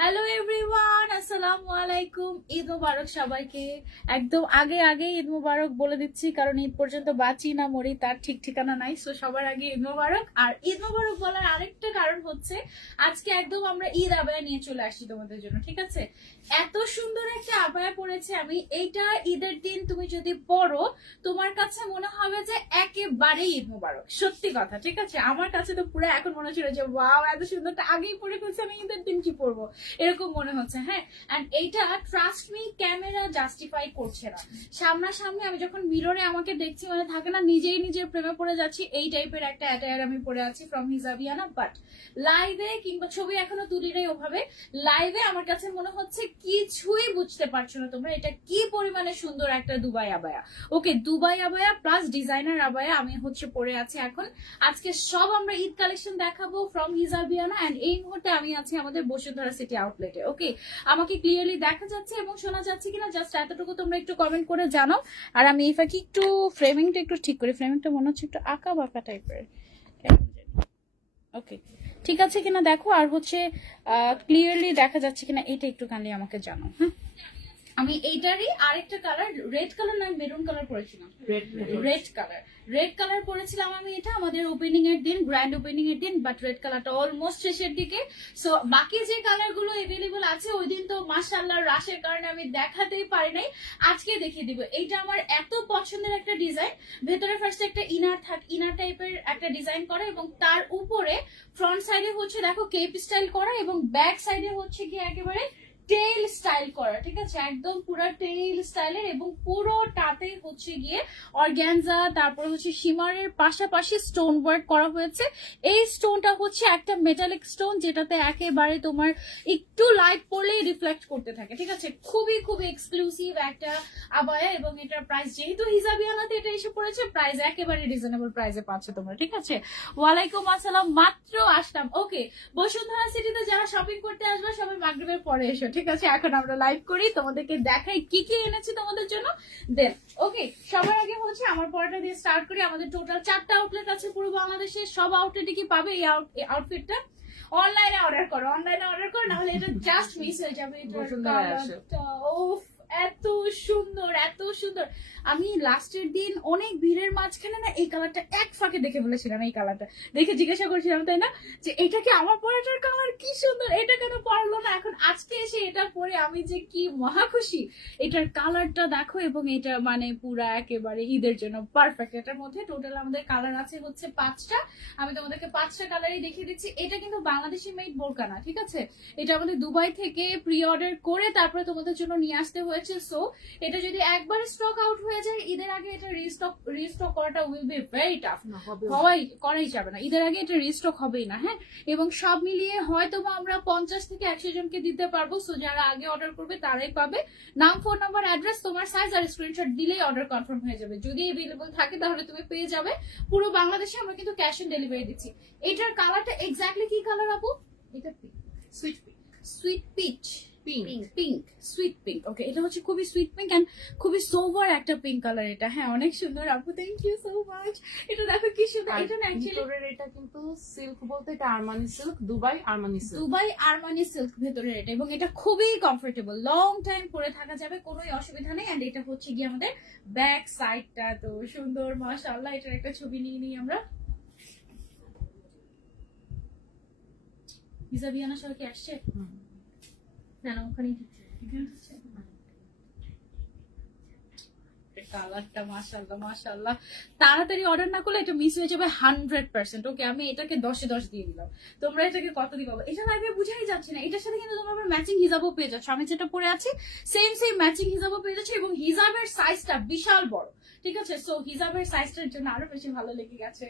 Hello everyone, আসসালামু আলাইকুম। ঈদ মুবারক সবাইকে। একদম আগে আগে ঈদ মুবারক বলে দিচ্ছি, কারণ ঈদ পর্যন্ত বাঁচি না মরি তার ঠিক ঠিকানা নাই। সো সবার আগে ঈদ মুবারক। আর ঈদ মুবারক বলার আরেকটা কারণ হচ্ছে আজকে একদম আমরা ঈদ আবায়া নিয়ে চলে আসছি তোমাদের জন্য, ঠিক আছে? এত সুন্দর একটা আবায়া পরেছে আমি। এইটা ঈদের দিন তুমি যদি পরো তোমার কাছে মনে হবে যে একেবারে ঈদ মুবারক, সত্যি কথা, ঠিক আছে? আমার কাছে তো পুরো এখন মনে হচ্ছিল যে ওয়াও এত সুন্দরটা আগেই পরে ফেলছি, আমি ঈদের দিন কি পরবো এরকম মনে হচ্ছে। হ্যাঁ, এন্ড এইটা ট্রাস্ট মি ক্যামেরা জাস্টিফাই করছে না। সামনাসামনি আমি যখন মিররে আমাকে দেখছি মানে থাকে না নিজেই নিজের প্রেমে পড়ে যাচ্ছি, এই টাইপের একটা অ্যাটায়ার আমি পরে আছি ফ্রম হিজাবিয়ানা। বাট লাইভে কিংবা ছবি এখনো তুলি নাই ওভাবে, লাইভে আমার কাছে মনে হচ্ছে কিছুই বুঝতে পারছো না তোমরা এটা কি পরিমাণে সুন্দর একটা দুবাই আবায়া। ওকে, দুবাই আবায়া প্লাস ডিজাইনার আবায়া আমি হচ্ছে পরে আছি এখন। আজকে সব আমরা ঈদ কালেকশন দেখাবো ফ্রম হিজাবিয়ানা। এন্ড এই মুহূর্তে আমি আছি আমাদের বসুন্ধরা সিটি আউটলেটে। ওকে, আমাকে ক্লিয়ারলি দেখা যাচ্ছে এবং শোনা যাচ্ছে কিনা জাস্ট এতটুকু তোমরা একটু কমেন্ট করে জানাও। আর আমি এই ফাঁকি একটু ফ্রেমিংটা একটু ঠিক করি, ফ্রেমিংটা মনে হচ্ছে একটু আঁকা বাঁকা টাইপের। ওকে, ঠিক আছে কিনা দেখো। আর হচ্ছে ক্লিয়ারলি দেখা যাচ্ছে কিনা এটা একটু কাইন্ডলি আমাকে জানাও। হ্যাঁ, আমি এইটারই আরেকটা কালার, রেড কালার না মেরুন কালার পরেছিলাম, রেড কালার পরেছিলাম আমি। এটা আমাদের ওপেনিং এর দিন, গ্র্যান্ড ওপেনিং এর দিন, বাট রেড কালারটা অলমোস্ট শেষের দিকে। সো বাকি যে কালার গুলো এভেলেবল আছে ওই দিন তো মাশাআল্লাহ রাশের কারণে আমি দেখাতেই পারি নাই, আজকে দেখিয়ে দিব। এইটা আমার এত পছন্দের একটা ডিজাইন। ভেতরে ফার্স্ট একটা ইনার টাইপের একটা ডিজাইন করা এবং তার উপরে ফ্রন্ট সাইডে হচ্ছে দেখো কেপ স্টাইল করা এবং ব্যাক সাইডে হচ্ছে কি একেবারে টেইল স্টাইল করা, ঠিক আছে? একদম পুরো টেইল স্টাইলের এবং পুরোটাতে হচ্ছে গিয়ে অর্গানজা, তারপর হচ্ছে শিমারের পাশাপাশি স্টোন ওয়ার্ক করা হয়েছে। এই স্টোনটা হচ্ছে একটা মেটালিক স্টোন যেটাতে একেবারে তোমার একটু লাইট পড়লেই রিফ্লেক্ট করতে থাকে, ঠিক আছে? খুবই খুবই এক্সক্লুসিভ একটা আবায়া এবং এটার প্রাইস যেহেতু হিজাবিয়ানাতে এটা এসে পড়েছে, প্রাইস একেবারে রিজনেবল প্রাইসে পাচ্ছে তোমরা, ঠিক আছে? ওয়ালাইকুম আসসালাম, মাত্র আসলাম। ওকে, বসুন্ধরা সিটিতে যারা শপিং করতে আসবে সবাই মাগরিবের পরে এসো, ঠিক আছে? এখন আমরা লাইভ করি, তোমাদেরকে দেখাই কি কি এনেছি তোমাদের জন্য। দেন ওকে, সবার আগে হচ্ছে আমার পড়াটা দিয়ে স্টার্ট করি। আমাদের টোটাল 4টা আউটলেট আছে পুরো বাংলাদেশে। সব আউটলেটে কি পাবে এই আউটফিটটা? অনলাইনে অর্ডার করো, নাহলে এটা জাস্ট মিস হয়ে যাবে। এত সুন্দর, এত সুন্দর। আমি লাস্টের দিন অনেক ভিড়ের মাঝখানে না এই কালারটা এক ফাঁকে দেখে ফেলেছিলাম। এই কালারটা দেখে জিজ্ঞাসা করছিলাম, তাই না, যে এটা কি আমার পরাটার কালার, কি সুন্দর, এটা কেন পারলো না? এখন আজকে এসে এটা পরে আমি যে কি মহা খুশি। এটার কালারটা দেখো এবং এটা মানে পুরা একেবারে ঈদের জন্য পারফেক্ট। এটার মধ্যে টোটাল আমাদের কালার আছে হচ্ছে 5টা। আমি তোমাদেরকে 5টা কালারই দেখিয়ে দিচ্ছি। এটা কিন্তু বাংলাদেশি মেড বোরকা না, ঠিক আছে? এটা আমাদের দুবাই থেকে প্রি অর্ডার করে তারপরে তোমাদের জন্য নিয়ে আসতে হয়েছে। সো এটা যদি একবার স্টক আউট হয়ে যায় ঈদের আগে এটা রিস্টক করাটা উইল বি ভেরি টাফ। করাই যাবে না, ঈদের আগে এটা রিস্টক হবেই না। হ্যাঁ, এবং সব মিলিয়ে হয়তো আমরা 50 থেকে 100 জনকে দিতে পারবো। সো যারা আগে অর্ডার করবে তারাই পাবে। নাম, ফোন নাম্বার, অ্যাড্রেস, তোমার সাইজ আর স্ক্রিনশট দিলেই অর্ডার কনফার্ম হয়ে যাবে। যদি এভেলেবল থাকে তাহলে তুমি পেয়ে যাবে। পুরো বাংলাদেশে আমরা কিন্তু ক্যাশ অন ডেলিভারি দিচ্ছি। এটার কালারটা এক্স্যাক্টলি কি কালার আপু? এটা sweet peach, pink, sweet pink. Okay, এটা হচ্ছে খুবই সুইট পিঙ্ক এন্ড খুবই সোভার একটা পিঙ্ক কালার এটা। হ্যাঁ, অনেক সুন্দর আপু, থ্যাংক ইউ সো মাচ। এটা দেখো কি সুন্দর। এটা না অ্যাকচুয়ালি এটা কিন্তু সিল্ক বলতে এটা Armani silk, Dubai Armani silk ভেতরে এটা, এবং এটা খুবই কমফোর্টেবল, লং টাইম পরে থাকা যাবে, কোনোই অসুবিধা নেই। এন্ড এটা হচ্ছে গিয়ে আমাদের ব্যাক সাইডটা তো সুন্দর, মাশাআল্লাহ। এটার একটা ছবি নিয়ে নিই আমরা। হিজাবিয়ানা সবাই কি আসছে? কালারটা মাশাআল্লাহ মাশাআল্লাহ। তাড়াতাড়ি অর্ডার না করলে এটা মিস হয়ে যাবে 100%। ওকে, আমি এটাকে 10-এ 10 দিয়ে দিলাম। তোমরা এটাকে কত দিবা? এটা লাইভে বুঝাই যাচ্ছে না। এটার সাথে কিন্তু তোমরা ম্যাচিং হিজাবও পেয়ে যাচ্ছ। আমি যেটা পরে আছি সেম ম্যাচিং হিজাবও পেয়ে যাচ্ছ এবং হিজাবের সাইজটা বিশাল বড়, ঠিক আছে? সো হিজাবের সাইজটার জন্য আরো বেশি ভালো লেগে গেছে।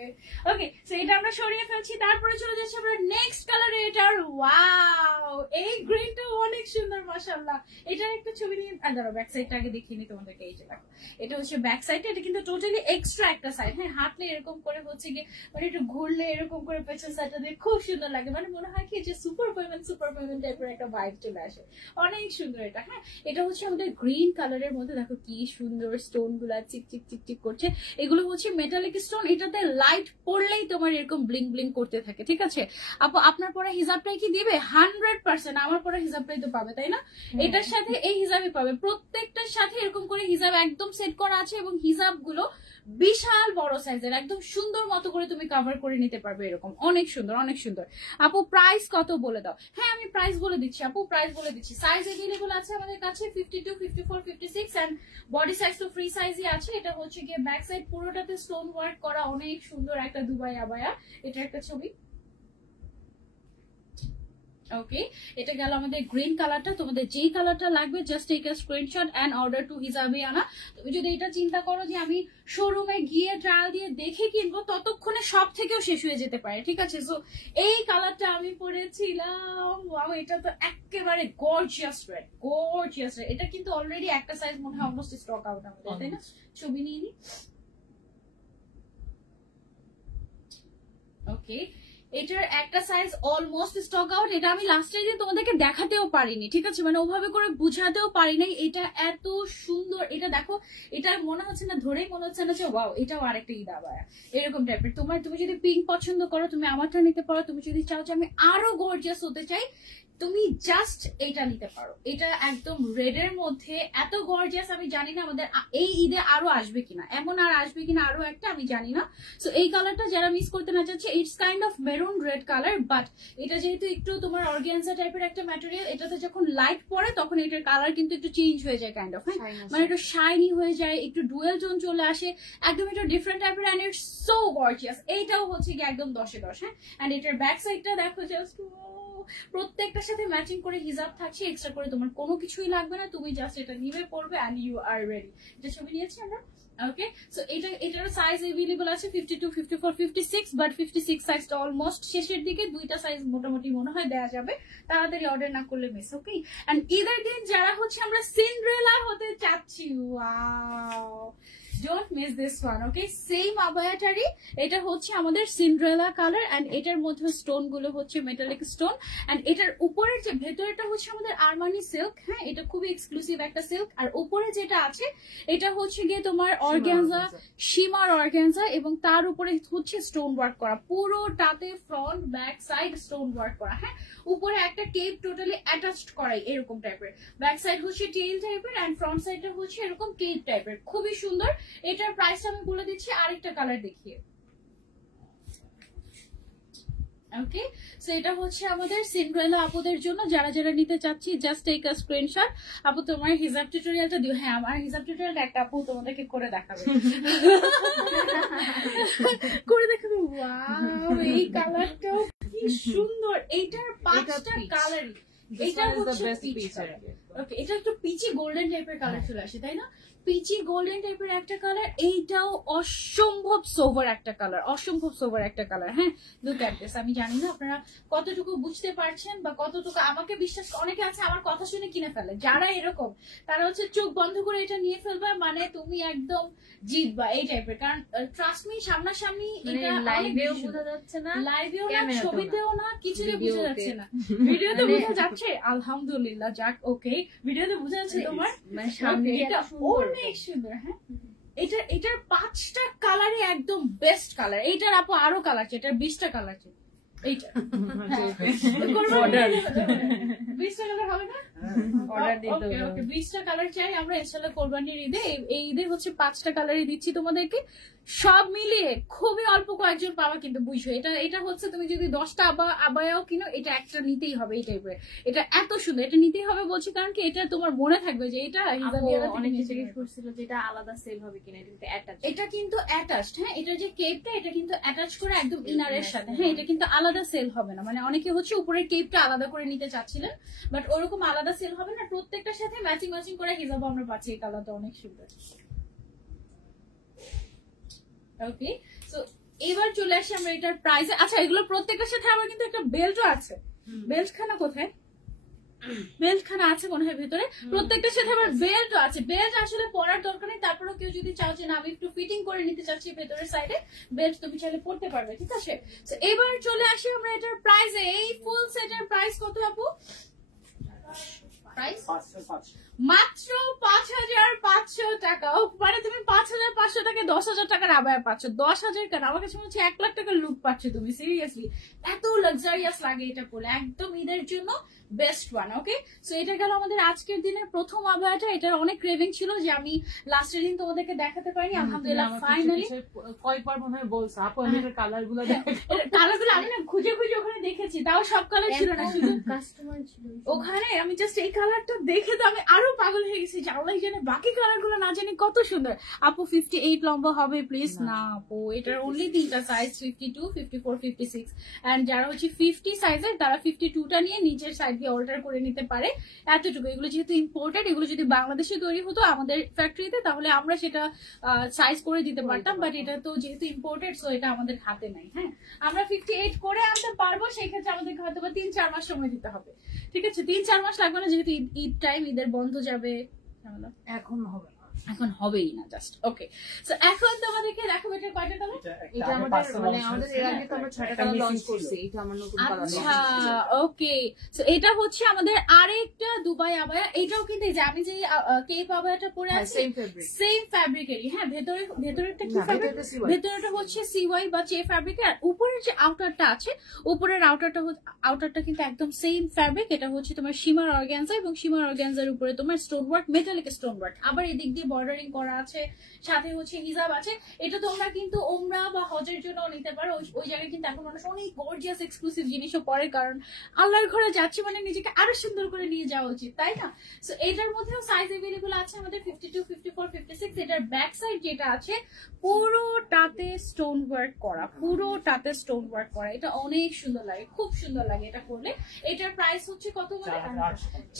ওকে, সো এটা আমরা সরিয়ে ফেলছি। তারপরে চলে যাচ্ছি আমরা নেক্সট কালারে। এটার ওয়াও, এই গ্রিনটা অনেক সুন্দর মাশাআল্লাহ। এটার একটা ছবি নিয়ে দাঁড়াও, ব্যাক সাইডটা আগে দেখিয়ে নি তোমাদেরকে। এই যে দেখো, এটা হচ্ছে ব্যাক সাইড, এটা কিন্তু টোটালি এক্সট্রা একটা সাইড। হ্যাঁ, হাঁটলে এরকম করে হচ্ছে গিয়ে মানে একটু ঘুরলে এরকম করে পেছন সাইডটা দিয়ে খুব সুন্দর লাগে, মানে মনে হয় কি যে সুপার উইমেন টাইপের একটা ভাইব চলে আসে, অনেক সুন্দর এটা। হ্যাঁ, এটা হচ্ছে আমাদের গ্রিন কালারের মধ্যে, দেখো কি সুন্দর স্টোন গুলা চিকচিক চিকচিক করছে, এগুলো হচ্ছে মেটালিক স্টোন, এটাতে লাইট পড়লেই তোমার এরকম ব্লিং ব্লিং করতে থাকে। ঠিক আছে আপু, আপনার পরা হিজাবটাই কি দিবে? 100%। আমার পরা হিজাবটাই তো পাবে, তাই না? এটার সাথে এই হিজাবই পাবে, প্রত্যেকটার সাথে এরকম করে হিজাব একদম সেট করা আছে, এবং হিজাব গুলো বিশাল বড় সাইজের, একদম সুন্দর মতো করে তুমি কভার করে নিতে পারবে, এরকম অনেক সুন্দর অনেক সুন্দর। আপু প্রাইস কত বলে দাও? হ্যাঁ আমি প্রাইস বলে দিচ্ছি আপু, প্রাইস বলে দিচ্ছি। সাইজ अवेलेबल আছে আমাদের কাছে 52, 54, 56 এন্ড বডি সাইজ তো ফ্রি সাইজই আছে। এটা হচ্ছে গিয়ে ব্যাক সাইড পুরোটাতে স্টোন ওয়ার্ক করা, অনেক সুন্দর একটা দুবাই আবায়া। এটা একটা ছবি। ওকে, এটা গেল আমাদের গ্রিন কালারটা। তোমাদের যেই কালারটা লাগবে just take a screenshot and order to Hijabiana. তুমি যদি এটা চিন্তা করো যে আমি শোরুমে গিয়ে ট্রায়াল দিয়ে দেখে কিনবো, ততক্ষণে সব থেকেও শেষ হয়ে যেতে পারে। ঠিক আছে, সো এই কালারটা আমি পরেছিলাম, ওয়াও এটা তো একেবারে গর্জিয়াস রেড, গর্জিয়াস রেড। এটা কিন্তু অলরেডি একটা সাইজ মনে হয় অলমোস্ট স্টক আউট আমাদের, তাই না? ছবি নিয়ে নি। ওকে, এটার একটা সাইজ অলমোস্ট স্টক আউট। এটা আমি লাস্টে যে তোমাদেরকে দেখাতেও পারিনি, ঠিক আছে, মানে ওভাবে করে বুঝাতেও পারি নাই। এটা এত সুন্দর, এটা দেখো, এটা মনে হচ্ছে না, ধরেই মনে হচ্ছে না যে ওয়াও এটাও আরেকটা ঈদ আবায়া এরকম টাইপের। তুমি যদি পিঙ্ক পছন্দ করো তুমি আমারটা নিতে পারো, তুমি যদি চাও যে আমি আরো গর্জিয়াস হতে চাই তুমি জাস্ট এটা নিতে পারো। এটা একদম রেড এর মধ্যে এত গর্জিয়াস, আমি জানি না আমাদের এই ঈদে আরো আসবে কিনা, এমন আর আসবে কিনা আরো একটা, আমি জানি না। সো এই কালারটা যারা মিস করতে না চাচ্ছে, it's kind of maroon red colour, but এটা যেহেতু একটু তোমার অর্গানজা টাইপের একটা ম্যাটেরিয়াল, এটাতে যখন লাইট পড়ে তখন এটার কালার কিন্তু একটু চেঞ্জ হয়ে যায় কাইন্ড অফ। হ্যাঁ, মানে একটু শাইনি হয়ে যায়, একটু ডুয়েল টোন চলে আসে, একদম এটা ডিফারেন্ট টাইপের এন্ড ইটস সো গর্জিয়াস। এইটাও হচ্ছে কি একদম 10 এ 10। হ্যাঁ, এন্ড এটার ব্যাক সাইডটা দেখো, জাস্ট প্রত্যেকটার সাথে ম্যাচিং করে হিজাব থাকছে, এক্সট্রা করে তোমার কোনো কিছুই লাগবে না, তুমি জাস্ট এটা নিবে পড়বে এন্ড ইউ আর রেডি। এটা ছবি নিয়েছি আমরা। ওকে, সো এটার সাইজ अवेलेबल আছে 52, 54, 56, বাট 56 সাইজটা অলমোস্ট শেষের দিকে, দুইটা সাইজ মোটামুটি মনে হয় দেয়া যাবে, তাড়াতাড়ি অর্ডার না করলে মিস। ওকে, এন্ড ঈদের দিন যারা হচ্ছে আমরা সিন্ড্রেলা হতে চাচ্ছি, wow don't miss this one. Okay, same আবায়াটারই এটা হচ্ছে আমাদের সিন্ড্রেলা কালার, এন্ড এটার মধ্যে স্টোন গুলো হচ্ছে মেটালিক স্টোন, এন্ড এটার উপরের যে ভেতরেটা হচ্ছে আমাদের আরমানি সিল্ক। হ্যাঁ, এটা খুবই এক্সক্লুসিভ একটা সিল্ক, আর উপরে যেটা আছে এটা হচ্ছে গিয়ে তোমার অর্গানজা, সীমার অর্গানজা, এবং তার উপরে হচ্ছে স্টোন ওয়ার্ক করা, পুরোটাতে front back side stone work করা। হ্যাঁ, উপরে একটা কেপ টোটালি অ্যাটাচড করাই এরকম টাইপের, ব্যাক সাইড হচ্ছে টেইল টাইপের এন্ড ফ্রন্ট সাইডটা হচ্ছে এরকম কেপ টাইপের, খুবই সুন্দর। এটার প্রাইসটা আমি বলে দিচ্ছি, আরেকটা কালার দেখিয়ে। ওকে, সো এটা হচ্ছে আমাদের সিন্ড্রেলা আপুদের জন্য, যারা যারা নিতে চাচ্ছি জাস্ট টেক আ স্ক্রিনশট। আপু তোমার হিজাব টিউটোরিয়ালটা দিও। হ্যাঁ, আমার হিজাব টিউটোরিয়ালটা একটা আপু তোমাদেরকে করে দেখাবে, করে দেখাবে। ওয়াও, এই কালারটাও কি সুন্দর, এইটার 5টা কালারই। এটা হচ্ছে পিচ কালার। ওকে, এটা একটু পিচি গোল্ডেন টাইপের কালার চলে আসে, তাই না? পিচি গোল্ডেন টাইপের একটা কালার, এইটাও অসম্ভব সোভার একটা কালার, অসম্ভব সোভার একটা কালার। হ্যাঁ, লুক এট দিস। আমি জানি না আপনারা কতটুকু বুঝতে পারছেন বা কতটুকু আমাকে বিশ্বাস, অনেকে আছে আমার কথা শুনে কিনে ফেলে, যারা এরকম তারা হচ্ছে চোখ বন্ধ করে এটা নিয়ে ফেলবে, মানে তুমি একদম জিতবা এই টাইপের। কারণ ট্রাস্ট মি, সামনাসামনি এটা লাইভেও বোঝা যাচ্ছে না, লাইভেও না, ছবিতেও না, কিছুতে বোঝা যাচ্ছে না। ভিডিওতে বোঝা যাচ্ছে আলহামদুলিল্লাহ, যাক। ওকে, ভিডিওতে বোঝা যাচ্ছে তোমার, মানে সামনে এটা অনেক সুন্দর। হ্যাঁ, এটার 5টা কালারই একদম বেস্ট কালার। এইটার আপু আরো কালার আছে, এটার 20টা কালার আছে। এইটা 20টা কালার হবে না? অর্ডার দিতে হবে। ওকে, 20টা কালার চাই আমরা ইনশাআল্লাহ কোরবানির ঈদে। এই ঈদে হচ্ছে 5টা কালারই দিচ্ছি তোমাদেরকে, সব মিলিয়ে খুবই অল্প কয়েকজন পাওয়া, কিন্তু বুঝছো এটা হচ্ছে তুমি যদি 10টা আবায়াও কিনো, এটা একটা নিতেই হবে এই টাইপের। এটা এত সুন্দর, এটা নিতেই হবে বলছি কারণ কি এটা তোমার মনে থাকবে যে এটা হিজাবিয়ানা থেকে অনেকে নিয়েছি। জিজ্ঞেস করছিল যে এটা আলাদা সেল হবে কিনা, এটা কিন্তু অ্যাটাচ। এটা কিন্তু অ্যাটাচড। হ্যাঁ, এটা যে কেপটা এটা কিন্তু অ্যাটাচ করে একদম ইনারের সাথে। হ্যাঁ, এটা কিন্তু আলাদা সেল হবে না, মানে অনেকে হচ্ছে উপরের কেপটা আলাদা করে নিতে চাচ্ছিলেন, বাট ওরকম আলাদা সেল হবে না, প্রত্যেকটার সাথে ম্যাচিং ম্যাচিং করে হিজাব আমরা পাচ্ছি। এই কালারটা অনেক সুন্দর। ওকে, সো এবার চলে আসি আমরা এটার প্রাইসে। আচ্ছা, এগুলো প্রত্যেকটার সাথে আমার কিন্তু একটা বেল্টও আছে। বেল্ট খানা কোথায়? বেল্ট খানা আছে মনে হয় ভেতরে, প্রত্যেকটার সাথে আবার বেল্টও আছে। বেল্ট আসলে পরার দরকার নেই, তারপরেও কেউ যদি চাও যে না আমি একটু ফিটিং করে নিতে চাচ্ছি ভেতরের সাইডে, বেল্ট তুমি চাইলে পড়তে পারবে, ঠিক আছে। তো এবার চলে আসি আমরা এটার প্রাইসে। এই ফুল সেটের প্রাইস কত আপু? প্রাইস মাত্র 5,500 টাকা। মানে তুমি 5,500 টাকা 10,000 টাকার আবায়া পাচ্ছ। 10,000 কেন, আমার কাছে মনে হচ্ছে 1 লাখ টাকার লুক পাচ্ছ তুমি। সিরিয়াসলি এত লাক্সারিয়াস লাগে এটা পরে, একদম ঈদের জন্য বেস্ট ওয়ান। ওকে, সো এটা গেল আমাদের আজকের দিনের প্রথম আবায়াটা। এটার অনেক ক্রেভিং ছিল যে আমি লাস্টের দিন তোমাদেরকে দেখাতে পারিনি, আলহামদুলিল্লাহ ফাইনালি। কয়েকবার মনে হয় বলছো আপু আমি এটার কালার গুলো কালারগুলো আমি না খুঁজে খুঁজে ওখানে দেখেছি, তাও সব কালার ছিল না, শুধু কাস্টমার ছিল ওখানে আমি জাস্ট এই কালারটা দেখে তো আমি আরো পাগল হয়ে গেছি যে আল্লাহ জানে বাকি কালার গুলো না জানি কত সুন্দর। আপু 58 লম্বা হবে প্লিজ? না আপু, এটার অনলি 3টা সাইজ, 52, 54, 56। এন্ড যারা হচ্ছে 50 সাইজের তারা 52টা নিয়ে নিচের সাইড দিয়ে অল্টার করে নিতে পারে, এতটুকু। এগুলো যেহেতু ইম্পোর্টেড, এগুলো যদি বাংলাদেশে তৈরি হতো আমাদের ফ্যাক্টরিতে তাহলে আমরা সেটা সাইজ করে দিতে পারতাম, বাট এটা তো যেহেতু ইম্পোর্টেড সো এটা আমাদের হাতে নাই। হ্যাঁ, আমরা 58 করে আনতে পারবো, সেই ক্ষেত্রে আমাদেরকে হয়তো 3-4 মাস সময় দিতে হবে, ঠিক আছে। 3-4 মাস লাগবে না, যেহেতু ঈদ টাইম, ঈদের বন্ধ যাবে, এখন হবে না, এখন হবেই না জাস্ট। ওকে, সো এখন তোমাদেরকে দেখাবো এটা কয়টা কালার। এটা আমাদের মানে আমাদের এর আগে তো আমরা 6টা কালার লঞ্চ করছি, এটা আমার নতুন কালার। আচ্ছা ওকে, সো এটা হচ্ছে আমাদের আরেকটা দুবাই আবায়া। এটাও কিন্তু এই যে আমি যে কেপ আবায়াটা পরে আছি সেম ফেব্রিক, সেম ফ্যাব্রিকেরই। হ্যাঁ, ভেতরেরটা কি ফ্যাব্রিক? ভেতরেরটা হচ্ছে সিওয়াই বা চে ফ্যাব্রিক, আর উপরের যে আউটারটা আছে, উপরের আউটারটা কিন্তু একদম সেম ফ্যাব্রিক। এটা হচ্ছে তোমার শিমার অর্গানজা, এবং শিমার অর্গানজার উপরে তোমার stone work, metallic stone work, আবার এদিক দিয়ে বর্ডারিং করা আছে, সাথে হচ্ছে হিজাব আছে। এটা তোমরা কিন্তু ওমরা বা হজের জন্য নিতে পারো। ওই জায়গায় কিন্তু এখন মানুষ অনেক গর্জিয়াস এক্সক্লুসিভ জিনিসও পরে, কারণ আল্লাহর ঘরে যাচ্ছি মানে নিজেকে আরো সুন্দর করে নিয়ে যাওয়া উচিত, তাই না? সো এটার মধ্যেও সাইজ अवेलेबल আছে আমাদের 52, 54, 56। এটার ব্যাক সাইড যেটা আছে পুরোটাতে স্টোন ওয়ার্ক করা, পুরোটাতে স্টোন ওয়ার্ক করা। এটা অনেক সুন্দর লাগে, খুব সুন্দর লাগে এটা করলে। এটার প্রাইস হচ্ছে কত বলে?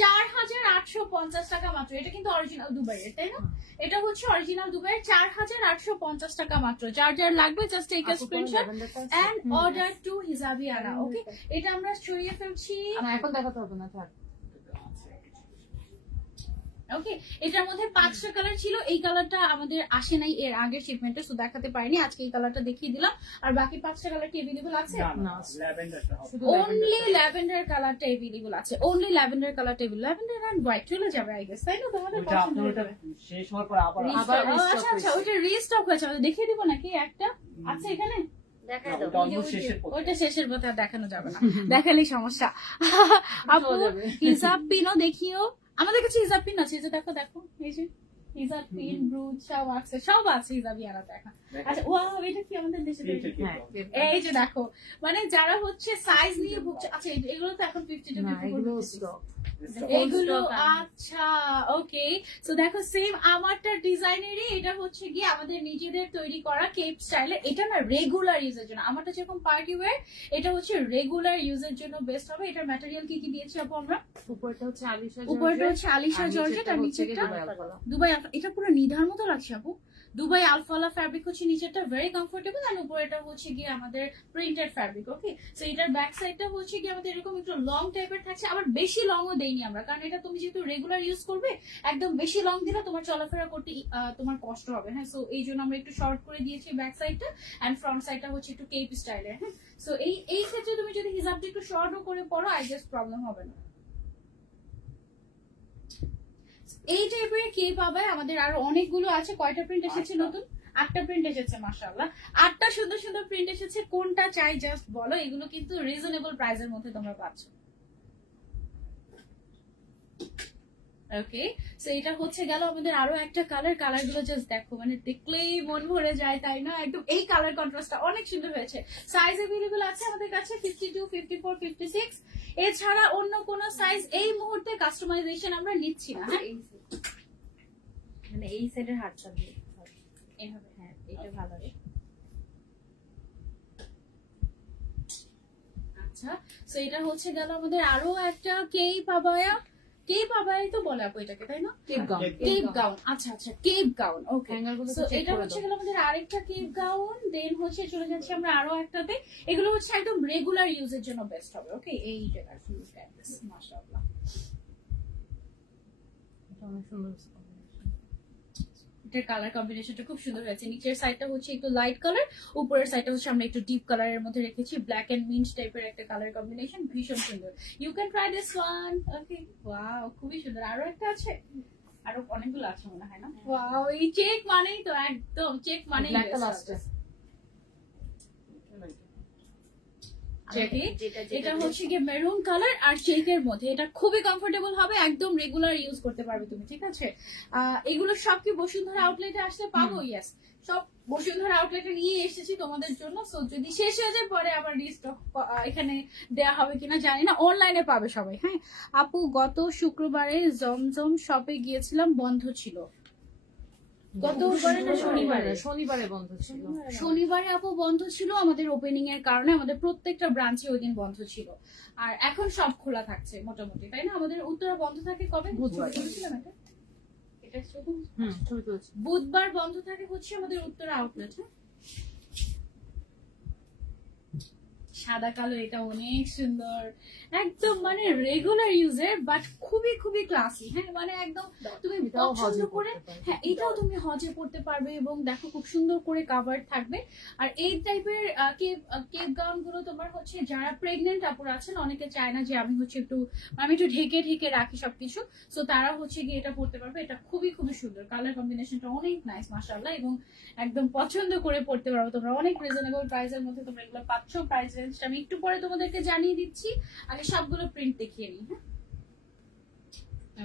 4,850 টাকা মাত্র। এটা কিন্তু অরিজিনাল দুবাইয়ের, তাই না? এটা হচ্ছে অরিজিনাল দুবাইয়ের, 4,850 টাকা মাত্র। যার যার লাগবে just take a screenshot and order to Hijabiana. Okay, এটা আমরা ছড়িয়ে ফেলছি। এখন দেখাতে হবে না, থাক। ওকে, এটার মধ্যে 5টা কালার ছিল। এই কালারটা আমাদের আসে নাই এর আগের শিপমেন্টে, সো দেখাতে পারিনি। আজকে এই কালারটা দেখিয়ে দিলাম। আর বাকি 5টা কালার কি अवेलेबल আছে? না, অনলি ল্যাভেন্ডার কালারটা अवेलेबल আছে, অনলি ল্যাভেন্ডার কালারটা अवेलेबल। ল্যাভেন্ডার এন্ড হোয়াইট চলে যাবে আই গেস, তাই না? তোমাদের পছন্দ হবে। শেষ হওয়ার পর আবার আচ্ছা আচ্ছা, ওটা রিস্টক হয়েছে, আমাদের দেখিয়ে দিব নাকি? একটা আছে এখানে, দেখাই দাও। ওইটা শেষের পথে আর দেখানো যাবে না, দেখালেই সমস্যা। আপু হিজাব পিনও দেখিও, আমাদের কাছে হিজাব পিন আছে, এই যে দেখো দেখো, এই যে হিজাব পিন, ব্রুচ সব আছে, সব আছে হিজাবিয়ানা দেখা। আচ্ছা ওয়াও, এটা কি আমাদের দেশে তৈরি? এই যে দেখো, মানে যারা হচ্ছে সাইজ নিয়ে ভুগছে। আচ্ছা এগুলো তো এখন 52, 54 এগুলো। আচ্ছা ওকে, সো দেখো সেম আমারটা ডিজাইনেরই, এটা হচ্ছে গিয়ে আমাদের নিজেদের তৈরি করা কেপ স্টাইলে। এটা না রেগুলার ইউজের জন্য, আমারটা যেরকম পার্টি ওয়্যার, এটা হচ্ছে রেগুলার ইউজের জন্য বেস্ট হবে। এটার ম্যাটেরিয়াল কি কি দিয়েছি আপু আমরা? উপরটা হচ্ছে আলিশা, উপরটা হচ্ছে আলিশা জর্জেট, আর নিচেরটা দুবাই আলফা। এটা পুরো নিধার মতো লাগছে আপু। দুবাই আলফালা ফ্যাব্রিক হচ্ছে নিচেরটা, ভেরি কমফোর্টেবল, আর উপরেটা হচ্ছে গিয়ে আমাদের প্রিন্টেড ফ্যাব্রিক। ওকে, সো এটার ব্যাক সাইডটা হচ্ছে গিয়ে আমাদের এরকম একটু লং টাইপের থাকছে, আবার বেশি লংও দেইনি আমরা, কারণ এটা তুমি যেহেতু রেগুলার ইউজ করবে, একদম বেশি লং দিলে তোমার চলাফেরা করতে তোমার কষ্ট হবে। হ্যাঁ, সো এই জন্য আমরা একটু শর্ট করে দিয়েছি ব্যাক সাইডটা, এন্ড ফ্রন্ট সাইডটা হচ্ছে একটু কেপ স্টাইলের। হ্যাঁ, সো এই ক্ষেত্রে তুমি যদি হিজাবটা একটু শর্টও করে পড়ো, আই গেস প্রবলেম হবে না। এই টাইপের কেপ পাবে আমাদের আরো অনেকগুলো আছে। কয়টা প্রিন্ট এসেছে নতুন? 8টা প্রিন্ট এসেছে, মাশাআল্লাহ 8টা সুন্দর সুন্দর প্রিন্ট এসেছে। কোনটা চাই জাস্ট বলো, এগুলো কিন্তু রিজনেবল প্রাইসের মধ্যে তোমরা পাচ্ছ। ওকে, সো এটা হচ্ছে গেল আমাদের আরো একটা কালার। কালার গুলো জাস্ট দেখো, মানে দেখলেই মন ভরে যায়, তাই না? একদম এই কালার কন্ট্রাস্টটা অনেক সুন্দর হয়েছে। সাইজ अवेलेबल আছে আমাদের কাছে 52, 54, 56। এছাড়া অন্য কোন সাইজ এই মুহূর্তে কাস্টমাইজেশন আমরা নিচ্ছি না। হ্যাঁ, মানে এই সাইডের হাতটা দিয়ে এইভাবে। হ্যাঁ, এটা ভালো রে। আচ্ছা, সো এটা হচ্ছে গেল আমাদের আরো একটা কেপ আবায়া। কেপ আবায়াই তো বলে আপু এটাকে, তাই না? Cape gown, cape gown. আচ্ছা আচ্ছা, কেপ গাউন। ওকে, হ্যাঙ্গারগুলো সো এটা হচ্ছে গেল আমাদের আরেকটা কেপ গাউন। দেন হচ্ছে চলে যাচ্ছে আমরা আরো একটাতে। এগুলো হচ্ছে একদম রেগুলার ইউজের জন্য বেস্ট হবে। ওকে, এই যে মাশাআল্লাহ অনেক সুন্দর এটার কালার কম্বিনেশনটা খুব সুন্দর হয়েছে। নিচের সাইডটা হচ্ছে একটু লাইট কালার, উপরের সাইডটা হচ্ছে আমরা একটু ডিপ কালারের মধ্যে রেখেছি, ব্ল্যাক এন্ড মিন্ট টাইপের একটা কালার কম্বিনেশন, ভীষণ সুন্দর। You can try this one. Okay, wow, খুবই সুন্দর। আরো একটা আছে, আরো অনেকগুলো আছে মনে হয় না? ওয়াও, এই চেক মানেই তো একদম চেক মানেই এটা হচ্ছে গিয়ে মেরুন কালার আর চেকের মধ্যে। এটা খুবই কমফোর্টেবল হবে, একদম রেগুলার ইউজ করতে পারবে তুমি, ঠিক আছে? এগুলো সব কি বসুন্ধরা আউটলেটে আসলে পাবো? ইয়েস, সব বসুন্ধরা আউটলেটে নিয়ে এসেছি তোমাদের জন্য। সো যদি শেষ হয়ে যায় পরে আবার রিস্টক এখানে দেয়া হবে কিনা জানি না, অনলাইনে পাবে সবাই। হ্যাঁ আপু, গত শুক্রবারে জমজম শপে গিয়েছিলাম, বন্ধ ছিল। গত শনিবারে বন্ধ ছিল। শনিবারে আপু বন্ধ ছিল আমাদের ওপেনিং এর কারণে, আমাদের প্রত্যেকটা ব্রাঞ্চে ওই দিন বন্ধ ছিল। আর এখন সব খোলা থাকছে মোটামুটি, তাই না? আমাদের উত্তরা বন্ধ থাকে কবে? বুধবার বন্ধ থাকে হচ্ছে আমাদের উত্তরা আউটলেট। সাদা কালো, এটা অনেক সুন্দর, একদম মানে রেগুলার ইউজের, বাট খুবই খুবই ক্লাসি। হ্যাঁ মানে একদম তুমি পছন্দ করে, হ্যাঁ এটাও তুমি হজে পড়তে পারবে এবং দেখো খুব সুন্দর করে কাভার থাকবে। আর এই টাইপের কেপ গাউন গুলো তোমার হচ্ছে যারা প্রেগনেন্ট আপুরা আছেন, অনেকে চায় না যে আমি একটু ঢেকে ঢেকে রাখি সবকিছু, সো তারা হচ্ছে গিয়ে এটা পড়তে পারবে। এটা খুবই খুবই সুন্দর, কালার কম্বিনেশনটা অনেক নাইস মাশাআল্লাহ, এবং একদম পছন্দ করে পড়তে পারবো তোমরা। অনেক রিজনেবল প্রাইসের মধ্যে তোমরা এগুলো পাচ্ছ। প্রাইস রেঞ্জটা আমি একটু পরে তোমাদেরকে জানিয়ে দিচ্ছি, আগে সবগুলো প্রিন্ট দেখিয়ে নিই। হ্যাঁ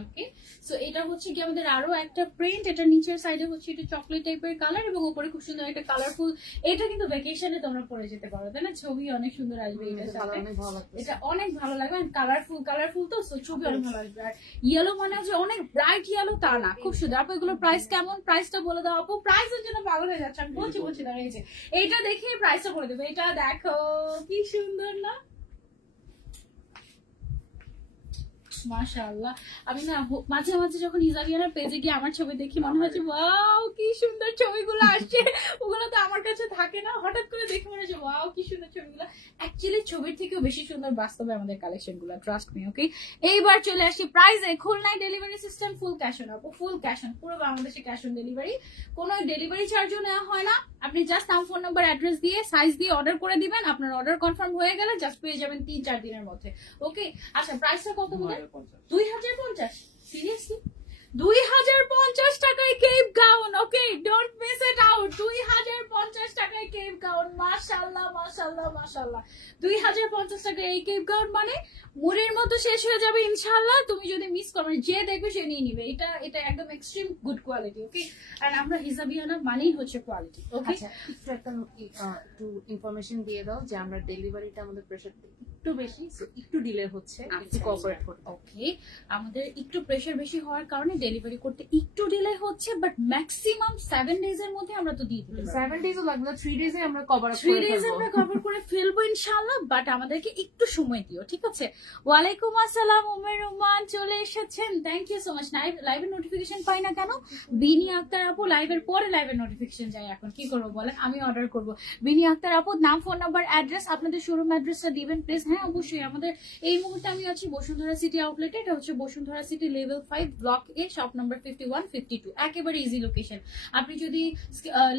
ওকে, সো এটা হচ্ছে কি আমাদের আরো একটা প্রিন্ট। এটা নিচের সাইডে হচ্ছে একটু চকলেট টাইপের কালার এবং উপরে খুব সুন্দর একটা কালারফুল। এটা কিন্তু ভ্যাকেশনে তোমরা পরে যেতে পারো, তাই না? ছবি অনেক সুন্দর আসবে এটার সাথে, এটা অনেক ভালো লাগবে। কালারফুল তো, সো ছবি অনেক ভালো আসবে। আর ইয়েলো মানে যে অনেক ব্রাইট ইয়েলো তা না, খুব সুন্দর। আপু এগুলোর প্রাইস কেমন? প্রাইসটা বলে দাও আপু, প্রাইসের জন্য পাগল হয়ে যাচ্ছে আমি বলছি দাঁড়িয়েছে। এইটা দেখে প্রাইসটা বলে দেবো। এটা দেখো কি সুন্দর না, মাশাআল্লাহ। আমি না মাঝে মাঝে যখন হিজাবিয়ানার পেজে গিয়ে আমার ছবি দেখি মনে হয় যে ওয়াও কি সুন্দর ছবিগুলো আসছে, ওগুলো তো আমার কাছে থাকে না, হঠাৎ করে দেখে মনে হচ্ছে ওয়াও কি সুন্দর ছবিগুলো। অ্যাকচুয়ালি ছবির থেকেও বেশি সুন্দর বাস্তবে আমাদের কালেকশন গুলো, ট্রাস্ট মি। ওকে, এইবার চলে আসি প্রাইসে। খুলনায় delivery system full cash on, আপু ফুল ক্যাশ অন, পুরো বাংলাদেশে ক্যাশ অন ডেলিভারি, কোনো ডেলিভারি চার্জও নেওয়া হয় না। আপনি জাস্ট নাম, ফোন নাম্বার, অ্যাড্রেস দিয়ে সাইজ দিয়ে অর্ডার করে দিবেন, আপনার অর্ডার কনফার্ম হয়ে গেলে জাস্ট পেয়ে যাবেন 3-4 দিনের মধ্যে। ওকে, আচ্ছা প্রাইসটা কত বলে? 2050? সিরিয়াসলি 2050 টাকায় cape gown? Okay, don't miss it out. 2050 টাকায় কেপ গাউন, মাশাআল্লাহ মাশাআল্লাহ মাশাআল্লাহ। 2050 টাকায় এই কেপ গাউন মানে মুড়ির মতো শেষ হয়ে যাবে ইনশাআল্লাহ। তুমি যদি মিস করো, যে দেখবে সে নিয়ে নিবে। এটা একদম এক্সট্রিম গুড কোয়ালিটি। ওকে, আর আমরা হিজাবিয়ানা মানেই হচ্ছে কোয়ালিটি। ওকে, আচ্ছা একটু ইনফরমেশন দিয়ে দাও যে আমরা ডেলিভারিটা আমাদের প্রেসার একটু বেশি, একটু ডিলে হচ্ছে, একটু কোঅপারেট করতে। ওকে, আমাদের একটু প্রেসার বেশি হওয়ার কারণে ডেলিভারি করতে একটু ডিলে হচ্ছে, বাট ম্যাক্সিমাম 7 ডেজ এর মধ্যে আমরা তো দিয়ে দিতে পারবো। 7 ডেজও লাগবে না, 3 ডেজে আমরা কভার করে ফেলবো ইনশাআল্লাহ, বাট আমাদেরকে একটু সময় দিও, ঠিক আছে? ওয়ালাইকুম আসসালাম, উমের রহমান চলে এসেছেন, থ্যাংক ইউ সো মাচ। লাইভের নোটিফিকেশন পাই না কেন? বিনি আক্তার আপু লাইভের পরে লাইভের নোটিফিকেশন যায়, এখন কি করবো বলেন? আমি অর্ডার করবো। বিনি আক্তার আপু নাম, ফোন নাম্বার, অ্যাড্রেস, আপনাদের শোরুম অ্যাড্রেসটা দিবেন প্লিজ। হ্যাঁ অবশ্যই, আমাদের এই মুহূর্তে আমি আছি বসুন্ধরা সিটি আউটলেটে। এটা হচ্ছে বসুন্ধরা সিটি লেভেল 5 ব্লক এ, শপ নাম্বার 51-52, একেবারে ইজি লোকেশন। আপনি যদি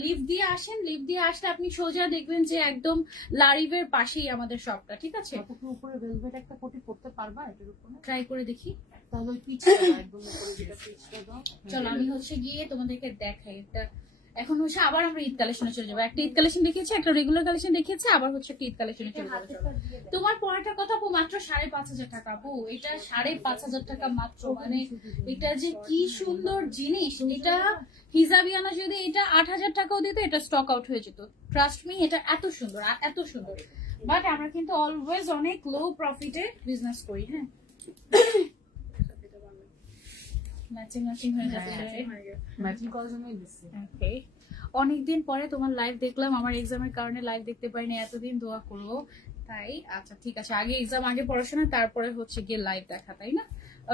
লিফট দিয়ে আসেন, লিফট দিয়ে আসলে আপনি সোজা দেখবেন যে একদম লারিভের পাশেই আমাদের শপটা, ঠিক আছে? উপরে ভেলভেট একটা কোটি পড়তে পারবা এটার উপরে? ট্রাই করে দেখি। তাহলে ওই পিচটা একদম উপরে যেটা পিচটা দাও। চলো আমি হচ্ছে গিয়ে তোমাদেরকে দেখাই। এটা এখন হচ্ছে আবার আমরা ঈদ কালেকশনে চলে যাবো। একটা ঈদ কালেকশন দেখিয়েছি, একটা রেগুলার কালেকশন দেখিয়েছি, আবার হচ্ছে একটা ঈদ কালেকশনে চলে যাবো। তোমার পড়াটার কথা আপু মাত্র 5,500 টাকা। আপু এটা 5,500 টাকা মাত্র, মানে এটা যে কি সুন্দর জিনিস। এটা হিজাবিয়ানা যদি এটা 8,000 টাকাও দিত, এটা স্টক আউট হয়ে যেত, ট্রাস্ট মি। এটা এত সুন্দর আর এত সুন্দর, বাট আমরা কিন্তু অলওয়েজ অনেক লো প্রফিটে বিজনেস করি। হ্যাঁ ম্যাচিং হয়ে যাচ্ছে, ম্যাচিং করার জন্যই দিচ্ছি। ওকে, অনেকদিন পরে তোমার লাইভ দেখলাম, আমার এক্সামের কারণে লাইভ দেখতে পারিনি এতদিন, দোয়া করবো। তাই আচ্ছা ঠিক আছে, আগে এক্সাম, আগে পড়াশোনা, তারপরে হচ্ছে গিয়ে লাইভ দেখা, তাই না?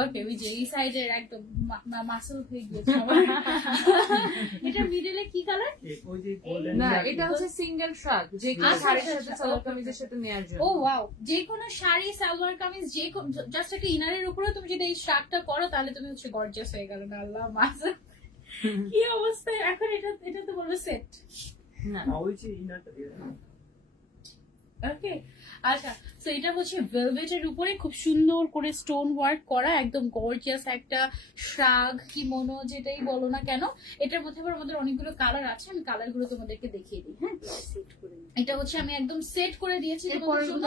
ওকে ওই যে এই সাইডের একদম মাসল হয়ে গিয়েছে আমার। এটা মিডলে কি কালার? না এটা হচ্ছে সিঙ্গেল শ্রাগ, যে কোনো আচ্ছা, শাড়ির আচ্ছা, সাথে আচ্ছা, সালোয়ার okay, কামিজের সাথে নেয়ার জন্য। ও ওয়াও, যে কোনো শাড়ি সালোয়ার কামিজ যে জাস্ট একটা ইনারের উপরে তুমি যদি এই শার্টটা করো তাহলে তুমি হচ্ছে গর্জিয়াস হয়ে গেল না। আল্লাহ মাসল কি অবস্থা এখন। এটা তো বলবো সেট না ওকে। আচ্ছা তো এটা হচ্ছে ভেলভেটের উপরে খুব সুন্দর করে স্টোন ওয়ার্ক করা একদম গর্জিয়াস একটা শ্রাগ কিমোনো যেটাই বলো না কেন। এটার মধ্যে আবার আমাদের অনেকগুলো কালার আছে, আমি কালার গুলো তোমাদেরকে দেখিয়ে দিই। হ্যাঁ এটা হচ্ছে আমি একদম সেট করে দিয়েছি তোমাদের জন্য।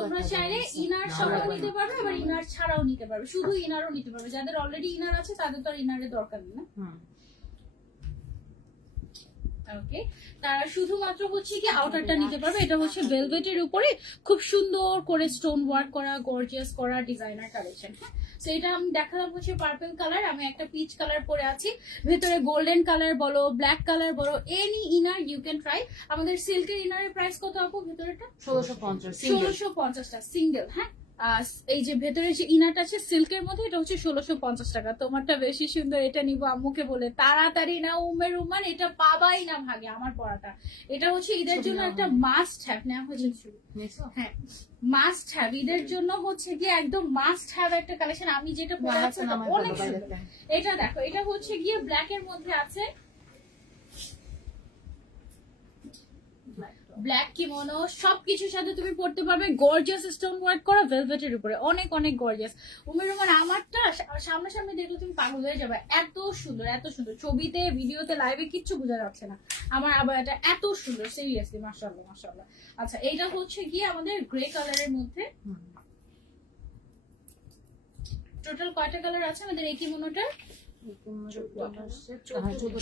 তোমরা চাইলে ইনার সহ নিতে পারবে, আবার ইনার ছাড়াও নিতে পারবে, শুধু ইনারও নিতে পারবে। যাদের অলরেডি ইনার আছে তাদের তো আর ইনারের দরকার নেই না। ওকে তারা শুধুমাত্র হচ্ছে কি আউটারটা নিতে পারবে। এটা হচ্ছে ভেলভেটের উপরে খুব সুন্দর করে স্টোন ওয়ার্ক করা গর্জিয়াস করা ডিজাইনার কালেকশন। তো এটা আমি দেখালাম হচ্ছে পার্পল কালার, আমি একটা পিচ কালার পরে আছি, ভেতরে গোল্ডেন কালার বলো ব্ল্যাক কালার বলো any inner you can try. আমাদের সিল্কের ইনারের প্রাইস কত আপু ভেতরেটা? 1650টা সিঙ্গেল। হ্যাঁ এই যে ভেতরে যে ইনারটা আছে সিল্কের মধ্যে এটা হচ্ছে 1650 টাকা। তোমারটা বেশি সুন্দর, এটা নিবো আম্মুকে বলে তাড়াতাড়ি না উমের উমান, এটা পাবাই না ভাগে আমার পড়াটা। এটা হচ্ছে ঈদের জন্য একটা মাস্ট হ্যাভ নেওয়া হয়েছে। হ্যাঁ মাস্ট হ্যাভ ঈদের জন্য হচ্ছে গিয়ে একদম মাস্ট হ্যাভ একটা কালেকশন। আমি যেটা পরে আছি অনেক সুন্দর। এটা দেখো এটা হচ্ছে গিয়ে ব্ল্যাক এর মধ্যে আছে, ব্ল্যাক কিমোনো সবকিছুর সাথে তুমি পড়তে পারবে। গর্জিয়াস স্টোন ওয়ার্ক করা ভেলভেটের উপরে অনেক অনেক গর্জিয়াস। উমের রহমান আমারটা সামনাসামনি দেখলে তুমি পাগল হয়ে যাবে, এত সুন্দর এত সুন্দর। ছবিতে ভিডিওতে লাইভে কিচ্ছু বোঝা যাচ্ছে না আমার আবার এটা এত সুন্দর সিরিয়াসলি মাশাআল্লাহ মাশাআল্লাহ। আচ্ছা এটা হচ্ছে গিয়ে আমাদের গ্রে কালারের মধ্যে। টোটাল কয়টা কালার আছে আমাদের এই কিমোনোটা?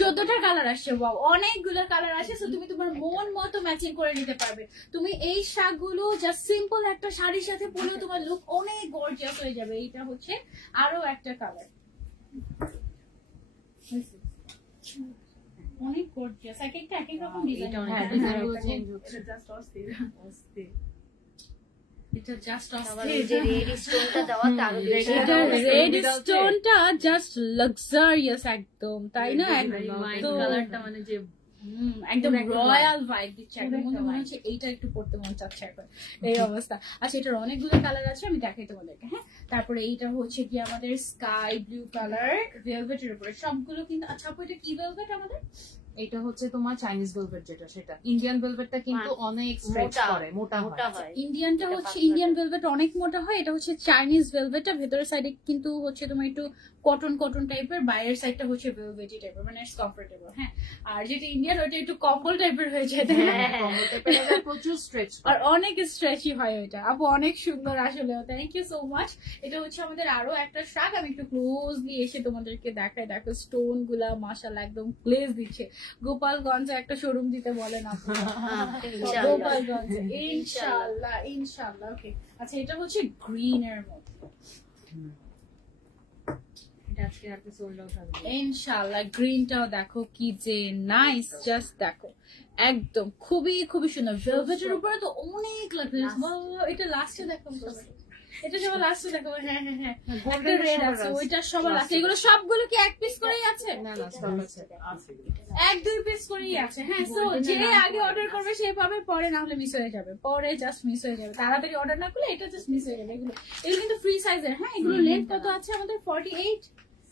14টা কালার আসছে। ওয়াও অনেকগুলো কালার আছে। সো তুমি তোমার মন মতো ম্যাচিং করে নিতে পারবে। তুমি এই শাড়িগুলো জাস্ট সিম্পল একটা শাড়ির সাথে পরলেও তোমার লুক অনেক গর্জিয়াস হয়ে যাবে। এটা হচ্ছে আরো একটা কালার, অনেক গর্জিয়াস। এক একটা এক এক রকম ডিজাইন। এটা জাস্ট রেড স্টোনটা জাস্ট লাক্সারিয়াস একদম, তাই না? কালারটা মানে যে একদম রয়্যাল ভাইব দিচ্ছে, একদম মনে হচ্ছে এইটা একটু পড়তে মন চাচ্ছে এখন এই অবস্থা। আচ্ছা এটার অনেকগুলো কালার আছে, আমি দেখাই তোমাদেরকে। হ্যাঁ তারপরে এইটা হচ্ছে কি আমাদের স্কাই ব্লু কালার ভেলভেটের উপরে সবগুলো কিন্তু। আচ্ছা আপু এটা কি ভেলভেট আমাদের? এটা হচ্ছে তোমার চাইনিজ ভেলভেট যেটা, সেটা ইন্ডিয়ান ভেলভেটটা কিন্তু অনেক স্ট্রেচ করে, মোটা হয়। ইন্ডিয়ানটা হচ্ছে ইন্ডিয়ান ভেলভেট অনেক মোটা হয়, এটা হচ্ছে চাইনিজ ভেলভেটটা ভেতরের সাইডে কিন্তু হচ্ছে তোমার একটু কটন কটন টাইপের, বাইরের সাইডটা হচ্ছে ভেলভেটি টাইপের, মানে ইটস কমফোর্টেবল। হ্যাঁ আর যেটা ইন্ডিয়ান ওটা একটু কম্বল টাইপের হয়ে যায়, তাই না? প্রচুর স্ট্রেচ আর অনেক স্ট্রেচি হয় ওইটা। আপু অনেক সুন্দর আসলে, থ্যাংক ইউ সো মাচ। এটা হচ্ছে আমাদের আরো একটা শাক, আমি একটু ক্লোজলি এসে তোমাদেরকে দেখাই। দেখো স্টোন গুলা মাশাআল্লাহ একদম গ্লেজ দিচ্ছে। গোপালগঞ্জে একটা শোরুম দিতে বলেন আপু। গোপালগঞ্জে ইনশাআল্লাহ ইনশাআল্লাহ। ওকে আচ্ছা এটা হচ্ছে গ্রিন এর মধ্যে, ইনশাআল্লাহ গ্রিনটাও দেখো কি যে নাইস, জাস্ট দেখো একদম খুবই খুবই সুন্দর। ভেলভেটের উপরে তো অনেক লাগবে। এটা লাস্টে দেখো, এটা সবার লাস্টে দেখো। হ্যাঁ হ্যাঁ হ্যাঁ একটা রেড আছে, ওইটা সবার লাস্টে। এগুলো সবগুলো কি এক পিস করেই আছে? না না সব আছে, এক দুই পিস করেই আছে। হ্যাঁ সো যে আগে অর্ডার করবে সে পাবে, পরে না হলে মিস হয়ে যাবে, পরে জাস্ট মিস হয়ে যাবে। তাড়াতাড়ি অর্ডার না করলে এটা জাস্ট মিস হয়ে যাবে। এগুলো কিন্তু ফ্রি সাইজের। হ্যাঁ এগুলো লেন্থ কত আছে আমাদের? 48।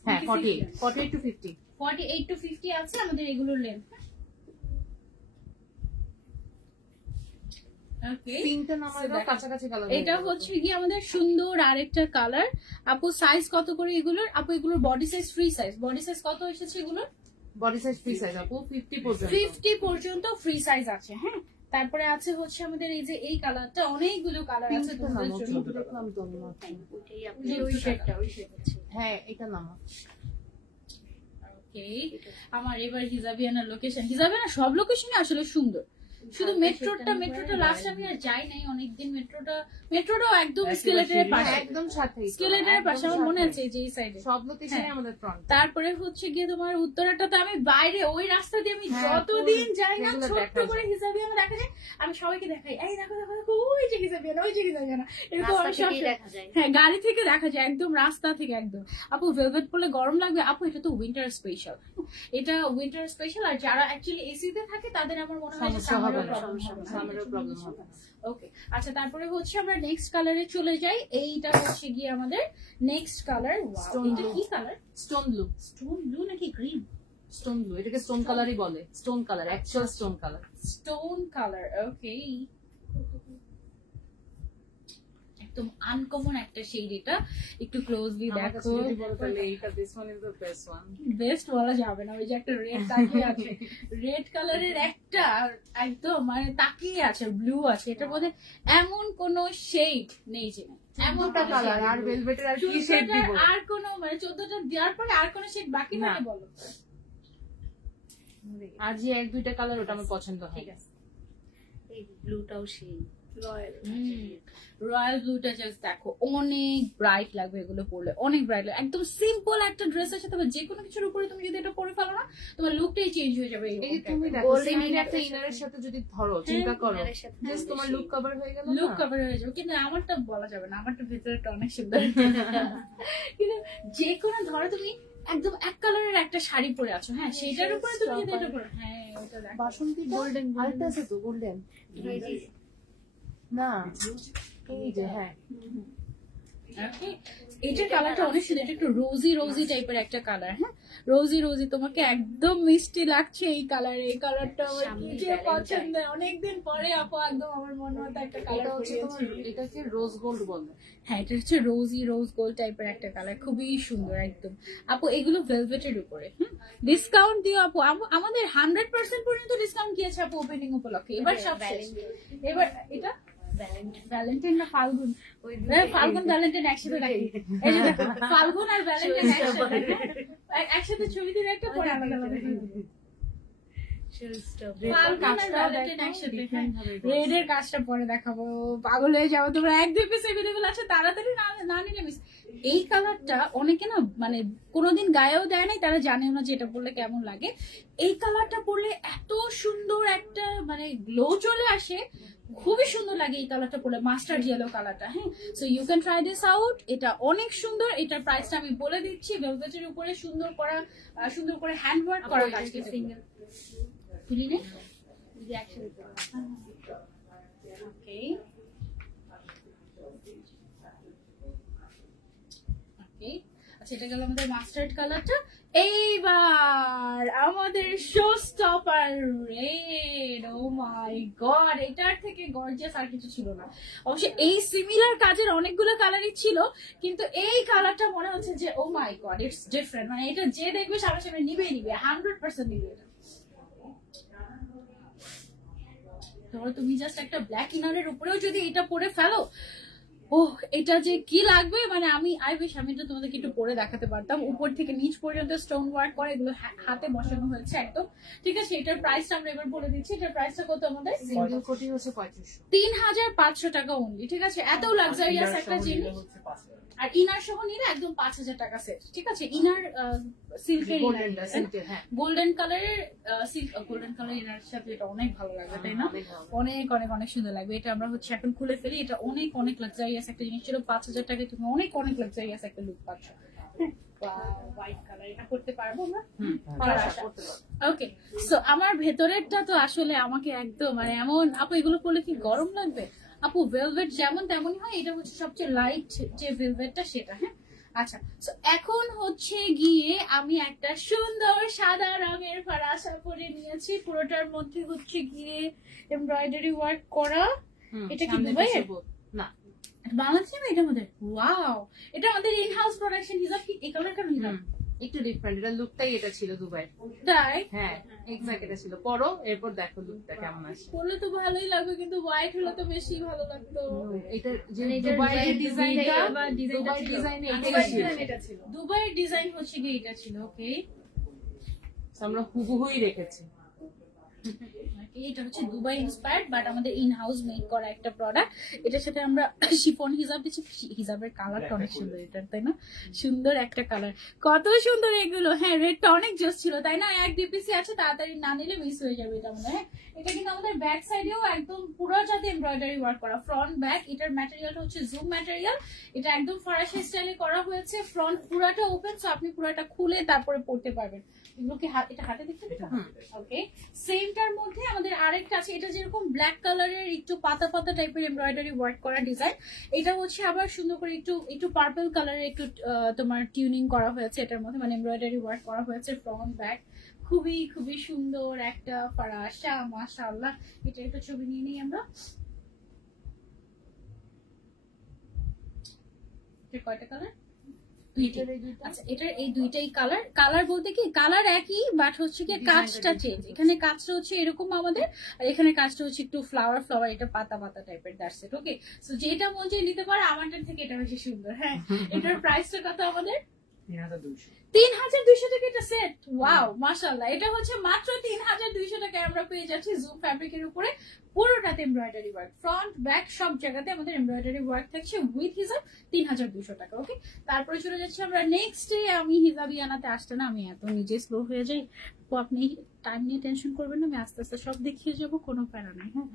হ্যাঁ 48 টু 50, 48 টু 50 আছে আমাদের এগুলোর লেন্থ। এটা হচ্ছে কি আমাদের সুন্দর আরেকটা কালার। আপু সাইজ কত করে এগুলোর? আপু এগুলোর body size free size, body size কত এসেছে এগুলোর? বডি সাইজ ফ্রি সাইজ আপু 50 পর্যন্ত ফ্রি সাইজ আছে। হ্যাঁ তারপরে আছে হচ্ছে আমাদের এই যে এই কালারটা, অনেকগুলো কালার আছে তোমাদের জন্য। ওই শেডটা হ্যাঁ এটা নাম। ওকে আমার এবার হিজাবিয়ানার লোকেশন, হিজাবিয়ানা সব লোকেশনই আসলে সুন্দর, শুধু মেট্রোটা লাস্ট আমি আর যাই নাই অনেকদিন। মেট্রোটাও একদম স্কেলেটরের পাশে, একদম সাথে স্কেলেটরের পাশে আমার মনে আছে যে এই সাইডে সব লোকেশনে আমাদের ফ্রন্ট। তারপরে হচ্ছে গিয়ে তোমার উত্তরাটা তো আমি বাইরে ওই রাস্তা দিয়ে আমি যতদিন যাই না ছোট্ট করে হিসাবে আমার দেখা যায়, আমি সবাইকে দেখাই এই দেখো দেখো দেখো ওই জায়গায় যাবে না, ওই জায়গায় যাবে না, এরকম রাস্তা আমি সব থেকেই দেখা যায়। হ্যাঁ গাড়ি থেকে দেখা যায়, একদম রাস্তা থেকে একদম। আপু ভেলভেট পরলে গরম লাগবে? আপু এটা তো উইন্টার স্পেশাল, এটা উইন্টার স্পেশাল। আর যারা অ্যাকচুয়ালি এসিতে থাকে তাদের আমার মনে হয় সমস্যা হবে না, সামারের সামারের প্রবলেম হবে না। ওকে আচ্ছা, তারপরে হচ্ছে আমরা নেক্সট কালারে চলে যাই। এইটা হচ্ছে গিয়ে আমাদের নেক্সট কালার। Stone এটা blue. কি colour? Stone blue, stone blue নাকি গ্রিন? স্টোন ব্লু, এটাকে স্টোন কালারই বলে, stone colour, actual stone colour. Stone colour, okay. একদম আনকমন একটা শেড, এটা একটু ক্লোজলি দেখো। বেস্ট বলা যাবে না, ওই যে একটা রেড তাকিয়ে আছে, রেড কালারের একটা একদম মানে তাকিয়ে আছে, ব্লু আছে, এটার মধ্যে এমন কোন শেড নেই যে এমনটা কালার আর ভেলভেটের আর কি শেড দিব? আর কোন মানে 14টা দেওয়ার পরে আর কোন শেড বাকি না। থাকে বলো? আর যে এক দুইটা কালার ওটা আমার পছন্দ হয়। ঠিক আছে, এই ব্লুটাও সেই রয়্যাল ব্লুটা জাস্ট দেখো, অনেক ব্রাইট লাগবে এগুলো পরলে, অনেক ব্রাইট লাগবে। একদম সিম্পল একটা ড্রেসের সাথে বা যে কোনো কিছুর উপরে তুমি যদি এটা পরে ফেলো না, তোমার লুকটাই চেঞ্জ হয়ে যাবে। এই যে তুমি দেখো সিমিলার একটা ইনারের সাথে যদি ধরো, চিন্তা করো, ইনারের সাথে জাস্ট তোমার লুক কভার হয়ে গেল। লুক কভার হয়ে যাবে। কিন্তু আমারটা বলা যাবে না, আমারটা ভেতরেটা অনেক সুন্দর। কিন্তু যে কোনো ধরো তুমি একদম এক কালারের একটা শাড়ি পরে আছো, হ্যাঁ সেটার উপরে তুমি যদি এটা পরো, হ্যাঁ ওটা দেখো। বাসন্তী গোল্ডেন, আরেকটা আছে তো গোল্ডেন না, এই যে হ্যাঁ Okay? এটার কালারটা অনেক সুন্দর, এটা একটু রোজি রোজি টাইপের একটা কালার। হ্যাঁ রোজি রোজি, তোমাকে একদম মিষ্টি লাগছে এই কালার। এই কালারটা আমার কি যে পছন্দ, অনেকদিন পরে আপু একদম আমার মন মতো একটা এটা কালার হচ্ছে তোমার, এটাকে রোজ গোল্ড বলে। হ্যাঁ এটা হচ্ছে রোজি রোজ গোল্ড টাইপের একটা কালার, খুবই সুন্দর একদম। আপু এগুলো ভেলভেটের উপরে ডিসকাউন্ট দিও আপু। আমাদের 100% পর্যন্ত ডিসকাউন্ট দিয়েছে আপু ওপেনিং উপলক্ষে। এবার সব শেষ। এবার এটা ভ্যালেন্টাইন না ফাল্গুন? ফাল্গুন ভ্যালেন্টাইন একসাথে রাখি। এই যে দেখো ফাল্গুন আর ভ্যালেন্টাইন একসাথে, একসাথে ছবি দিলে একটা পরে আলাদা আলাদা ফাল্গুন আর ভ্যালেন্টাইন একসাথে। রেড এর কাজটা পরে দেখাবো, পাগল হয়ে যাবো তোমরা। এক দুই পিস এভেলেবল আছে, তাড়াতাড়ি না নিলে মিস। এই কালারটা অনেকে না মানে কোনোদিন গায়েও দেয় নাই, তারা জানেও না যে এটা পরলে কেমন লাগে। এই কালারটা পরলে এত সুন্দর একটা মানে গ্লো চলে আসে, খুবই সুন্দর লাগে এই কালারটা পরলে, মাস্টার্ড ইয়েলো কালারটা। হ্যাঁ so you can try this out, এটা অনেক সুন্দর। এটার প্রাইসটা আমি বলে দিচ্ছি, ভেলভেটের উপরে সুন্দর করা, সুন্দর করে হ্যান্ড ওয়ার্ক করা কাজ। সিঙ্গেল তুলি নেই ওকে ওকে। আচ্ছা এটা গেল আমাদের মাস্টার্ড কালারটা। এইবার আমাদের শো স্টপার রেড। ও মাই গড, এটার থেকে গর্জিয়াস আর কিছু ছিল না। অবশ্য এই সিমিলার কাজের অনেকগুলো কালারই ছিল, কিন্তু এই কালারটা মনে হচ্ছে যে ও মাই গড ইটস ডিফারেন্ট। মানে এটা যে দেখবে সামনে নিবেই নিবে, 100% নিবে এটা। ধরো তুমি জাস্ট একটা ব্ল্যাক ইনারের উপরেও যদি এটা পরে ফেলো, ওহ এটা যে কি লাগবে, মানে আমি তো তোমাদেরকে একটু পরে দেখাতে পারতাম। উপর থেকে নিচ পর্যন্ত স্টোন ওয়ার্ক করা, এগুলো হাতে বসানো হয়েছে একদম। ঠিক আছে এটার প্রাইসটা আমরা এবার বলে দিচ্ছি। এটার প্রাইসটা কত আমাদের? সিঙ্গেল কোটি হচ্ছে 3500, 3500 টাকা অনলি। ঠিক আছে এত লাক্সারিয়াস একটা জিনিস, আর ইনার সহ নিলে একদম 5000 টাকা সেট। ঠিক আছে ইনার সিল্কের গোল্ডেন কালারের সিল্ক, গোল্ডেন কালার ইনার সাথে এটা অনেক ভালো লাগবে তাই না? অনেক অনেক অনেক সুন্দর লাগবে। এটা আমরা হচ্ছে এখন খুলে ফেলি। এটা অনেক অনেক লাক্সারিয়াস একটা জিনিস ছিল, 5000 টাকায় তুমি অনেক অনেক লাক্সারিয়াস একটা লুক পাচ্ছ। হোয়াইট কালার এটা করতে পারবো আমরা। ওকে সো আমার ভেতরেরটা তো আসলে আমাকে একদম মানে এমন, আপু এগুলো করলে কি গরম লাগবে? আপু ভেলভেট যেমন তেমনই হয়, এটা হচ্ছে সবচেয়ে লাইট যে ভেলভেটটা সেটা। হ্যাঁ আচ্ছা এখন হচ্ছে গিয়ে আমি একটা সুন্দর সাদা রঙের ফরাসা পরে নিয়েছি, পুরোটার মধ্যে হচ্ছে গিয়ে এমব্রয়ডারি ওয়ার্ক করা। এটা কি দুবাই না বাংলাদেশে? এটার মধ্যে ওয়াও, এটা আমাদের ইন হাউস প্রোডাকশন। হিসাব কি এই কালার কেন নিলাম? একটু ডিফারেন্ট, এটা লুকটাই এটা ছিল দুবাই। তাই হ্যাঁ এক্স্যাক্ট এটা ছিল। পরো এরপর দেখো লুকটা কেমন আসে। পরলে তো ভালোই লাগবে, কিন্তু হোয়াইট হলে তো বেশি ভালো লাগতো। এটা যে দুবাইয়ের ডিজাইনটা, দুবাই ডিজাইন এটা ছিল, দুবাইয়ের ডিজাইন হচ্ছে কি এটা ছিল। ওকে আমরা হুবহুই রেখেছি। কি, এটা হচ্ছে দুবাই ইন্সপায়ার্ড বাট আমাদের ইন হাউস মেড করা একটা প্রোডাক্ট। এটার সাথে আমরা শিফন হিজাব দিচ্ছি। হিজাবের কালারটা অনেক সুন্দর এটার, তাই না? সুন্দর একটা কালার, কত সুন্দর এগুলো। হ্যাঁ, রেডটা অনেক জোস ছিল, তাই না? 1-2 পিসি আছে, তাড়াতাড়ি না নিলে মিস হয়ে যাবে এটা মনে হয়। এটা কিন্তু আমাদের ব্যাক সাইডেও একদম পুরোটাতে এমব্রয়ডারি ওয়ার্ক করা, ফ্রন্ট ব্যাক। এটার ম্যাটেরিয়ালটা হচ্ছে জুম ম্যাটেরিয়াল, এটা একদম ফরাসি স্টাইলে করা হয়েছে। ফ্রন্ট পুরাটা ওপেন, সো আপনি পুরাটা খুলে তারপরে পরতে পারবেন। এগুলোকে এটা হাতে দেখতে ওকে। সেমটার মধ্যে আমাদের আরেকটা আছে, এটা যেরকম ব্ল্যাক কালারের একটু পাতা পাতা টাইপের এমব্রয়ডারি ওয়ার্ক করা ডিজাইন, এটা হচ্ছে আবার সুন্দর করে একটু পার্পল কালারের একটু তোমার টিউনিং করা হয়েছে এটার মধ্যে, মানে এমব্রয়ডারি ওয়ার্ক করা হয়েছে ফ্রন্ট ব্যাক। খুবই খুবই সুন্দর একটা ফারাসা, মাশাআল্লাহ। এটা একটা ছবি নিয়ে নিই আমরা। কয়টা কালার? আচ্ছা, এটার এই দুইটাই কালার। কালার বলতে কি কালার একই, বাট হচ্ছে কি কাজটা চেঞ্জ। এখানে কাজটা হচ্ছে এরকম আমাদের, আর এখানে কাজটা হচ্ছে একটু ফ্লাওয়ার, এটা পাতা পাতা টাইপের। That's it. ওকে, সো যেটা মন চাই নিতে পারে। আমারটার থেকে এটা বেশি সুন্দর। হ্যাঁ, এটার প্রাইসটা কত আমাদের? 3200 টাকা এটা সেট। ওয়াও, মাশাআল্লাহ। এটা হচ্ছে মাত্র 3200 টাকায় আমরা পেয়ে যাচ্ছি জুম ফ্যাব্রিকের উপরে পুরোটাতে এমব্রয়ডারি ওয়ার্ক, ফ্রন্ট ব্যাক সব জায়গাতে আমাদের এমব্রয়ডারি ওয়ার্ক থাকছে উইথ হিজাব। 3200 টাকা। ওকে, তারপরে চলে যাচ্ছি আমরা নেক্সট ডে। আমি হিজাবি আনাতে আসতে না, আমি এত নিজে স্লো হয়ে যাই। তো আপনি টাইম নিয়ে টেনশন করবেন না, আমি আস্তে আস্তে সব দেখিয়ে যাবো, কোনো প্যারা নাই। হ্যাঁ,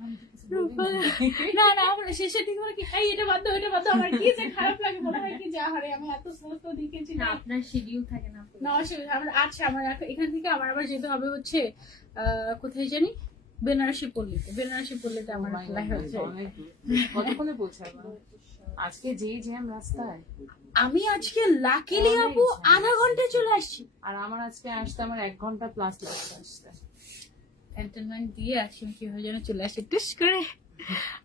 না না, আমরা শেষের দিকে বলে কি এটা বাদ দাও, এটা বাদ দাও, আমার কি যে খারাপ লাগে, মনে হয় কি যে আহারে আমি এত স্লো স্লো দেখিয়েছি। না, আপনার শিডিউল থাকে না। না, অসুবিধা। আচ্ছা, আমার এখান থেকে আবার যেতে হবে হচ্ছে কোথায় জানি, বেনারসি পল্লীতে। বেনারসি পল্লীতে আমার কতক্ষণে পৌঁছাবো আজকে? যে জ্যাম রাস্তায়। আমি আজকে লাকিলি আপু আধা ঘন্টায় চলে আসছি, আর আমার আজকে আসতে আমার 1 ঘন্টা প্লাস লাগছে আসতে। ক্যান্টনমেন্ট দিয়ে আছি কি হয়ে যেন চলে আসি টুস করে।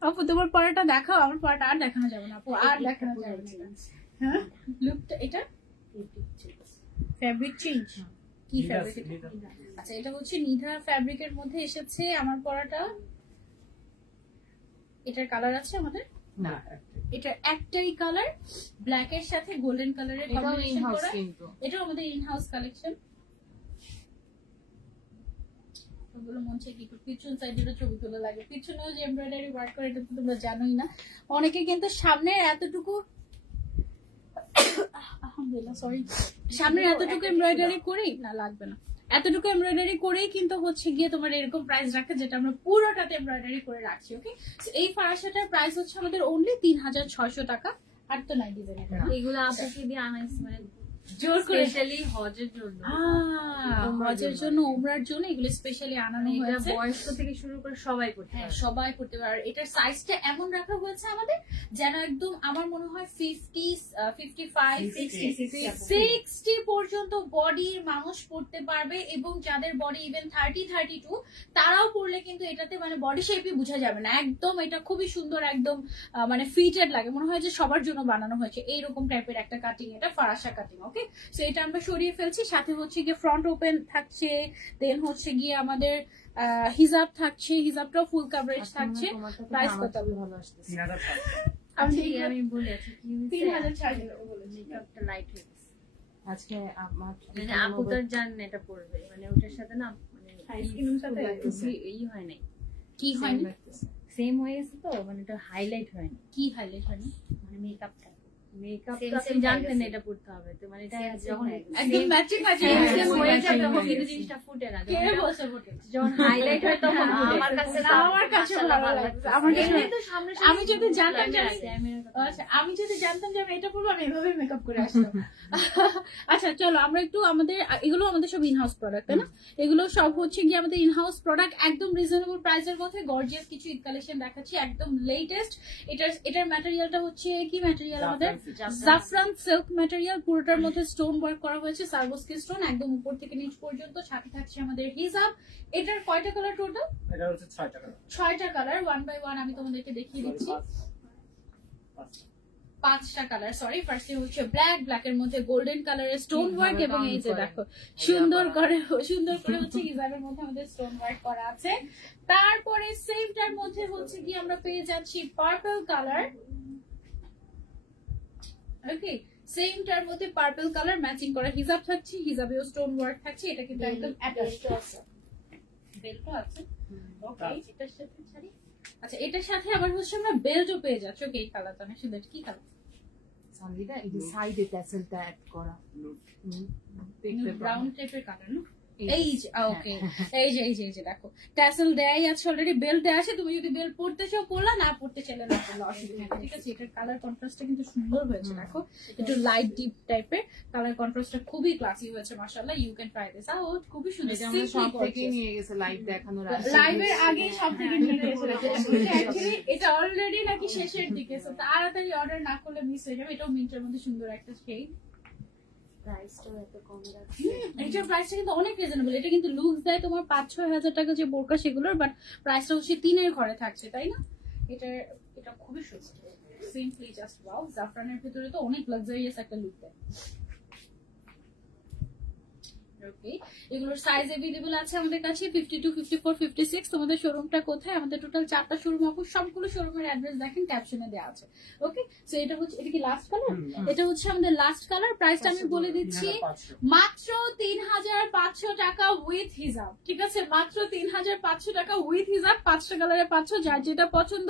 আপু তোমার পড়াটা দেখাও, আমার পড়াটা আর দেখানো যাবে না আপু, আর দেখানো যাবে না। হ্যাঁ, লুকটা এটা ফ্যাব্রিক চেঞ্জ। কি ফ্যাব্রিক? আচ্ছা, এটা হচ্ছে নিধা ফ্যাব্রিকের মধ্যে এসেছে আমার পড়াটা। এটার কালার আছে আমাদের না, এটা একটাই কালার, ব্ল্যাক এর সাথে গোল্ডেন কালারের কম্বিনেশন করা। এটা আমাদের ইন হাউস কালেকশন। ওগুলো মন চাই কি পিছন সাইডেরও ছবি তোলা লাগে, পিছনেও যে এমব্রয়ডারি ওয়ার্ক করে এটা তো তোমরা জানোই না। অনেকে কিন্তু সামনের এতটুকু আলহামদুলিল্লাহ সরি, সামনের এতটুকু এমব্রয়ডারি করেই না লাগবে না, এতটুকু এমব্রয়ডারি করেই কিন্তু হচ্ছে গিয়ে তোমার এরকম প্রাইস রাখে, যেটা আমরা পুরোটাতে এমব্রয়ডারি করে রাখছি। ওকে, এই ফারাসাটার প্রাইস হচ্ছে আমাদের অনলি 3600 টাকা। আর তো নাই ডিজাইন, এগুলো আপুকে দিয়ে আনাইছি, মানে জোর করে স্পেশালি হজের জন্য। হজের জন্য, উমরার জন্য এগুলো স্পেশালি আনানো হয়েছে। বয়স্ক থেকে শুরু করে সবাই করতে হ্যাঁ, সবাই করতে পারে। এটার সাইজটা এমন রাখা হয়েছে আমাদের যেন একদম আমার মনে হয় 50, 55, 60 পর্যন্ত বডির মানুষ পড়তে পারবে, এবং যাদের বডি ইভেন 30-32 তারাও পড়লে কিন্তু এটাতে মানে বডি শেপই বোঝা যাবে না। একদম এটা খুবই সুন্দর, একদম মানে ফিটেড লাগে, মনে হয় যে সবার জন্য বানানো হয়েছে এইরকম টাইপের একটা কাটিং। এটা ফারাসা কাটিং। ওকে, সো এটা আমরা সরিয়ে ফেলছি। সাথে হচ্ছে গিয়ে ফ্রন্ট ওপেন থাকছে, দেন হচ্ছে গিয়ে আমাদের হিজাব থাকছে, হিজাবটাও ফুল কভারেজ থাকছে। প্রাইস কত? ভালো আসতেছে। আমি বলি আছি কি 3600 মেকআপটা লাইট হয়ে গেছে আজকে আমার মানে আপু তো জানেন এটা পড়বে, মানে ওটার সাথে না মানে আইসক্রিমের সাথে এই হয় নাই, কি হয়নি, সেম হয়ে গেছে তো, মানে এটা হাইলাইট হয়নি। কি হাইলাইট হয়নি? মানে মেকআপটা Same, তো আপনি same জানতেন হয়ে এটা পড়তে হবে, তো মানে এটা Same, same যখন হয়ে গেছে। একদম ম্যাচিং ম্যাচিং সেম হয়ে যায় তখন হয়ে কিন্তু গেছে। জিনিসটা ফুটে না। কে বলছে বটে? যখন হাইলাইট হয় তখন ফুটে। আমার কাছে না, আমার কাছে ভালো লাগছে। আমার কাছে তো সামনে আমি যদি জানতাম যে আমি আচ্ছা, আমি যদি জানতাম যে আমি এটা পরবো, আমি এভাবে মেকআপ করে আসতাম। আচ্ছা চলো আমরা একটু আমাদের, এগুলো আমাদের সব ইন হাউস প্রোডাক্ট, তাই না? এগুলো সব হচ্ছে গিয়ে আমাদের ইন হাউস প্রোডাক্ট, একদম রিজনেবল প্রাইসের মধ্যে গর্জিয়াস কিছু ঈদ কালেকশন দেখাচ্ছি, একদম লেটেস্ট। এটার ম্যাটেরিয়ালটা হচ্ছে কি ম্যাটেরিয়াল আমাদের? জাফরান সিল্ক ম্যাটেরিয়াল, পুরোটার মধ্যে স্টোন ওয়ার্ক করা হয়েছে, সার্ভোস্কি স্টোন একদম উপর থেকে নিচ পর্যন্ত। সাথে থাকছে আমাদের হিজাব। এটার কয়টা কালার টোটাল? এটা হচ্ছে 6টা কালার। 6টা কালার, 1 বাই 1 আমি তোমাদেরকে দেখিয়ে দিচ্ছি। 5টা কালার, সরি। ফার্স্টে হচ্ছে ব্ল্যাক, ব্ল্যাকের মধ্যে গোল্ডেন কালারের স্টোন ওয়ার্ক, এবং এই যে দেখো সুন্দর করে হচ্ছে হিজাবের মধ্যে আমাদের স্টোন ওয়ার্ক করা আছে। তারপরে সেমটার মধ্যে হচ্ছে কি আমরা পেয়ে যাচ্ছি পার্পল কালার। ওকে, সেমটার মধ্যে পার্পল কালার ম্যাচিং করা হিজাব থাকছে, হিজাবেও স্টোন ওয়ার্ক থাকছে। এটা কিন্তু একদম অ্যাটাচড আছে, বেল্টও আছে। ওকে এটার সাথে শাড়ি। আচ্ছা এটার সাথে আবার হচ্ছে আমরা বেল্টও পেয়ে যাচ্ছি। ওকে এই কালারটা অনেক সুন্দর। কি কালার? সানজিদা এই যে সাইডে ট্যাসেলটা অ্যাড করা দেখতে ব্রাউন টাইপের কালার না? এই যে ওকে এই যে দেখো ট্যাসেল দেয়াই আছে অলরেডি, বেল্ট দেয়া আছে। তুমি যদি বেল্ট পরতে চাও পরলা, না পরতে চাইলে না পরলা, অসুবিধা নেই। ঠিক আছে এটার কালার কন্ট্রাস্টটা কিন্তু সুন্দর হয়েছে। দেখো একটু লাইট ডিপ টাইপের কালার কন্ট্রাস্টটা খুবই ক্লাসি হয়েছে মাশাআল্লাহ। You can try this out. খুবই সুন্দর। এটা আমরা সব থেকে নিয়ে গেছে লাইভ দেখানোর আগে, লাইভের আগে সব থেকে নিয়ে গেছে। অ্যাকচুয়ালি এটা অলরেডি নাকি শেষের দিকে, সো তাড়াতাড়ি অর্ডার না করলে মিস হয়ে যাবে। এটাও মিন্টের মধ্যে সুন্দর একটা শেড। প্রাইসটাও এত কম রাখছে। এটার প্রাইসটা কিন্তু অনেক রিজনেবল। এটা কিন্তু লুকস দেয় তোমার 5-6 হাজার টাকা যে বোরকা সেগুলোর, বাট প্রাইসটা হচ্ছে 3-এর ঘরে থাকছে, তাই না? এটা খুবই সুন্দর, সিম্পলি জাস্ট ওয়াও। জাফরানের ভিতরে তো অনেক লাক্সারিয়াস একটা লুক দেয়। ওকে এগুলোর সাইজ अवेलेबल আছে আমাদের কাছে 52, 54, 56। তোমাদের শোরুমটা কোথায়? আমাদের টোটাল 4টা শোরুম আপু, সবগুলো শোরুমের অ্যাড্রেস দেখেন ক্যাপশনে দেওয়া আছে। ওকে সো এটা হচ্ছে, এটা কি লাস্ট কালার? এটা হচ্ছে আমাদের লাস্ট কালার। প্রাইসটা আমি বলে দিচ্ছি মাত্র 3500 টাকা উইথ হিজাব। ঠিক আছে মাত্র 3500 টাকা উইথ হিজাব। 5টা কালারে পাচ্ছ, যার যেটা পছন্দ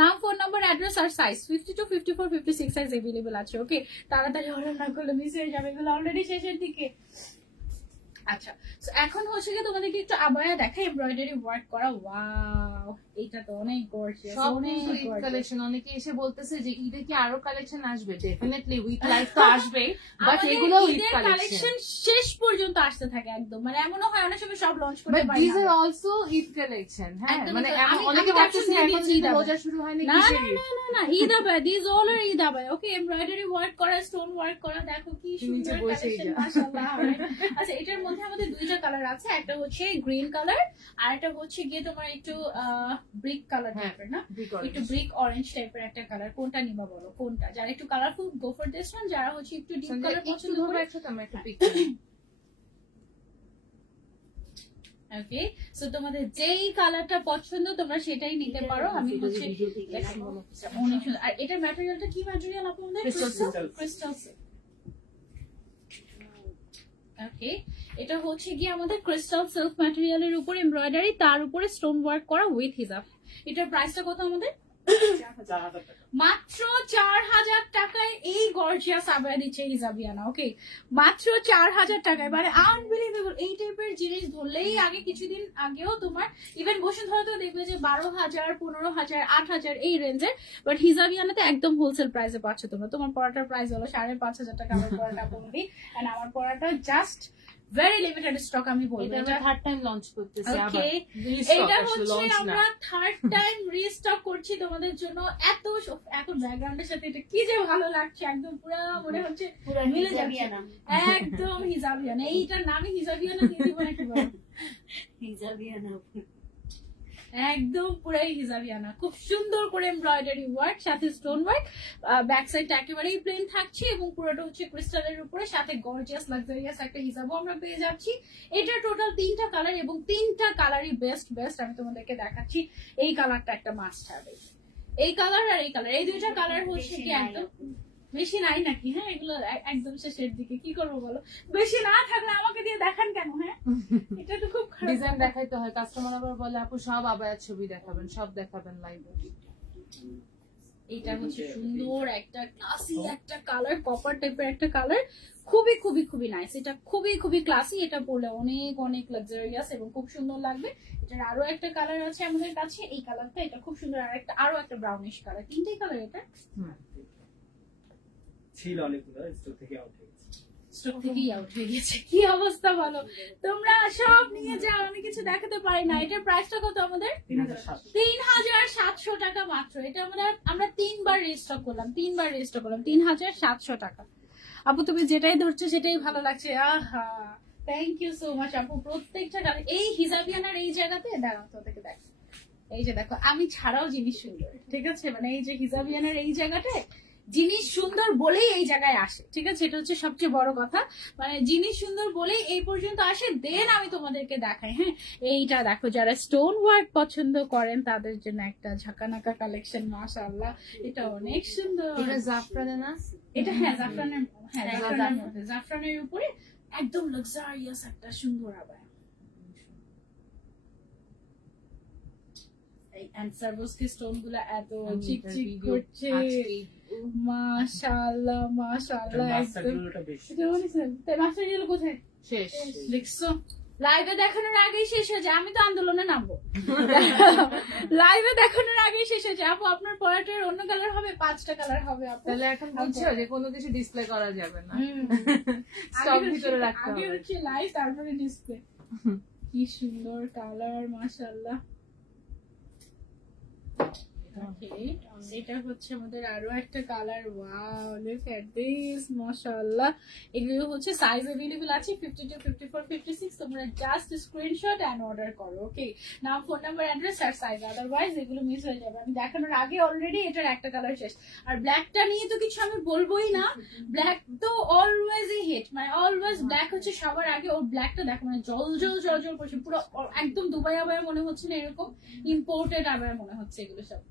নাম, ফোন নাম্বার, অ্যাড্রেস আর সাইজ 52, 54, 56 সাইজ अवेलेबल আছে। ওকে তাড়াতাড়ি অর্ডার না করলে মিস হয়ে যাবে, এগুলো অলরেডি শেষের দিকে। আচ্ছা এখন হচ্ছে কি তোমাদেরকে একটু আবায়া দেখাই, এমব্রয়ডারি ওয়ার্ক করা। ওয়াও এটা তো অনেক গর্জিয়াস, অনেক কালেকশন। অনেকে এসে বলতেছে যে ঈদে কি আরো কালেকশন আসবে? ডেফিনেটলি উইথ লাইফ তো আসবে, বাট এগুলো উইথ কালেকশন শেষ পর্যন্ত আসতে থাকে একদম। মানে এমনও হয় অনেক সময় সব লঞ্চ করতে বাট পারি this are also Eid collection. হ্যাঁ মানে অনেকে ভাবতেছে এখন ঈদ রোজা শুরু হয় না, না কিসের ঈদ? না ঈদ আবায়া, দিস অল আর ঈদ আবায়া। ওকে এমব্রয়ডারি ওয়ার্ক করা, স্টোন ওয়ার্ক করা, দেখো কি সুন্দর কালেকশন মাশাআল্লাহ। আচ্ছা এটার মধ্যে আমাদের দুইটা কালার আছে, একটা হচ্ছে গ্রিন কালার আর একটা হচ্ছে গিয়ে তোমার একটু ব্রিক কালার টাইপের না, একটু ব্রিক অরেঞ্জ টাইপের একটা কালার। কোনটা নিবা বলো? কোনটা? যারা একটু colourful go for this one, যারা হচ্ছে একটু ডিপ কালার পছন্দ করে একসাথে আমরা একটা পিকচার। ওকে সো তোমাদের যেই কালারটা পছন্দ তোমরা সেটাই নিতে পারো। আমি হচ্ছে অনেক সুন্দর। আর এটার ম্যাটেরিয়ালটা কি ম্যাটেরিয়াল আপনাদের? Crystal silk. ওকে এটা হচ্ছে কি আমাদের ক্রিস্টাল সিল্ক ম্যাটেরিয়ালের উপর এমব্রয়ডারি, তার উপরে স্টোন ওয়ার্ক করা উইথ হিজাব। এটার প্রাইসটা কত আমাদের? মাত্র 4000 টাকায় এই গর্জিয়াস আবায়া দিচ্ছে হিজাবিয়ানা। ওকে মাত্র 4000 টাকায়, মানে আনবিলিভেবল। এই টাইপের জিনিস ধরলেই আগে কিছুদিন আগেও তোমার ইভেন বসুন্ধরা তো দেখবে যে 12,000, 15,000, 8,000 এই রেঞ্জের, বাট হিজাবিয়ানাতে একদম হোলসেল প্রাইসে পাচ্ছ তোমরা। তোমার পড়াটার প্রাইস হলো 5,500 টাকা আমার পড়াটা পড়বে, এন্ড আমার পড়াটা জাস্ট ভেরি লিমিটেড স্টক। আমি বলবো এটা থার্ড টাইম লঞ্চ করতেছি। ওকে এটা হচ্ছে আমরা থার্ড টাইম রিস্টক করছি তোমাদের জন্য। এত ব্যাকগ্রাউন্ডের সাথে এটা কি যে ভালো লাগছে, একদম পুরো মনে হচ্ছে পুরো মিলে যাচ্ছে একদম হিজাবিয়ানা। এইটার নামই হিজাবিয়ানা দিয়ে দিব নাকি বলো? হিজাবিয়ানা একদম পুরাই হিজাবিয়ানা। খুব সুন্দর করে এমব্রয়ডারি ওয়ার্ক, সাথে স্টোন ওয়ার্ক। ব্যাক সাইডটা একেবারেই প্লেন থাকছে এবং পুরোটা হচ্ছে ক্রিস্টালের উপরে, সাথে গর্জিয়াস লাক্সারিয়াস একটা হিজাবও আমরা পেয়ে যাচ্ছি। এটা টোটাল 3টা কালার এবং 3টা কালারই বেস্ট। আমি তোমাদেরকে দেখাচ্ছি। এই কালারটা একটা মাস্ট হবে, এই কালার আর এই কালার, এই দুইটা কালার হচ্ছে কি একদম বেশি নাই নাকি? হ্যাঁ এগুলো একদম শেষের দিকে, কি করবো বলো? বেশি না থাকলে আমাকে দিয়ে দেখান কেন? হ্যাঁ এটা তো খুব খারাপ। ডিজাইন দেখাইতে হয়, কাস্টমার আবার বলে আপু সব আবায়ার ছবি দেখাবেন, সব দেখাবেন লাইভে। এটা হচ্ছে সুন্দর একটা ক্লাসি একটা কালার, কপার টাইপের একটা কালার, খুবই খুবই খুবই নাইস। এটা খুবই খুবই ক্লাসি, এটা পরলে অনেক অনেক লাক্সারিয়াস এবং খুব সুন্দর লাগবে। এটার আরো একটা কালার আছে আমাদের কাছে, এই কালারটা, এটা খুব সুন্দর। আরো একটা ব্রাউনিশ কালার, 3টাই কালার এটা ছিল অনেকগুলো, স্টক থেকে আউট হয়ে গেছে। স্টক থেকেই আউট হয়ে গেছে। কি অবস্থা বলো? তোমরা সব নিয়ে যাও, আমি কিছু দেখাতে পারি না। এটার প্রাইসটা কত আমাদের? 3700 টাকা মাত্র। এটা আমরা 3বার রিস্টক করলাম, 3700 টাকা। আপু তুমি যেটাই ধরছো সেটাই ভালো লাগছে। আহা থ্যাংক ইউ সো মাচ আপু। প্রত্যেকটা কালার এই হিজাবিয়ানার এই জায়গাতে দাঁড়াও তো থেকে দেখো, এই যে দেখো আমি ছাড়াও জিনিস সুন্দর। ঠিক আছে মানে এই যে হিজাবিয়ানার এই জায়গাটায় জিনিস সুন্দর বলেই এই জায়গায় আসে। ঠিক আছে এটা হচ্ছে সবচেয়ে বড় কথা, মানে জিনিস সুন্দর বলেই এই পর্যন্ত আসে, দেন আমি তোমাদেরকে দেখাই। হ্যাঁ এইটা দেখো, যারা স্টোন ওয়ার্ক পছন্দ করেন তাদের জন্য একটা ঝাঁকানাকা কালেকশন। মাশাআল্লাহ এটা অনেক সুন্দর। এটা জাফরানে না? এটা জাফরানের উপরে একদম লাক্সারিয়াস একটা সুন্দর আবায়া। এই অ্যান্সারবোস্কি স্টোন গুলা এত আমি চিকচিক এটার video করছে, আজকেই মাশাআল্লাহ মাশাআল্লাহ। মাস্টার একদম গুলোটা বেশি এটা বলেছেন তাই মাস্টার গেল কোথায় শেষ। দেখছো লাইভে দেখানোর আগেই শেষ হয়ে যায়, আমি তো আন্দোলনে নামবো। লাইভে দেখানোর আগেই শেষ হয়ে যায়। আপু আপনার পরাটার অন্য কালার হবে, 5টা কালার হবে আপু। তাহলে এখন বুঝছো যে কোনো কিছু ডিসপ্লে করা যাবে না, হুম। স্টক আগে ভিতরে হচ্ছে- রাখতে আগে হবে। হচ্ছে লাইভ তারপরে ডিসপ্লে। কি সুন্দর কালার মাশাআল্লাহ। Okay, এটা হচ্ছে আমাদের আরো একটা colour. Wow, look at this মাশাআল্লাহ। এগুলো হচ্ছে সাইজ अवेलेबल আছে 52, 54, 56। তোমরা জাস্ট স্ক্রিনশট এন্ড অর্ডার করো। ওকে, নাম, ফোন নাম্বার, অ্যাড্রেস আর সাইজ, আদারওয়াইজ এগুলো মিস হয়ে যাবে। আমি দেখানোর আগে অলরেডি এটার একটা কালার শেষ। আর ব্ল্যাকটা নিয়ে তো কিছু আমি বলবোই না, ব্ল্যাক তো অলওয়েজ হিট, মানে অলওয়েজ ব্ল্যাক হচ্ছে সবার আগে। ওর ব্ল্যাকটা দেখো মানে জল জল জল জল করছে, পুরো একদম দুবাই আবায়া মনে হচ্ছে না, এরকম ইম্পোর্টেড আবায়া মনে হচ্ছে এগুলো সব।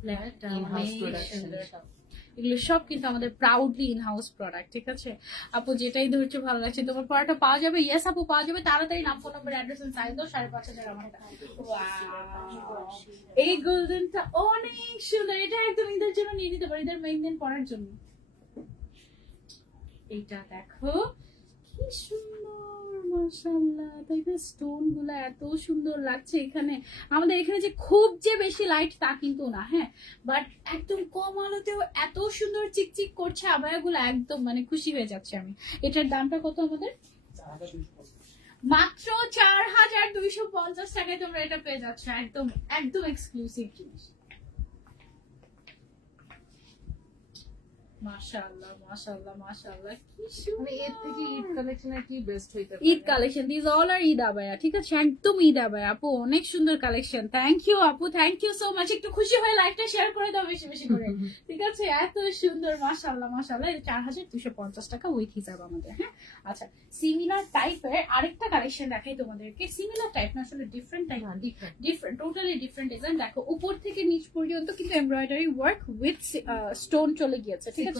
ব্ল্যাকটা In-house অনেক production সুন্দর। সব। এগুলো সব কিন্তু আমাদের প্রাউডলি ইন হাউস প্রোডাক্ট, ঠিক আছে আপু? যেটাই ধরছে ভালো লাগছে, তোমার পড়াটা পাওয়া যাবে। ইয়েস আপু পাওয়া যাবে, তাড়াতাড়ি নাম, phone number, address and size দাও। 5,500 আমার। এই গোল্ডেনটা অনেক সুন্দর, এটা একদম ঈদের জন্য নিয়ে নিতে পারি, ঈদের মেইন দিন পরার জন্য। এইটা দেখো কি সুন্দর মাশাআল্লাহ, তাই না? স্টোন গুলা এত সুন্দর লাগছে এখানে। আমাদের এখানে যে খুব যে বেশি লাইট তা কিন্তু না, হ্যাঁ, বাট একদম কম আলোতেও এত সুন্দর চিকচিক করছে আবায়াগুলো, একদম মানে খুশি হয়ে যাচ্ছে আমি। এটার দামটা কত আমাদের? মাত্র 4,250 টাকায় তোমরা এটা পেয়ে যাচ্ছ, একদম একদম এক্সক্লুসিভ জিনিস। মাশাআল্লাহ মাশাআল্লাহ মাশাআল্লাহ, কি মানে এর থেকে ঈদ কালেকশনের কি বেস্ট হইতে পারে? Eid collection, this all are Eid আবায়া, ঠিক আছে? একদম ঈদ আবায়া আপু, অনেক সুন্দর কালেকশন। থ্যাংক ইউ আপু, থ্যাংক ইউ সো মাচ। একটু খুশি হয়ে লাইভটা শেয়ার করে দাও বেশি বেশি করে, ঠিক আছে? এত সুন্দর মাশাআল্লাহ মাশাআল্লাহ। 4,250 টাকা উইথ হিসাব আমাদের, হ্যাঁ। আচ্ছা, সিমিলার টাইপের আরেকটা কালেকশন দেখাই তোমাদেরকে। সিমিলার টাইপ না, আসলে different type, different, totally different design. দেখো উপর থেকে নিচ পর্যন্ত কিন্তু এমব্রয়ডারি ওয়ার্ক উইথ স্টোন চলে গিয়েছে, ঠিক আছে?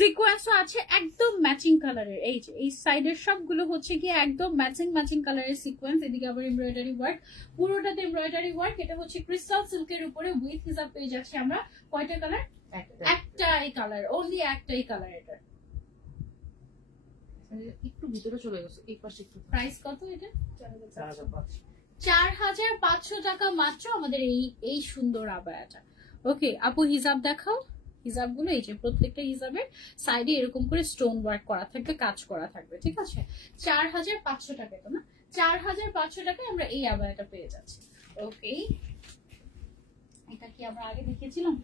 সিকোয়েন্সও আছে, একদম ম্যাচিং কালারের। এই যে এই সাইডের সবগুলো হচ্ছে কি একদম ম্যাচিং ম্যাচিং কালারের সিকোয়েন্স। এদিকে আবার এমব্রয়ডারি ওয়ার্ক, পুরোটাতে এমব্রয়ডারি ওয়ার্ক। এটা হচ্ছে ক্রিস্টাল সিল্কের উপরে উইথ হিসাব পেয়ে যাচ্ছি আমরা। কয়টা কালার? একটাই কালার, অনলি একটাই কালার। এটা একটু ভিতরে চলে গেছে, এই পাশে একটু। প্রাইস কত এটা? 4,500 4,500 টাকা মাত্র আমাদের এই সুন্দর আবায়াটা। ওকে আপু, হিসাব দেখাও। হিজাবগুলো এই যে প্রত্যেকটা হিজাবের সাইডে এরকম করে স্টোন ওয়ার্ক করা থাকবে, কাজ করা থাকবে, ঠিক আছে? 4,500 টাকা, তো না? 4,500 টাকায় আমরা এই আবায়াটা পেয়ে যাচ্ছি। ওকে, এটা কি আমরা আগে দেখিয়েছিলাম?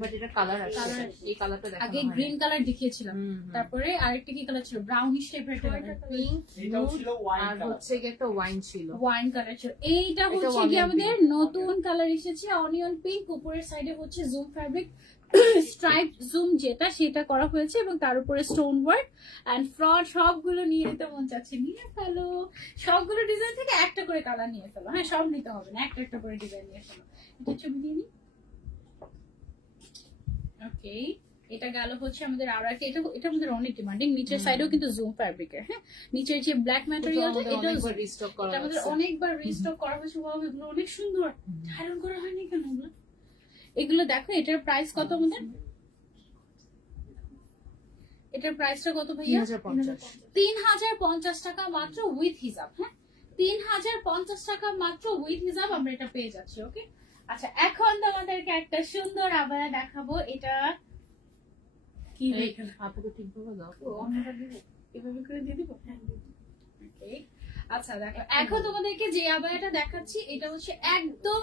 বাট এটা কালার আছে, Colour আছে। এই কালারটা দেখো। আগে গ্রিন কালার দেখিয়েছিলাম, তারপরে আরেকটা কি কালার ছিল? ব্রাউনিশ টাইপের একটা পিঙ্ক, এটাও ছিল ওয়াইন আর কালার। হচ্ছে কি একটা ওয়াইন ছিল। ওয়াইন কালার ছিল। এইটা হচ্ছে কি onion আমাদের pink। নতুন কালার এসেছে, অনিয়ন পিঙ্ক। উপরের সাইডে হচ্ছে জুম ফ্যাব্রিক স্ট্রাইপ জুম যেটা, সেটা করা হয়েছে এবং তার উপরে স্টোন ওয়ার্ক এন্ড ফ্রন্ট। সবগুলো নিয়ে নিতে মন চাচ্ছে, নিয়ে ফেলো। সবগুলো ডিজাইন থেকে একটা করে কালার নিয়ে ফেলো, হ্যাঁ, সব নিতে হবে না, একটা একটা করে ডিজাইন নিয়ে ফেলো। এটা ছবি দিয়ে নিই। ওকে, এটা গেল হচ্ছে আমাদের আর একটা। এটা আমাদের অনেক ডিমান্ডিং। নিচের সাইডেও কিন্তু জুম ফ্যাব্রিকের, হ্যাঁ, নিচের যে ব্ল্যাক ম্যাটেরিয়ালটা, এটা রিস্টক করা এটা আমাদের হয়েছে। অনেকবার রিস্টক করা হয়েছে। ওয়াও, এগুলো অনেক সুন্দর, ধারণ করা হয়নি কেন এগুলো? এগুলো দেখো, এটার প্রাইস কত আমাদের? এটার প্রাইসটা কত ভাইয়া? 3,050 3,050 টাকা মাত্র উইথ হিসাব, হ্যাঁ, 3,050 টাকা মাত্র উইথ হিসাব আমরা এটা পেয়ে যাচ্ছি। ওকে, আচ্ছা, এখন তোমাদেরকে একটা সুন্দর আবায়া দেখাবো। এটা কি দেখেন আপুকে ঠিকভাবে দাও। অন্যটা দিব, এভাবে করে দিয়ে দিব। ওকে, আচ্ছা দেখো, এখন তোমাদেরকে যে আবায়াটা দেখাচ্ছি এটা হচ্ছে একদম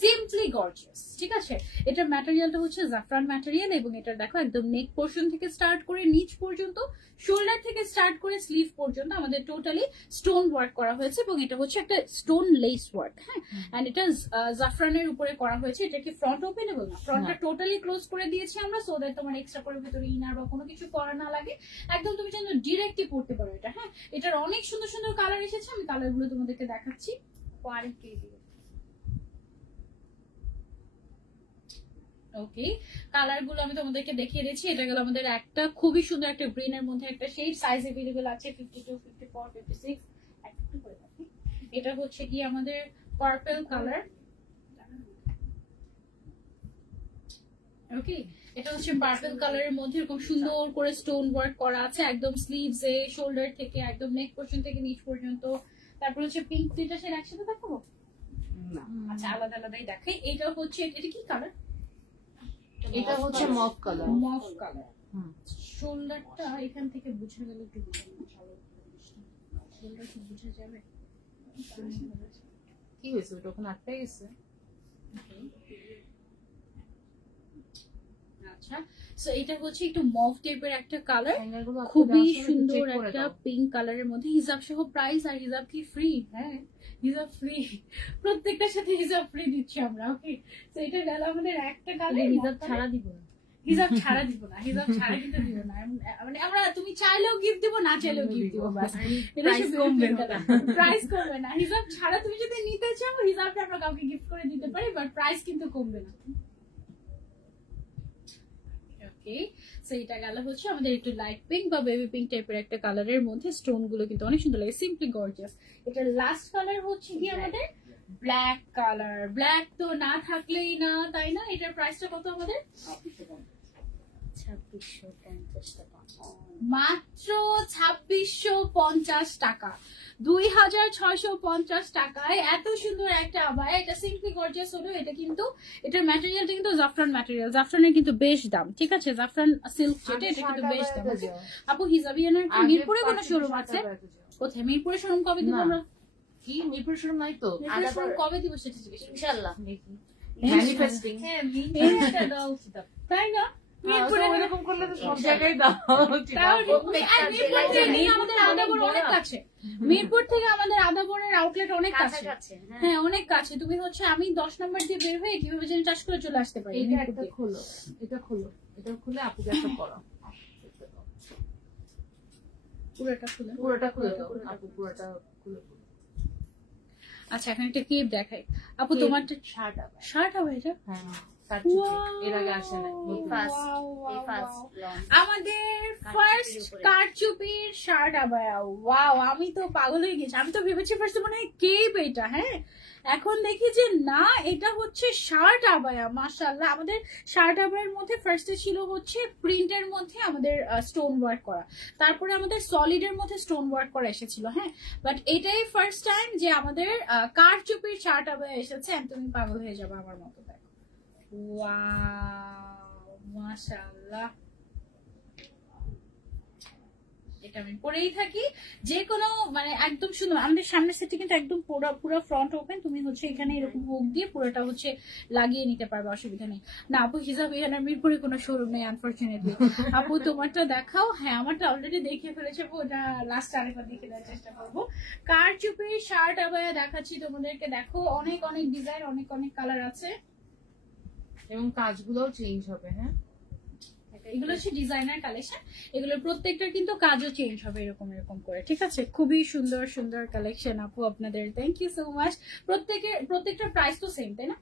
সিম্পলি গর্জিয়াস, ঠিক আছে? এটার ম্যাটেরিয়ালটা হচ্ছে জাফরান ম্যাটেরিয়াল এবং এটা দেখো একদম নেক পোর্শন থেকে স্টার্ট করে নিচ পর্যন্ত, শোল্ডার থেকে স্টার্ট করে স্লিভ পর্যন্ত আমাদের টোটালি স্টোন ওয়ার্ক করা হয়েছে এবং এটা হচ্ছে একটা স্টোন লেস ওয়ার্ক, হ্যাঁ। এন্ড এটা জাফরানের উপরে করা হয়েছে। এটা কি ফ্রন্ট ওপেনেবল না, ফ্রন্টটা টোটালি ক্লোজ করে দিয়েছি আমরা, সো দ্যাট তোমার এক্সট্রা করে ভিতরে ইনার বা কোনো কিছু করা না লাগে, একদম তুমি চাইলে ডিরেক্টলি পড়তে পারো এটা, হ্যাঁ। এটার অনেক সুন্দর সুন্দর কালার এসেছে, আমি কালারগুলো তোমাদেরকে দেখাচ্ছি। ওকে, কালার গুলো আমি তোমাদেরকে দেখিয়ে দিচ্ছি। এটা গেল আমাদের একটা খুবই সুন্দর একটা গ্রিন এর মধ্যে একটা শেড, সাইজ अवेलेबल আছে 52, 54, 56। একটু করে দেখি, এটা হচ্ছে কি আমাদের পার্পল কালার। ওকে, এটা হচ্ছে পার্পল কালারের মধ্যে এরকম সুন্দর করে স্টোন ওয়ার্ক করা আছে একদম স্লিভস এ, শোল্ডার থেকে একদম নেক পোর্শন থেকে নিচ পর্যন্ত। তারপর হচ্ছে পিঙ্ক, দুইটা শেড একসাথে দেখাবো? না আচ্ছা, আলাদা আলাদাই দেখাই। এটা হচ্ছে, এটা কি কালার? এটা হচ্ছে মফ কালার। মফ কালার। শোল্ডারটা এখান থেকে বুঝে গেলে একটু শোল্ডার কি বুঝে যাবে? কি হয়েছে, ওটা ওখানে আটকে গেছে? আচ্ছা, সো এটা হচ্ছে একটু মফ টাইপের একটা কালার, হ্যাঙ্গার গুলো আপনাদের খুবই আসলে একটু সুন্দর check করে একটা দাও। পিঙ্ক কালারের মধ্যে। হিজাব সহ প্রাইস, আর হিজাব কি ফ্রি? হ্যাঁ, হিজাব ফ্রি, প্রত্যেকটার সাথে হিজাব ফ্রি দিচ্ছি আমরা। ওকে, তো এটা গেল আমাদের একটা কালার। হিজাব ছাড়া দিব না। হিজাব ছাড়া দিব না, হিজাব ছাড়া কিন্তু দিব না। মানে আমরা তুমি চাইলেও গিফট দিব, না চাইলেও গিফট দিব, বাস। প্রাইস কমবে না। প্রাইস কমবে না। হিজাব ছাড়া তুমি যদি নিতে চাও, হিজাবটা আমরা কাউকে গিফট করে দিতে পারি, বাট প্রাইস কিন্তু কমবে না। ওকে, সো এটা গেল হচ্ছে আমাদের একটু লাইট পিঙ্ক বা বেবি পিঙ্ক টাইপের একটা কালারের মধ্যে। স্টোন গুলো কিন্তু অনেক সুন্দর লাগে, সিম্পলি গর্জিয়াস। এটা লাস্ট কালার হচ্ছে কি আমাদের ব্ল্যাক কালার। ব্ল্যাক তো না থাকলেই না, তাই না? এটার প্রাইসটা কত আমাদের? 2650 টাকা। মাত্র 2650 টাকা। 2650 টাকায় এত সুন্দর একটা আবায়া। এটা সিম্পলি গর্জিয়াস হলো। এটা কিন্তু, এটার ম্যাটেরিয়ালটা কিন্তু জাফরান ম্যাটেরিয়াল। জাফরানের কিন্তু বেশ দাম, ঠিক আছে? জাফরান সিল্ক যেটা, এটা কিন্তু বেশ দাম। Okay? আপু, হিজাবিয়ানের কি মিরপুরে কোনো শোরুম আছে? কোথায়? মিরপুরে শোরুম কবে দিব আমরা? কি মিরপুর শোরুম নাই তো? মিরপুরে শোরুম কবে দিব সেটা জিজ্ঞেস করছি। ইনশাআল্লাহ। ম্যানিফেস্টিং। হ্যাঁ, মিনিমাম একটা দেওয়া উচিত আপনার। তাই না? মিরপুরে এরকম করলে তো সব জায়গায় দাও। তাও ঠিক। প্রত্যেকটা আর মিরপুর জেলায় থেকে মিরপুর আমাদের তো আদাবর অনেক অনেক বড়। কাছে। মিরপুর থেকে আমাদের আদাবরের আউটলেট অনেক কাছে। কাছাকাছি, হ্যাঁ। হ্যাঁ, অনেক কাছে। তুমি হচ্ছে, আমি 10 নম্বর দিয়ে বের হয়ে কিভাবে যেন চাষ করে চলে আসতে পারি। এটা মিরপুর একটা দিয়ে। খোলো, এটা খোলো, এটা খুলে আপুকে একটা করো। পুরোটা খুলে। পুরোটা খুলে দাও আপু, পুরোটা খুলে দাও। আচ্ছা, এখন একটা কেপ দেখাই। আপু, কেপ, তোমারটা শার্ট আবার। শার্ট হবে এটা? হ্যাঁ, কাটচুপি। Wow! এর আগে আসে নাই। এই ফার্স্ট, এই ফার্স্ট লঞ্চ। আমাদের ফার্স্ট কারচুপির শার্ট আবায়া। ওয়াও, আমি তো পাগল হয়ে গেছি। আমি তো ভেবেছি ফার্স্ট মনে হয় কেপ এটা, হ্যাঁ, এখন দেখি যে না, এটা হচ্ছে শার্ট আবায়া। মাশাআল্লাহ, আমাদের শার্ট আবায়ার মধ্যে ফার্স্টে ছিল হচ্ছে প্রিন্টের মধ্যে আমাদের স্টোন ওয়ার্ক করা, তারপরে আমাদের সলিডের মধ্যে স্টোন ওয়ার্ক করা এসেছিল, হ্যাঁ, বাট এটাই ফার্স্ট টাইম যে আমাদের কারচুপির শার্ট আবায়া এসেছে। and তুমি পাগল হয়ে যাবে আমার মতো। দেখো, ওয়াও, মাশাআল্লাহ। এটা আমি পরেই থাকি যে কোনো, মানে একদম সুন্দর। আমাদের সামনের সেটটি কিন্তু একদম পুরো ফ্রন্ট ওপেন। তুমি হচ্ছে এখানে এরকম হুক দিয়ে পুরোটা হচ্ছে লাগিয়ে নিতে পারবে, অসুবিধা নেই। না আপু, হিজাব এখানে মিরপুরে কোনো শোরুম নেই আনফরচুনেটলি। আপু, তোমারটা দেখাও। হ্যাঁ, আমারটা অলরেডি দেখে ফেলেছে। আপু, ওটা লাস্ট আরেকবার দেখে দেওয়ার চেষ্টা করবো। কারচুপির শার্ট আবায়া দেখাচ্ছি তোমাদেরকে। দেখো, অনেক অনেক ডিজাইন, অনেক অনেক কালার আছে, এবং কাজগুলোও চেঞ্জ হবে। হ্যাঁ, এগুলো হচ্ছে ডিজাইনার কালেকশন। এগুলোর প্রত্যেকটার কিন্তু কাজও চেঞ্জ হবে এরকম এরকম করে, ঠিক আছে? খুবই সুন্দর সুন্দর কালেকশন আপু আপনাদের। Thank you so much. প্রত্যেকটার প্রাইস তো সেম, তাই না?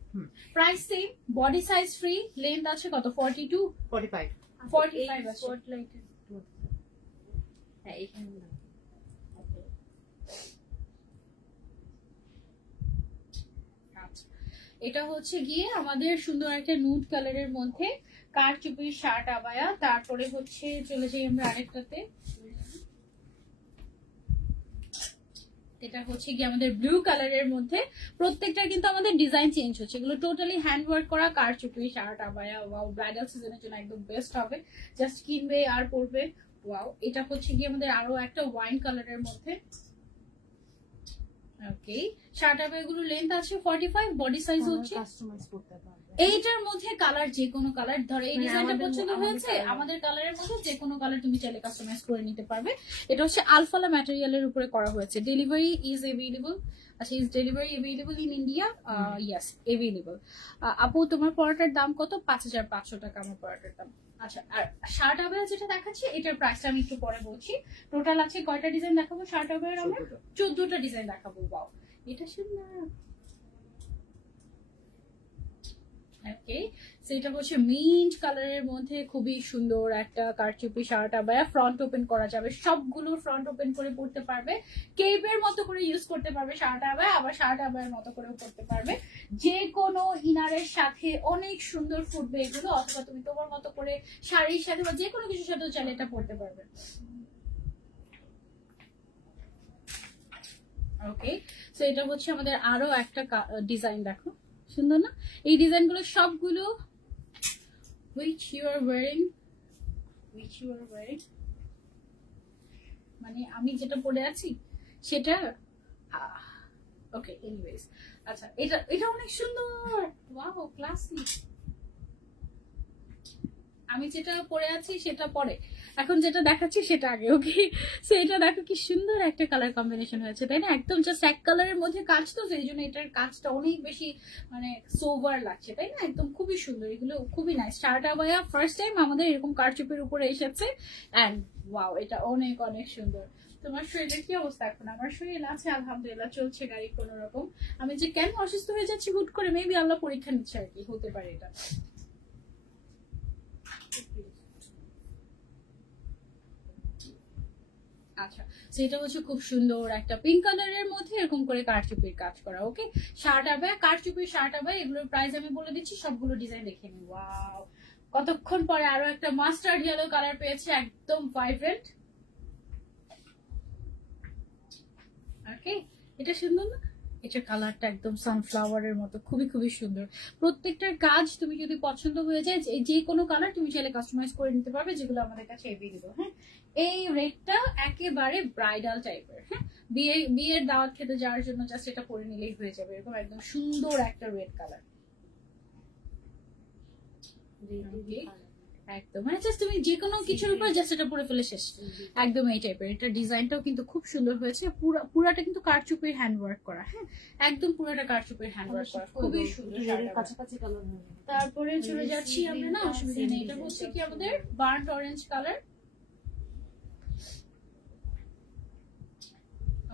Price same, body size free, length আছে কত? 42, 45। 45 আছে। স্পটলাইটের। হ্যাঁ, এখানে না। আচ্ছা, এটা হচ্ছে গিয়ে আমাদের সুন্দর একটা নুড কালারের মধ্যে কারচুপির শার্ট আবায়া। তারপরে হচ্ছে চলে যাই আমরা আরেকটাতে। এটা হচ্ছে কি আমাদের ব্লু কালারের মধ্যে। প্রত্যেকটা কিন্তু আমাদের ডিজাইন চেঞ্জ হচ্ছে। এগুলো টোটালি হ্যান্ড ওয়ার্ক করা কারচুপি শার্ট আবায়া। ওয়াও, ব্রাইডাল সিজনের জন্য একদম বেস্ট হবে। জাস্ট কিনবে আর পরবে। ওয়াও, এটা হচ্ছে কি আমাদের আরো একটা ওয়াইন কালারের মধ্যে। ওকে, শার্ট আবায়া এগুলো লেন্থ আছে 45, বডি সাইজ হচ্ছে। কাস্টমাইজ করতে পারবে। এইটার মধ্যে কালার যে কোনো কালার, ধরো এই মানে ডিজাইনটা আমাদের- পছন্দ আমাদের হয়েছে, colour। আমাদের কালারের মধ্যে যে কোনো কালার তুমি চাইলে কাস্টমাইজ করে নিতে পারবে। এটা হচ্ছে আলফালা ম্যাটেরিয়ালের উপরে করা হয়েছে। Delivery is available. আচ্ছা, is delivery available in India? Yes, available. আপু, তোমার পড়াটার দাম কত? 5500 টাকা আমার পড়াটার দাম। আচ্ছা, আর শার্ট আবায়া যেটা দেখাচ্ছি, এটার প্রাইসটা আমি একটু পরে বলছি। টোটাল আছে কয়টা ডিজাইন দেখাবো শার্ট আবায়ার? আমরা 14টা ডিজাইন দেখাবো। ওয়াও, এটা সুন্দর। ওকে, সো এটা হচ্ছে মিন্ট কালারের মধ্যে খুবই সুন্দর একটা কারচুপি শার্ট আবায়া। ফ্রন্ট ওপেন করা যাবে, সবগুলো ফ্রন্ট ওপেন করে পড়তে পারবে, কেপের মতো করে ইউজ করতে পারবে শার্ট আবায়া, আবার শার্ট আবায়ের মতো করেও পড়তে পারবে। যে কোনো ইনারের সাথে অনেক সুন্দর ফুটবে এগুলো, অথবা তুমি তোমার মতো করে শাড়ির সাথে বা যে কোনো কিছুর সাথে চাইলে এটা পড়তে পারবে। ওকে, সো এটা হচ্ছে আমাদের আরো একটা ডিজাইন, দেখো সুন্দর না? এই ডিজাইনগুলো সবগুলো which you are wearing, মানে আমি যেটা পরে আছি সেটা। ওকে, এনিওয়েজ, আচ্ছা এটা এটা অনেক সুন্দর, ওয়াও ক্লাসিক। আমি যেটা পরে আছি সেটা পরে, এখন যেটা দেখাচ্ছি সেটা আগে। ওকে, সো এটা দেখো কি সুন্দর একটা কালার কম্বিনেশন হয়েছে, তাই না? একদম জাস্ট এক কালারের মধ্যে কাজ, তো সেই জন্য এটার কাজটা অনেক বেশি মানে সোভার লাগছে, তাই না? একদম খুবই সুন্দর, এগুলো খুবই nice. Shirt abaya first time আমাদের এরকম কারচুপির উপরে এসেছে, এন্ড ওয়াও এটা অনেক অনেক সুন্দর। তোমার শরীরের কি অবস্থা এখন? আমার শরীর আছে আলহামদুলিল্লাহ, চলছে গাড়ি কোনো রকম। আমি যে কেন অসুস্থ হয়ে যাচ্ছি হুট করে, মেবি আল্লাহ পরীক্ষা নিচ্ছে আর কি, হতে পারে এটা। আচ্ছা, সেটা হচ্ছে খুব সুন্দর একটা পিঙ্ক কালারের মধ্যে এরকম করে কারচুপির কাজ করা। ওকে, শার্ট আবায়া, কারচুপির শার্ট আবায়া, এগুলোর প্রাইস আমি বলে দিচ্ছি, সবগুলো ডিজাইন দেখে নিই। ওয়াও, কতক্ষণ পরে আরো একটা মাস্টার্ড ইয়েলো কালার পেয়েছে, একদম ভাইব্রেন্ট। ওকে, এটা সুন্দর না? এটার কালারটা একদম সানফ্লাওয়ারের মতো, খুবই খুবই সুন্দর। প্রত্যেকটার কাজ তুমি যদি পছন্দ হয়ে যায়, যে কোনো কালার তুমি চাইলে কাস্টমাইজ করে নিতে পারবে, যেগুলো আমাদের কাছে এভেলেবল। হ্যাঁ, এই রেডটা একেবারে ব্রাইডাল টাইপের। হ্যাঁ, বিয়ের দাওয়াত খেতে যাওয়ার জন্য জাস্ট এটা পরে নিলেই হয়ে যাবে, এরকম একদম সুন্দর একটা রেড কালার। একদম মানে জাস্ট তুমি যে কোনো কিছুর উপর জাস্ট এটা পরে ফেলে শেষ, একদম এই টাইপের। এটা ডিজাইনটাও কিন্তু খুব সুন্দর হয়েছে, পুরাটা কিন্তু কারচুপির হ্যান্ড ওয়ার্ক করা। হ্যাঁ, একদম পুরাটা কারচুপির হ্যান্ড ওয়ার্ক করা, খুবই সুন্দর। কাছাকাছি কালার। তারপরে চলে যাচ্ছি আমরা, না অসুবিধা নেই। এটা হচ্ছে কি আমাদের বার্ন্ট অরেঞ্জ কালার।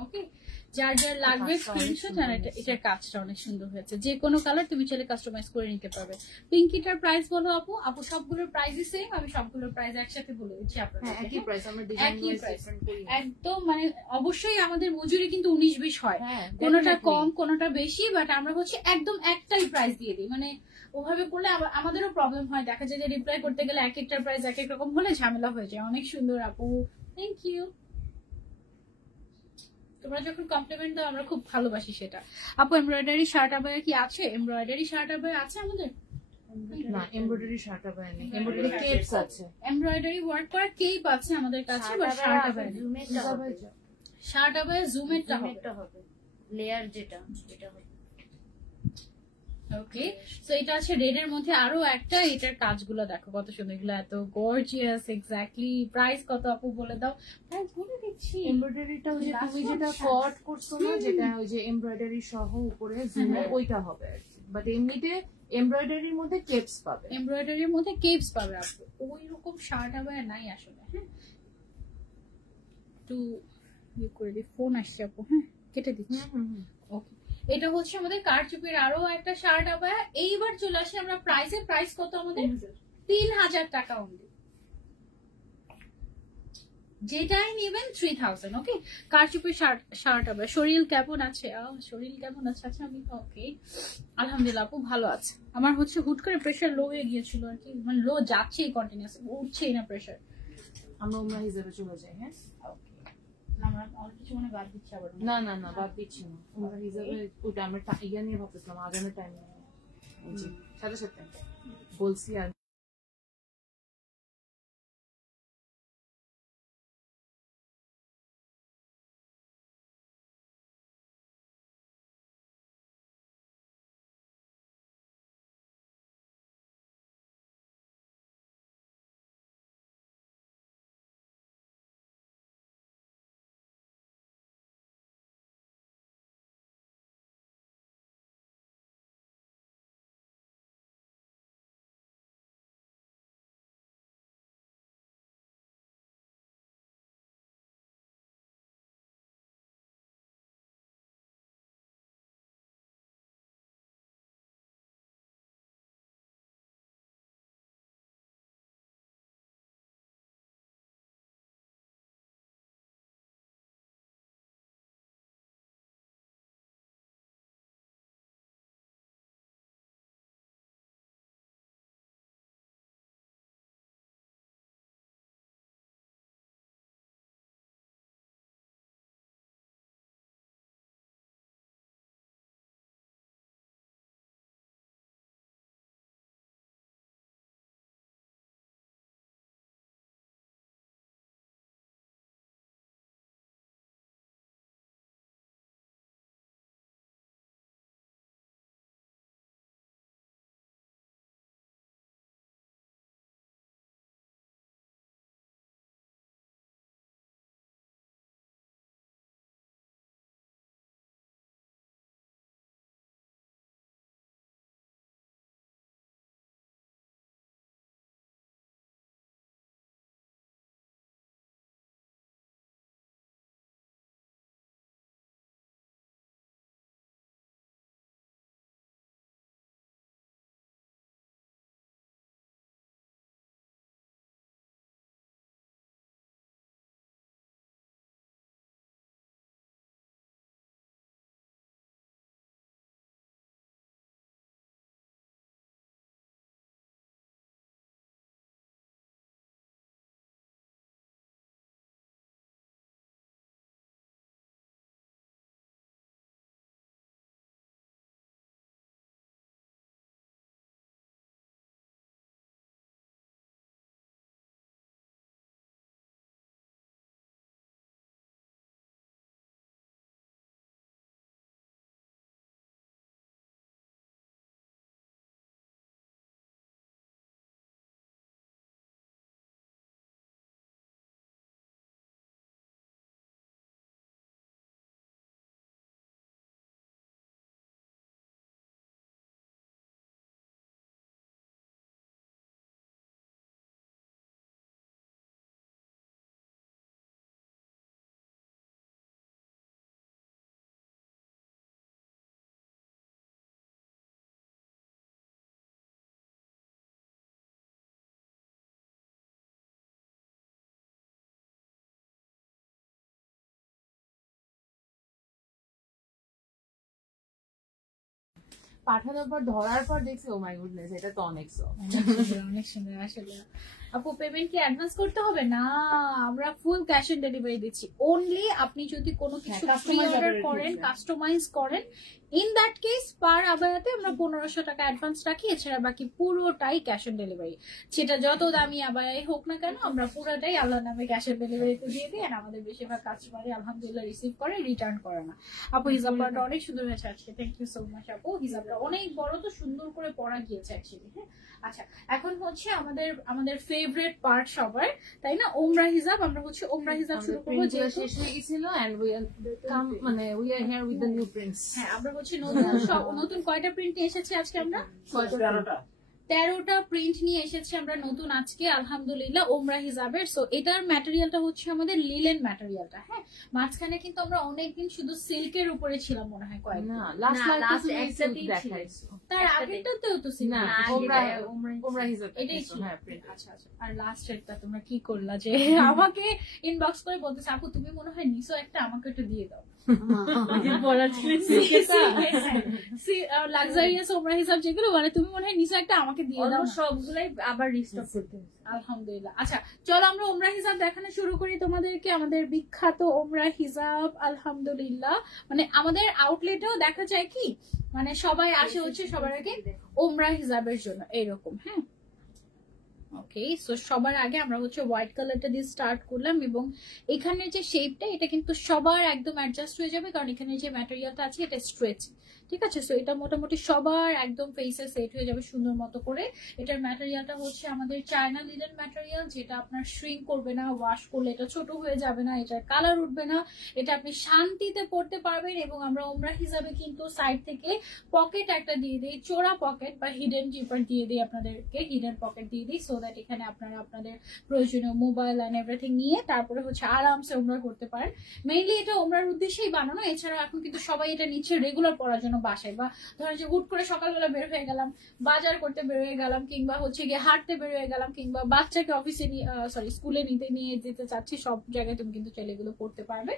ওকে, যার যার লাগবে স্ক্রিনশট। আর এটার কাজটা অনেক সুন্দর হয়েছে, যে কোনো কালার তুমি চাইলে কাস্টমাইজ করে নিতে পারবে। পিঙ্কিটার প্রাইস বলো আপু? আপু সবগুলোর প্রাইসই সেম, আমি সবগুলোর প্রাইস একসাথে বলে দিচ্ছি আপনাদের। একই প্রাইস, আমরা ডিজাইন ওয়াইজ ডিফারেন্ট করি একদম, মানে অবশ্যই আমাদের মজুরি কিন্তু 19-20 হয়, কোনোটা কম কোনোটা বেশি, বাট আমরা হচ্ছে একদম একটাই প্রাইস দিয়ে দিই। মানে ওভাবে করলে আমাদেরও প্রবলেম হয়, দেখা যায় যে রিপ্লাই করতে গেলে এক একটার প্রাইস এক এক রকম হলে ঝামেলা হয়ে যায়। অনেক সুন্দর আপু, থ্যাংক ইউ। তোমরা যখন কমপ্লিমেন্ট দাও আমরা খুব ভালোবাসি সেটা। আপু এমব্রয়ডারি শার্ট আবায়া কি আছে? এমব্রয়ডারি শার্ট আবায়া আছে আমাদের? না, এমব্রয়ডারি শার্ট আবায়া নেই, এমব্রয়ডারি কেপস আছে। এমব্রয়ডারি ওয়ার্ক করা কেপ আছে আমাদের কাছে, বা শার্ট আবায়া নেই। শার্ট আবায়া জুমেরটা হবে, লেয়ার যেটা হবে। ওকে, সো এটা আছে রেড এর মধ্যে আরো একটা। এটার কাজগুলো দেখো কত সুন্দর, এগুলো এত গর্জিয়াস। এক্স্যাক্টলি প্রাইস কত আপু বলে দাও? প্রাইস বলে দিচ্ছি। এমব্রয়ডারিটা ওই যে তুমি যেটা কট করছো না, যেটা ওই যে এমব্রয়ডারি সহ উপরে জুমে, ওইটা হবে আর কি। বাট এমনিতে এমব্রয়ডারির মধ্যে কেপস পাবে, এমব্রয়ডারির মধ্যে কেপস পাবে আপু। ওই রকম শার্ট আবায়া নাই আসলে। হ্যাঁ, একটু ইয়ে করে দিই, ফোন আসছে আপু। হ্যাঁ, কেটে দিচ্ছি। ওকে, এটা হচ্ছে আমাদের কারচুপির আরো একটা শার্ট আবায়া। এইবার চলে আসি আমরা প্রাইসে। প্রাইস কত আমাদের? 3000 টাকা অনলি, যেটাই নেবেন 3000। ওকে, কারচুপির শার্ট আবায়া। শরীর কেমন আছে? শরীর কেমন আছে? আচ্ছা আমি ওকে আলহামদুলিল্লাহ আপু ভালো আছে। আমার হচ্ছে হুট করে প্রেশার লো হয়ে গিয়েছিল আর কি, মানে লো যাচ্ছেই কন্টিনিউয়াস, উঠছেই না প্রেশার। আমরা উমরা হিসেবে চলে যাই। হ্যাঁ, আমরা অনেক কিছু মনে বাদ দিচ্ছি আবার। না না না, বাদ দিচ্ছি না। উমরা হিসেবে ওইটা আমরা ইয়া নিয়ে ভাবতেছিলাম, আজানের টাইম সাথে সাথে বলছি আর পাঠানোর পর ধরার পর দেখছি ও মাই গুডনেস এটা তো অনেক সফট। অনেক সুন্দর আসলে। আপু পেমেন্ট কি অ্যাডভান্স করতে হবে? না, আমরা ফুল ক্যাশ অন ডেলিভারি দিচ্ছি। অনলি আপনি যদি কোনো কিছু প্রি অর্ডার করেন, কাস্টমাইজ করেন, ইন দ্যাট কেস পার আবায়াতে আমরা 1500 টাকা অ্যাডভান্স রাখি, এছাড়া বাকি পুরোটাই ক্যাশ অন ডেলিভারি। সেটা যত দামি আবায়াই হোক না কেন আমরা পুরোটাই আল্লাহর নামে ক্যাশ অন ডেলিভারিতে দিয়ে দিই। আর আমাদের বেশিরভাগ কাস্টমারই আলহামদুলিল্লাহ রিসিভ করে, রিটার্ন করে না। আপু হিজাবটা অনেক সুন্দর হয়েছে আজকে, থ্যাংক ইউ সো মাচ আপু। হিজাবটা অনেক বড়, তো সুন্দর করে পরা গিয়েছে অ্যাকচুয়ালি। হ্যাঁ আচ্ছা, এখন হচ্ছে আমাদের ফেভারিট পার্ট সবার, তাই না? ওমরা হিজাব। আমরা হচ্ছে ওমরা হিজাব শুরু করবো, যেহেতু শেষ হয়ে গেছিল এন্ড উই আর কাম মানে we are here with the new prints. হ্যাঁ আমরা হচ্ছে নতুন কয়টা প্রিন্ট নিয়ে এসেছি আজকে আমরা? 13টা প্রিন্ট নিয়ে এসেছি আমরা নতুন আজকে আলহামদুলিল্লাহ ওমরা হিজাবের। সো এটার ম্যাটেরিয়ালটা হচ্ছে আমাদের লিলেন ম্যাটেরিয়ালটা। হ্যাঁ, মাঝখানে কিন্তু আমরা অনেকদিন শুধু সিল্কের উপরে ছিলাম মনে হয় কয়েকদিন। না লাস্ট একটাতেই দেখাইছো। তার আগেরটাতেও তো ছিল না না, ওমরা হিসাব এটাই ছিল। হ্যাঁ প্রিন্ট। আচ্ছা আচ্ছা। আর লাস্টেরটা তোমরা কি করলা যে আমাকে ইনবক্স করে বলতেছে আপু তুমি মনে হয় নিছো একটা, আমাকে একটু দিয়ে দাও। লাক্সারিয়াস ওমরা হিসাব যেগুলো মানে তুমি মনে হয় নিছো একটা, আমাকে দিয়ে দাও। সবগুলাই আবার রিস্টক করতে হবে। আলহামদুলিল্লাহ। আচ্ছা চলো আমরা ওমরা হিজাব দেখানো শুরু করি তোমাদেরকে। আমাদের বিখ্যাত ওমরা হিজাব আলহামদুলিল্লাহ, মানে আমাদের আউটলেটেও দেখা যায় কি, মানে সবাই আসে হচ্ছে সবার আগে ওমরা হিজাবের জন্য এইরকম। হ্যাঁ ওকে, সো সবার আগে আমরা হচ্ছে হোয়াইট কালারটা দিয়ে স্টার্ট করলাম, এবং এখানের যে শেপটা এটা কিন্তু সবার একদম অ্যাডজাস্ট হয়ে যাবে, কারণ এখানে যে ম্যাটেরিয়ালটা আছে এটা স্ট্রেচ। ঠিক আছে, সো এটা মোটামুটি সবার একদম ফেসে সেট হয়ে যাবে সুন্দর মতো করে। এটার ম্যাটেরিয়ালটা হচ্ছে আমাদের চায়না লিলেন ম্যাটেরিয়াল, যেটা আপনার শ্রিঙ্ক করবে না, ওয়াশ করলে এটা ছোট হয়ে যাবে না, এটার কালার উঠবে না, এটা আপনি শান্তিতে পড়তে পারবেন। এবং আমরা ওমরা হিসাবে কিন্তু সাইড থেকে পকেট একটা দিয়ে দিই, চোরা পকেট বা হিডেন জিপার দিয়ে দিই, আপনাদেরকে হিডেন পকেট দিয়ে দিই, সো দ্যাট এখানে আপনারা আপনাদের প্রয়োজনীয় মোবাইল অ্যান্ড এভরিথিং নিয়ে তারপরে হচ্ছে আরামসে ওমরা করতে পারেন। মেইনলি এটা ওমরার উদ্দেশ্যেই বানানো। এছাড়াও এখন কিন্তু সবাই এটা নিচ্ছে রেগুলার পড়ার জন্য বাসায়, বা ধরেন যে হুট করে সকালবেলা বের হয়ে গেলাম, বাজার করতে বের হয়ে গেলাম, কিংবা হচ্ছে গিয়ে হাঁটতে বের হয়ে গেলাম, কিংবা বাচ্চাকে অফিসে স্কুলে নিয়ে যেতে চাচ্ছি, সব জায়গায় তুমি কিন্তু চাইলে এগুলো পড়তে পারবে।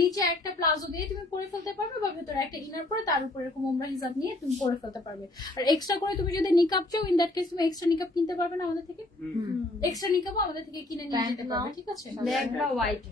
নিচে একটা প্লাজো দিয়ে তুমি পরে ফেলতে পারবে, বা ভেতরে একটা ইনার পরে তার উপরে এরকম ওমরা হিজাব নিয়ে তুমি পরে ফেলতে পারবে। আর এক্সট্রা করে তুমি যদি নিকাব চাও, ইন দ্যাট কেস তুমি এক্সট্রা নিকাব কিনতে পারবে না আমাদের থেকে, এক্সট্রা নিকাবও আমাদের থেকে কিনে নিয়ে যেতে পারবে। ঠিক আছে, ব্ল্যাক বা হোয়াইট,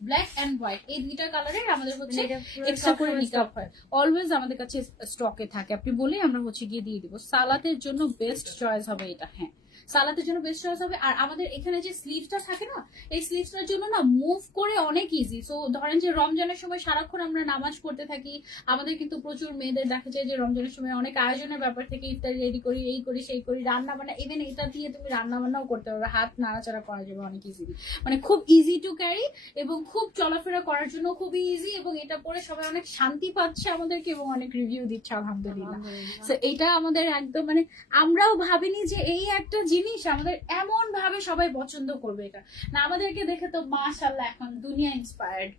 ব্ল্যাক এন্ড হোয়াইট এই দুইটা কালারের আমাদের হচ্ছে এক্সট্রা করে নিকাব হয়, অলওয়েজ আমাদের কাছে স্টকে থাকে। আপনি বলে আমরা হচ্ছে গিয়ে দিয়ে দিব। সালাতের জন্য বেস্ট চয়েস হবে এটা। হ্যাঁ সালাতের জন্য বেস্ট চয়েস হবে। আর আমাদের এখানে যে স্লিভসটা থাকে না, এই স্লিভসটার জন্য না মুভ করে অনেক ইজি। সো ধরেন যে রমজানের সময় সারাক্ষণ আমরা নামাজ পড়তে থাকি, আমাদের কিন্তু প্রচুর মেয়েদের দেখা যায় যে রমজানের সময় অনেক আয়োজনের ব্যাপার থেকে, ইফতারি রেডি করি, এই করি সেই করি, রান্না বান্না, ইভেন এটা দিয়ে তুমি রান্না বান্নাও করতে পারবে, হাত নাড়াচাড়া করা যাবে অনেক ইজিলি, মানে খুব ইজি টু ক্যারি এবং খুব চলাফেরা করার জন্য খুবই ইজি। এবং এটা পরে সবাই অনেক শান্তি পাচ্ছে আমাদেরকে এবং অনেক রিভিউ দিচ্ছে আলহামদুলিল্লাহ। সো এটা আমাদের একদম মানে আমরাও ভাবিনি যে এই একটা জিনিস আমাদের এমন ভাবে সবাই পছন্দ করবে। এটা না আমাদেরকে দেখে তো মাশাআল্লাহ এখন দুনিয়া ইন্সপায়ার্ড।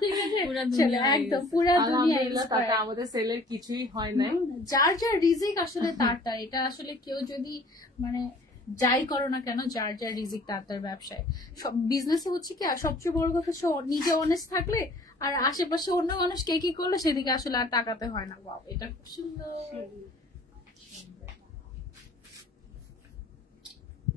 ঠিক আছে, একদম পুরা দুনিয়া ইন্সপায়ার্ড। আমাদের সেলের কিছুই হয় নাই, যার যার রিজিক আসলে তার তার। এটা আসলে কেউ যদি মানে যাই করো না কেন, যার যার রিজিক তার তার ব্যবসায়। সব বিজনেসে হচ্ছে কি সবচেয়ে বড় কথা, নিজে অনেস্ট থাকলে আর আশেপাশে অন্য মানুষ কে কি করলো সেদিকে আসলে আর তাকাতে হয় না। ওয়াও এটা খুব সুন্দর,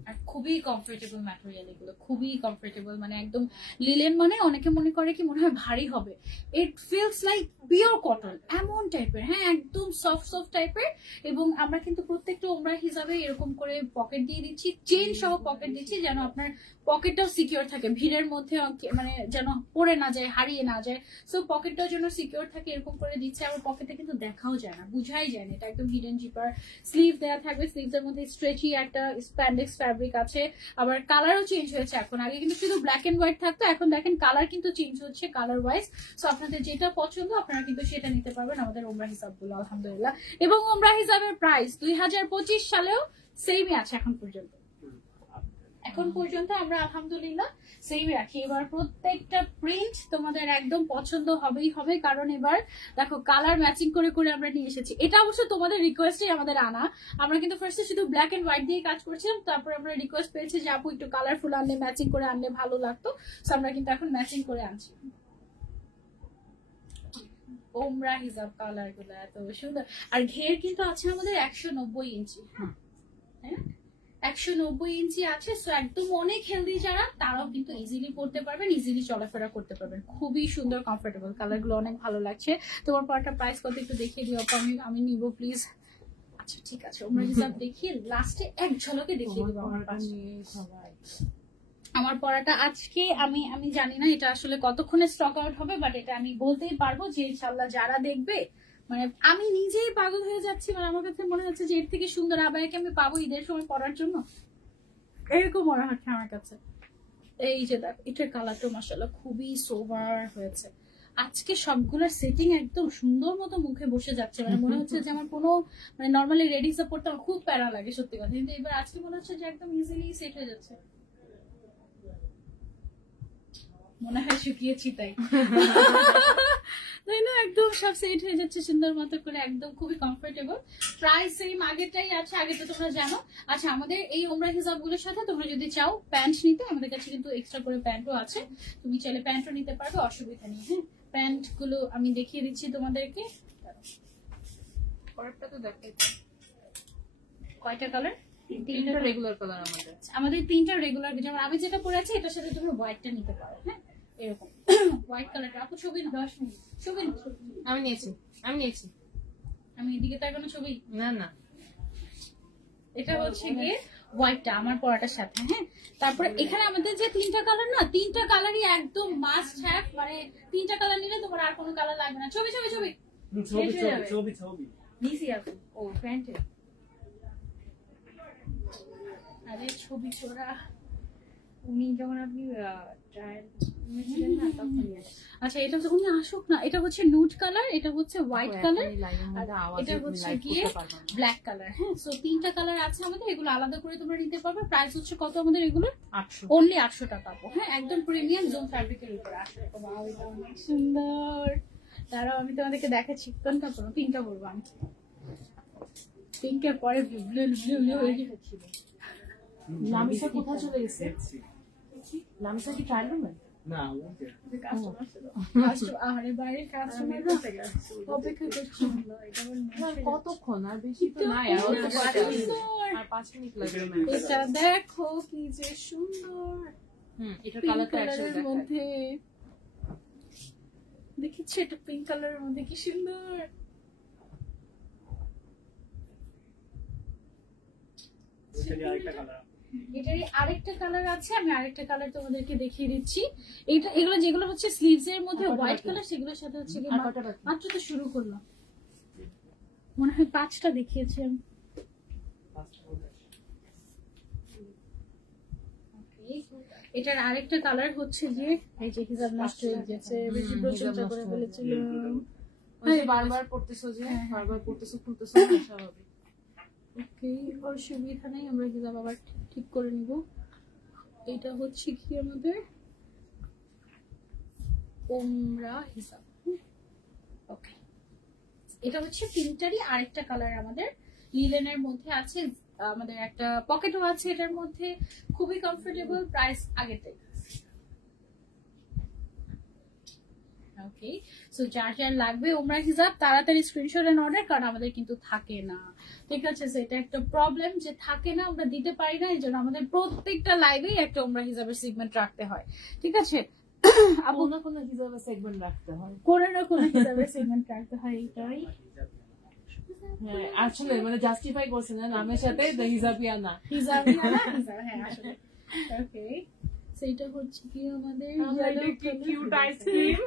আর খুবই কমফোর্টেবল ম্যাটেরিয়াল এগুলো, খুবই কমফোর্টেবল। মানে একদম লিলেন মানে অনেকে মনে করে কি মনে হয় ভারী হবে, it feels like pure cotton এমন টাইপের। হ্যাঁ একদম সফট সফট টাইপের। এবং আমরা কিন্তু প্রত্যেকটা ওমরা হিসাবে এরকম করে পকেট দিয়ে দিচ্ছি, চেইন সহ পকেট দিচ্ছি, যেন আপনার পকেটটাও সিকিউর থাকে, ভিড়ের মধ্যে মানে যেন পড়ে না যায়, হারিয়ে না যায়। সো পকেটটাও যেন সিকিউর থাকে এরকম করে দিচ্ছে। আমার পকেটে কিন্তু দেখাও যায় না, বুঝাই যায় না, এটা একদম হিডেন জিপার। স্লিভ দেওয়া থাকবে, স্লিভসের মধ্যে স্ট্রেচি একটা স্প্যান্ডেক্স ফ্যাব্রিক আছে। আবার কালারও চেঞ্জ হয়েছে এখন, আগে কিন্তু শুধু ব্ল্যাক এন্ড হোয়াইট থাকতো, এখন দেখেন কালার কিন্তু চেঞ্জ হচ্ছে কালার ওয়াইজ। সো আপনাদের যেটা পছন্দ আপনারা কিন্তু সেটা নিতে পারবেন আমাদের ওমরা হিসাবগুলো আলহামদুলিল্লাহ। এবং ওমরা হিসাবের প্রাইস 2025 সালেও সেমই আছে এখন পর্যন্ত। এখন পর্যন্ত আমরা আলহামদুলিল্লাহ সেম রাখি। এবার প্রত্যেকটা প্রিন্ট তোমাদের একদম পছন্দ হবেই হবে, কারণ এবার দেখো কালার ম্যাচিং করে করে আমরা নিয়ে এসেছি। এটা অবশ্য তোমাদের রিকোয়েস্টই আমাদের আনা। আমরা কিন্তু ফার্স্টে শুধু ব্ল্যাক এন্ড হোয়াইট দিয়ে কাজ করছিলাম, তারপর আমরা রিকোয়েস্ট পেয়েছি যে আপু একটু কালারফুল আনলে, ম্যাচিং করে আনলে ভালো লাগতো। সো আমরা কিন্তু এখন ম্যাচিং করে আনছি। ওমরা হিজাব কালার গুলো এত সুন্দর। আর ঘের কিন্তু আছে আমাদের 190 ইঞ্চি, হ্যাঁ 190 ইঞ্চি আছে। সো একদম অনেক হেলদি যারা, তারাও কিন্তু ইজিলি পড়তে পারবেন, ইজিলি চলাফেরা করতে পারবেন। খুবই সুন্দর কমফোর্টেবল, কালার গুলো অনেক ভালো লাগছে। তোমার পরটা প্রাইস কত একটু দেখিয়ে দিও, আমি নিব প্লিজ। আচ্ছা ঠিক আছে, ওমরা হিজাব দেখিয়ে লাস্টে এক ঝলকে দেখিয়ে দেবো আমার পাশে। আমার পড়াটা আজকে আমি জানি না এটা আসলে কতক্ষণে স্টক আউট হবে, বাট এটা আমি বলতেই পারবো যে ইনশাল্লাহ যারা দেখবে, মানে আমি নিজেই পাগল হয়ে যাচ্ছি। মানে আমার কাছে মনে হচ্ছে যে এর থেকে সুন্দর আবায়াকে আমি পাবো ঈদের সময় পড়ার জন্য, এরকম মনে হচ্ছে আমার কাছে। এই যে দেখ, এটার কালারটা মাশাআল্লাহ খুবই সোবার হয়েছে। আজকে সবগুলোর সেটিং একদম সুন্দর মতো মুখে বসে যাচ্ছে। মানে মনে হচ্ছে যে আমার কোনো মানে নর্মালি রেডি হিসাব পড়তে আমার খুব প্যারা লাগে সত্যি কথা, কিন্তু এবার আজকে মনে হচ্ছে যে একদম ইজিলি সেট হয়ে যাচ্ছে। মনে হয় শুকিয়েছি তাই তাই না, একদম সব সেট হয়ে যাচ্ছে সুন্দর মতো করে, একদম খুবই কমফোর্টেবল। প্রাইস সেম আগেরটাই আছে, আগে তো তোমরা জানো। আচ্ছা, আমাদের এই ওমরা হিজাব গুলোর সাথে তোমরা যদি চাও প্যান্ট নিতে, আমাদের কাছে কিন্তু এক্সট্রা করে প্যান্টও আছে, তুমি চাইলে প্যান্টও নিতে পারবে, অসুবিধা নেই। হ্যাঁ, প্যান্ট গুলো আমি দেখিয়ে দিচ্ছি তোমাদেরকে। পরেরটা তো দেখাই, কয়টা কালার? তিনটা রেগুলার কালার আমাদের তিনটা রেগুলার। যেমন আমি যেটা পরে আছি এটার সাথে তুমি হোয়াইটটা নিতে পারো। হ্যাঁ, এরকম হোয়াইট কালারটা। আপু ছবি 10 মিনিট ছবি আমি নিয়েছি আমি এদিকে তার কোনো ছবি না না। এটা হচ্ছে গিয়ে হোয়াইটটা আমার পরাটার সাথে। হ্যাঁ, তারপরে এখানে আমাদের যে তিনটা কালার না, তিনটা কালারই একদম মাস্ট হ্যাভ। মানে তিনটা কালার নিলে তোমার আর কোনো কালার লাগবে না। ছবি ছবি ছবি ছবি ছবি নিছি আপু। ও প্যান্টে আরে ছবি ছোড়া। উনি যখন আপনি ট্রায়াল নিয়েছিলেন না তখনই আসছে। আচ্ছা, এটা তো উনি আসুক না। এটা হচ্ছে নুড কালার, এটা হচ্ছে হোয়াইট কালার, এটা হচ্ছে গিয়ে ব্ল্যাক কালার। হ্যাঁ, সো তিনটা কালার আছে আমাদের, এগুলো আলাদা করে তোমরা নিতে পারবে। প্রাইস হচ্ছে কত আমাদের এগুলো? 800 অনলি 800 টাকা আপু। হ্যাঁ, একদম প্রিমিয়াম জোন ফ্যাব্রিকের উপরে 800 টাকা। ওয়াও, এটা অনেক সুন্দর। দাঁড়াও আমি তোমাদেরকে দেখাচ্ছি। কোনটা পরবো? পিঙ্কটা পরবো আমি। পিঙ্কের পরে ব্লু ব্লু হয়ে যাচ্ছে। লামিসা কোথায় চলে গেছে? লামিসা কি ট্রায়াল রুমে? না ওকে আরে বাইরে কাস্টমার অপেক্ষা করছি। কতক্ষণ? আর বেশি তো নাই, আর 5 মিনিট লাগবে। এটা দেখো কি যে সুন্দর। এটা পিঙ্ক কালারটা কালারের মধ্যে দেখেছি, এটা পিঙ্ক কালারের মধ্যে কি সুন্দর। সেটা আরেকটা কালার। এটারই আরেকটা কালার আছে, আমি আরেকটা কালার তোমাদেরকে দেখিয়ে দিচ্ছি। এটা এগুলো যেগুলো হচ্ছে স্লিভস এর মধ্যে হোয়াইট কালার, সেগুলোর সাথে হচ্ছে কি মাত্র তো শুরু করলাম, মনে হয় 5টা দেখিয়েছি আমি। এটার আরেকটা কালার হচ্ছে যে এই যে হিজাব নষ্ট হয়ে গেছে, বেশি প্রশংসা করে বলেছিলাম। বারবার পড়তেছো যে, বারবার পড়তেছো খুলতেছো না, স্বাভাবিক। ওকে, অসুবিধা নেই, আমরা হিজাব আবার ঠিক করে নিব। এটা হচ্ছে কি আমাদের ওমরা হিজাব। ওকে, এটা হচ্ছে তিনটারই আরেকটা কালার আমাদের লিলেনের মধ্যে আছে। আমাদের একটা পকেটও আছে এটার মধ্যে, খুবই কমফোর্টেবল। প্রাইস আগেরটাই। ওকে, সো যার যার লাগবে ওমরা হিজাব তাড়াতাড়ি স্ক্রিনশট এন্ড অর্ডার, কারণ আমাদের কিন্তু থাকে না। ঠিক আছে, সেটা একটা প্রবলেম যে থাকে না, আমরা দিতে পারি না। এই জন্য আমাদের প্রত্যেকটা লাইভেই একটা ওমরা হিজাবের সেগমেন্ট রাখতে হয়। ঠিক আছে, কোনো কোনো হিজাবের সেগমেন্ট রাখতে হয়, কোনো না কোনো হিজাবের সেগমেন্ট রাখতে হয়। এইটাই আসলে মানে জাস্টিফাই করছে না নামের সাথে হিজাবিয়া না, হিজাবিয়া না হিজাব। হ্যাঁ আসলে ওকে, সেইটা হচ্ছে কি আমাদের কিউট আইসক্রিম।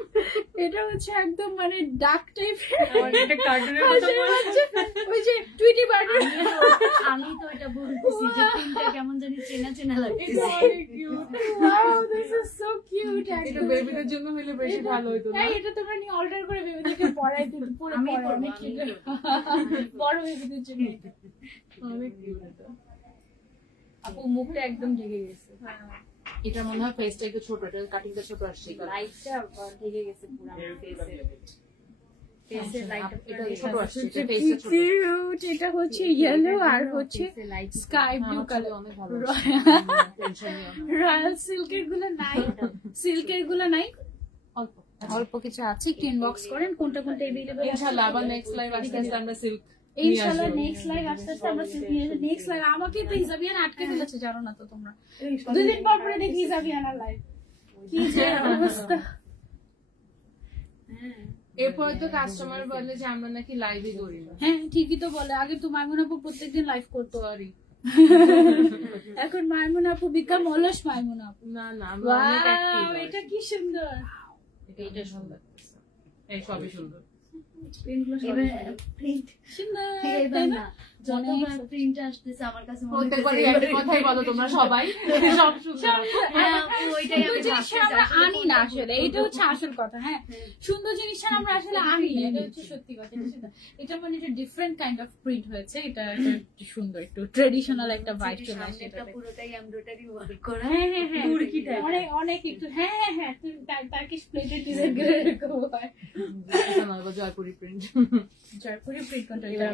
এটা হচ্ছে একদম মানে ডার্ক টাইপের, এটা কার্টুনের কথা বলছে। ওই যে টুইটি বার্ডার। আমি তো এটা বলতেছি যে পিঙ্কটা কেমন জানি চেনা চেনা লাগতেছে। অনেক cute. Wow, this is so cute. এটা বেবিদের জন্য হলে বেশি ভালো হতো না? এটা তোমরা নিয়ে অর্ডার করে বেবিদেরকে পড়াই দিতে পুরো আমি পড়াই। করব, অনেক আমি কিউট, বড় বেবিদের জন্য। অনেক কিউট এটা। আপু মুখটা একদম ঢেকে গেছে। এটা মনে হয় ফেসটা একটু ছোট, এটা কাটিংটা ছোট আসছে। লাইটটা ঢেকে গেছে পুরো আমার ফেসে। ফেসের লাইটটা এটা পুরো ছোট আসছে, এটা কি ফেসটা ছোট। কিউট। এটা হচ্ছে ইয়েলো আর হচ্ছে লাইট স্কাই ব্লু কালার। অনেক ভালো। টেনশন নিও না, রয়্যাল সিল্কের গুলো নাই, সিল্কের গুলো নাই। অল্প অল্প কিছু আছে, একটু ইনবক্স করেন কোনটা কোনটা এভেইলেবল। ইনশাআল্লাহ আবার নেক্সট লাইভ আসতে আসতে আমরা সিল্ক ইনশাআল্লাহ নেক্সট লাইভ আসতে আসতে আমরা সিল্ক নিয়ে আসবো। নেক্সট লাইভ আমাকে তো হিজাবিয়ান আটকে ফেলেছে, জানো না তো তোমরা। 2 দিন পর পরে দেখি হিজাবিয়ানার লাইভ, কি যে অবস্থা। এরপর তো কাস্টমার বলে যে আমরা নাকি লাইভই করি না। হ্যাঁ ঠিকই তো বলে, আগে তো মাইমুন আপু প্রত্যেকদিন লাইভ করতো, সরি এখন মাইমুন আপু বিকাম অলস মাইমুন আপু। না না আমরা অনেক অ্যাক্টিভ। ওয়াও এটা কি সুন্দর, এটা সুন্দর, এই সবই সুন্দর। সুন্দর এবার না যতবার প্রিন্ট আসতেছে আমার কাছে মনে হচ্ছে প্রত্যেকবারই একই কথাই বলো তোমরা সবাই, সব সুন্দর। হ্যাঁ ওইটাই আমি জিনিস আমরা আনি না আসলে, এটা হচ্ছে আসল কথা। হ্যাঁ সুন্দর জিনিসটা আমরা আসলে আনি না, এটা হচ্ছে সত্যি কথা। এটা মানে এটা ডিফারেন্ট কাইন্ড অফ প্রিন্ট হয়েছে, এটা সুন্দর, একটু ট্রেডিশনাল একটা ভাইব চলে আসে। এটা পুরোটাই এমব্রয়ডারি ওয়ার্ক করা। হ্যাঁ হ্যাঁ হ্যাঁ তুর্কি টাইপ অনেক অনেক একটু, হ্যাঁ হ্যাঁ হ্যাঁ টার্কিশ প্লেটেড ডিজাইন করে এরকম হয়। এটা নয় গো, জয়পুরি প্রিন্ট। জয়পুরি প্রিন্ট কোনটা? এবার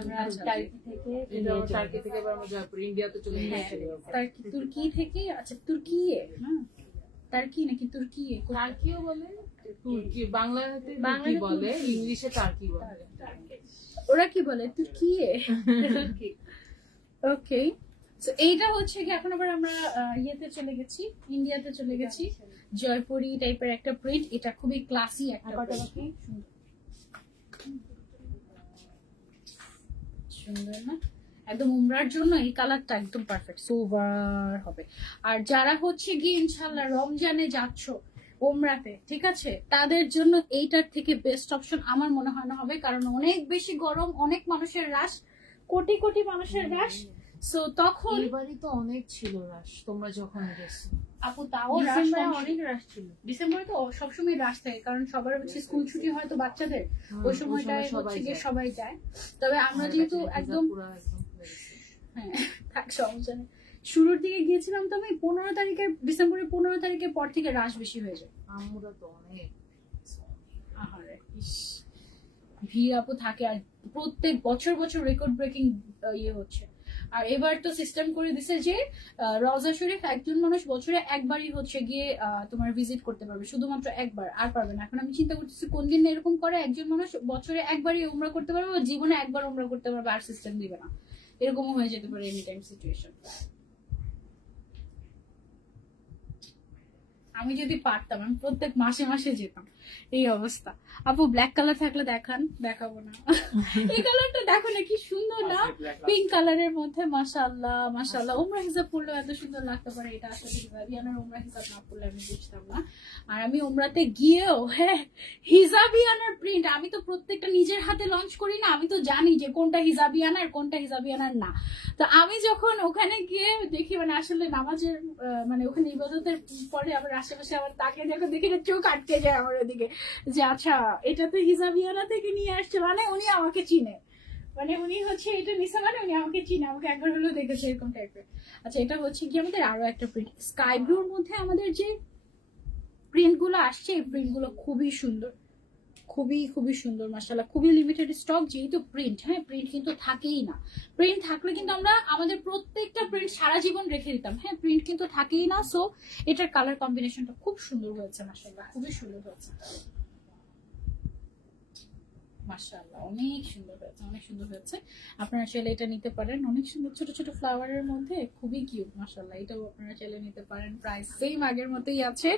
আমরা টার্কি থেকে এটা টার্কি থেকে এবার আমরা জয়পুরি ইন্ডিয়াতে চলে গেছি। তুর্কি থেকে, আচ্ছা তুর্কি না টার্কি নাকি তুর্কি? টার্কিও বলে, তুর্কি বাংলাতে তুর্কি বলে, ইংলিশে টার্কি বলে। ওরা কি বলে? তুর্কি। ওকে সো এইটা হচ্ছে কি এখন আবার আমরা ইয়েতে চলে গেছি, ইন্ডিয়াতে চলে গেছি। জয়পুরি টাইপের একটা প্রিন্ট, এটা খুবই ক্লাসি একটা প্রিন্ট। সুন্দর না, একদম উমরার জন্য এই কালারটা একদম পারফেক্ট, সোবার হবে। আর যারা হচ্ছে গিয়ে ইনশাআল্লাহ রমজানে যাচ্ছ উমরাতে, ঠিক আছে, তাদের জন্য এইটার থেকে বেস্ট অপশন আমার মনে হয় না হবে, কারণ অনেক বেশি গরম, অনেক মানুষের রাশ, কোটি কোটি মানুষের রাশ। সো তখন এবারই তো অনেক ছিল রাশ তোমরা যখন গেছো। আপু তাও ডিসেম্বরে অনেক রাশ ছিল। ডিসেম্বরে তো সবসময় রাশ থাকে, কারণ সবার হচ্ছে স্কুল ছুটি হয় তো বাচ্চাদের, ওই সময়টায় হচ্ছে গিয়ে সবাই যায়। তবে আমরা যেহেতু একদম হ্যাঁ থাক সমস্যা নেই, শুরুর দিকে গিয়েছিলাম তো আমি 15 তারিখে, ডিসেম্বরের 15 তারিখের পর থেকে রাশ বেশি হয়ে যায়। আমরা তো অনেক আহারে ভিড় আপু থাকে, আর প্রত্যেক বছর বছর রেকর্ড ব্রেকিং ইয়ে হচ্ছে। আর এবার তো সিস্টেম করে দিছে যে রওজা শরীফ একজন মানুষ বছরে একবারই হচ্ছে গিয়ে তোমার ভিজিট করতে পারবে, শুধুমাত্র একবার, আর পারবে না। এখন আমি চিন্তা করতেছি কোন দিন এরকম করে একজন মানুষ বছরে একবারই উমরা করতে পারবে, বা জীবনে একবার উমরা করতে পারবে, আর সিস্টেম দিবে না, এরকমও হয়ে যেতে পারে এনি টাইম সিচুয়েশন। আমি যদি পারতাম আমি প্রত্যেক মাসে মাসে যেতাম, এই অবস্থা। আপু ব্ল্যাক কালার থাকলে দেখান। দেখাবো না, এই কালারটা দেখো না কি সুন্দর না, পিঙ্ক কালারের মধ্যে মাশাআল্লাহ মাশাআল্লাহ। উমরা হিজাব পরলেও এত সুন্দর লাগতে পারে, এটা আসলে হিজাবিয়ানার উমরা হিজাব না পরলে আমি বুঝতাম না। আর আমি উমরাতে গিয়েও হ্যাঁ হিজাবিয়ানার প্রিন্ট আমি তো প্রত্যেকটা নিজের হাতে লঞ্চ করি না, আমি তো জানি যে কোনটা হিজাবিয়ানার কোনটা হিজাবিয়ানার না। তো আমি যখন ওখানে গিয়ে দেখি মানে আসলে নামাজের মানে ওখানে ইবাদতের পরে আবার আশেপাশে আবার তাকে যখন দেখি না চোখ আটকে যায় আমার ওদিকে, যে আচ্ছা এটা তো হিজাবিয়ানা থেকে নিয়ে আসছে, মানে উনি আমাকে চিনে, মানে উনি হচ্ছে এটা নিছে, মানে উনি আমাকে চিনে, আমাকে একবার হলেও দেখেছে এরকম টাইপের। আচ্ছা এটা হচ্ছে কি আমাদের আরো একটা প্রিন্ট, স্কাই ব্লুর মধ্যে আমাদের যে প্রিন্ট গুলো আসছে, এই প্রিন্ট গুলো খুবই সুন্দর, খুবই খুবই সুন্দর মাশাআল্লাহ। খুবই লিমিটেড স্টক, যেহেতু প্রিন্ট, হ্যাঁ প্রিন্ট কিন্তু থাকেই না। প্রিন্ট থাকলে কিন্তু আমরা আমাদের প্রত্যেকটা প্রিন্ট সারা জীবন রেখে দিতাম, হ্যাঁ প্রিন্ট কিন্তু থাকেই না। সো এটার কালার কম্বিনেশনটা খুব সুন্দর হয়েছে মাশাআল্লাহ, খুবই সুন্দর হয়েছে মাশাআল্লাহ, অনেক সুন্দর হয়েছে, অনেক সুন্দর হয়েছে। আপনারা চাইলে এটা নিতে পারেন, অনেক সুন্দর ছোট ছোট ফ্লাওয়ারের মধ্যে, খুবই কিউট মাশাআল্লাহ। এটাও আপনারা চাইলে নিতে পারেন, প্রাইস সেম আগের মতোই আছে।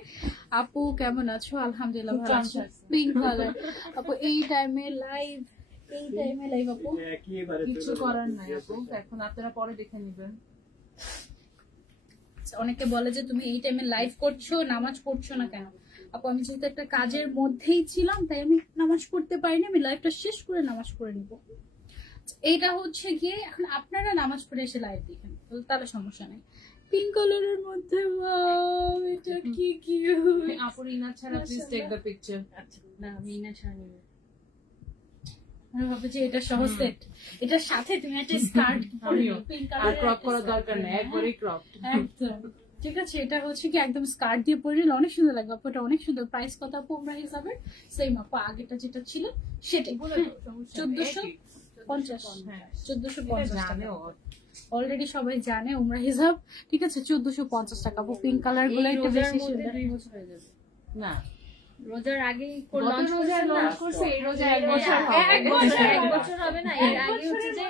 আপু কেমন আছো? আলহামদুলিল্লাহ ভালো আছি। পিঙ্ক কালার আপু এই টাইমে লাইভ, এই টাইমে লাইভ আপু কিছু করার নাই আপু, এখন আপনারা পরে দেখে নেবেন। অনেকে বলে যে তুমি এই টাইমে লাইভ করছো, নামাজ পড়ছো না কেন? আপু আমি যেহেতু একটা কাজের মধ্যেই ছিলাম, তাই আমি নামাজ পড়তে পারিনি, আমি লাইভটা শেষ করে নামাজ পড়ে নিব। এইটা হচ্ছে গিয়ে এখন আপনারা নামাজ পড়ে এসে লাইভ দেখেন, তাহলে সমস্যা নেই। পিঙ্ক কালারের মধ্যে ওয়াও এটা কি কিউট। আপুর ইনা ছাড়া প্লিজ টেক দ্য পিকচার। আচ্ছা না আমি না ছাড়ি, আমি ভাবছি যে এটা সহজ সেট, এটার সাথে তুমি একটা স্কার্ট আমিও পিঙ্ক আর কালারের ক্রপ করার দরকার নেই, একবারই ক্রপ। একদম ঠিক আছে। এটা হচ্ছে কি একদম স্কার্ট দিয়ে পরে নিলে অনেক সুন্দর লাগবে আপু, এটা অনেক সুন্দর। প্রাইস কত আপু উমরা হিসাবে? সেম আপু আগেটা যেটা ছিল সেটাই, 1450 1450 টাকা। অলরেডি সবাই জানে উমরা হিসাব, ঠিক আছে 1450 টাকা। আপু পিঙ্ক কালার গুলো একটু বেশি সুন্দর। না রোজার আগেই গত রোজায় লঞ্চ করছে, এই রোজা 1 বছর হবে। এক বছর। 1 বছর হবে না, এর আগে হচ্ছে যে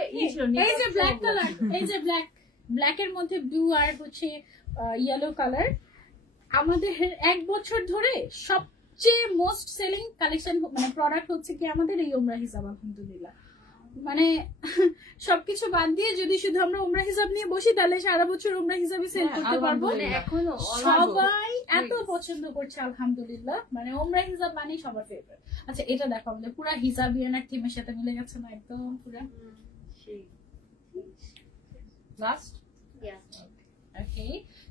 এই যে ব্ল্যাক কালার, এই যে ব্ল্যাক এর মধ্যে ব্লু আর হচ্ছে ইয়েলো কালার, আমাদের 1 বছর ধরে সবচেয়ে মোস্ট সেলিং কালেকশন মানে প্রোডাক্ট হচ্ছে কি আমাদের এই ওমরা হিসাব। আলহামদুলিল্লাহ মানে সবকিছু বাদ দিয়ে যদি শুধু আমরা ওমরা হিসাব নিয়ে বসি তাহলে সারা বছর ওমরা হিসাবে সেল করতে পারবো। মানে এখনো সবাই এত পছন্দ করছে আলহামদুলিল্লাহ, মানে ওমরা হিসাব মানে সবার ফেভারিট। আচ্ছা এটা দেখো আমাদের পুরো হিসাবিয়ানার টিমের সাথে মিলে গেছে না একদম পুরো। লাস্ট ওকে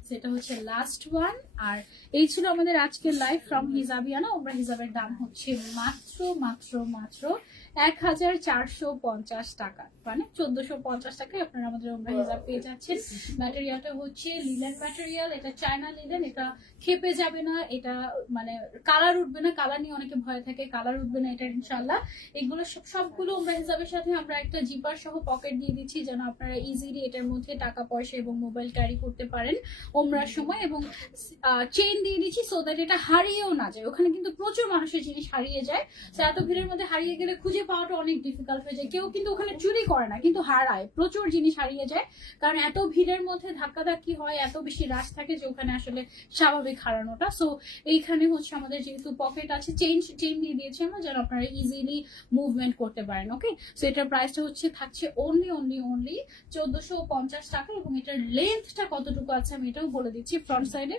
সেটা হচ্ছে লাস্ট ওয়ান। আর এই ছিল আমাদের আজকের লাইভ ফ্রম হিজাবিয়ানা। ওমরা হিজাবের দাম হচ্ছে মাত্র মাত্র মাত্র 1450 টাকা, মানে 1450 টাকায় আপনারা আমাদের ওমরা হিজাব পেয়ে যাচ্ছেন। ম্যাটেরিয়ালটা হচ্ছে লিলেন ম্যাটেরিয়াল, এটা চায়না লিলেন, এটা খেপে যাবে না, এটা মানে কালার উঠবে না, কালার নিয়ে অনেকে ভয় থাকে, কালার উঠবে না এটা ইনশাল্লাহ। এগুলো সবগুলো ওমরা হিজাবের সাথে আমরা একটা জিপার সহ পকেট দিয়ে দিচ্ছি যেন আপনারা ইজিলি এটার মধ্যে টাকা পয়সা এবং মোবাইল ক্যারি করতে পারেন ওমরার সময়, এবং চেইন দিয়ে দিচ্ছি সো দ্যাট এটা হারিয়েও না যায়। ওখানে কিন্তু প্রচুর মানুষের জিনিস হারিয়ে যায়, তো এত ভিড়ের মধ্যে হারিয়ে গেলে খুঁজে পাওয়াটা অনেক ডিফিকাল্ট হয়ে যায়। কেউ কিন্তু ওখানে চুরি করে না কিন্তু হারায়, প্রচুর জিনিস হারিয়ে যায় কারণ এত ভিড়ের মধ্যে ধাক্কাধাক্কি হয়, এত বেশি রাশ থাকে যে ওখানে আসলে স্বাভাবিক হারানোটা। সো এইখানে হচ্ছে আমাদের যেহেতু পকেট আছে, চেইন দিয়ে দিয়েছি আমরা যেন আপনারা ইজিলি মুভমেন্ট করতে পারেন। ওকে সো এটার প্রাইসটা হচ্ছে থাকছে অনলি 1450 টাকা, এবং এটার লেন্থটা কতটুকু আছে আমি এটাও বলে দিচ্ছি। ফ্রন্ট সাইডে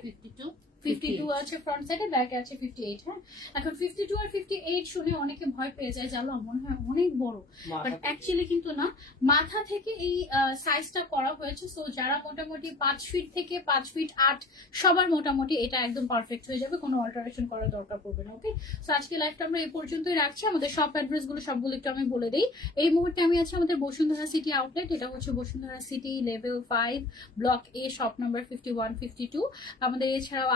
52 আছে, ফ্রন্ট সাইডে, ব্যাকে আছে 58। হ্যাঁ এখন 52 আর 58 শুনে অনেকে ভয় পেয়ে যায়, জানো মনে হয় অনেক বড়, বাট অ্যাকচুয়ালি কিন্তু না, মাথা থেকে এই সাইজটা করা হয়েছে। সো যারা মোটামুটি 5 ফিট থেকে 5 ফিট 8 সবার মোটামুটি এটা একদম পারফেক্ট হয়ে যাবে, কোনো অল্টারেশন করার দরকার পড়বে না। ওকে সো আজকে লাইভটা আমরা এই পর্যন্তই রাখছি। আমাদের শপ অ্যাড্রেস গুলো সবগুলো একটু আমি বলে দিই। এই মুহূর্তে আমি আছি আমাদের বসুন্ধরা সিটি আউটলেট, এটা হচ্ছে বসুন্ধরা সিটি লেভেল 5 ব্লক এ শপ নাম্বার 51-52। আমাদের এছাড়াও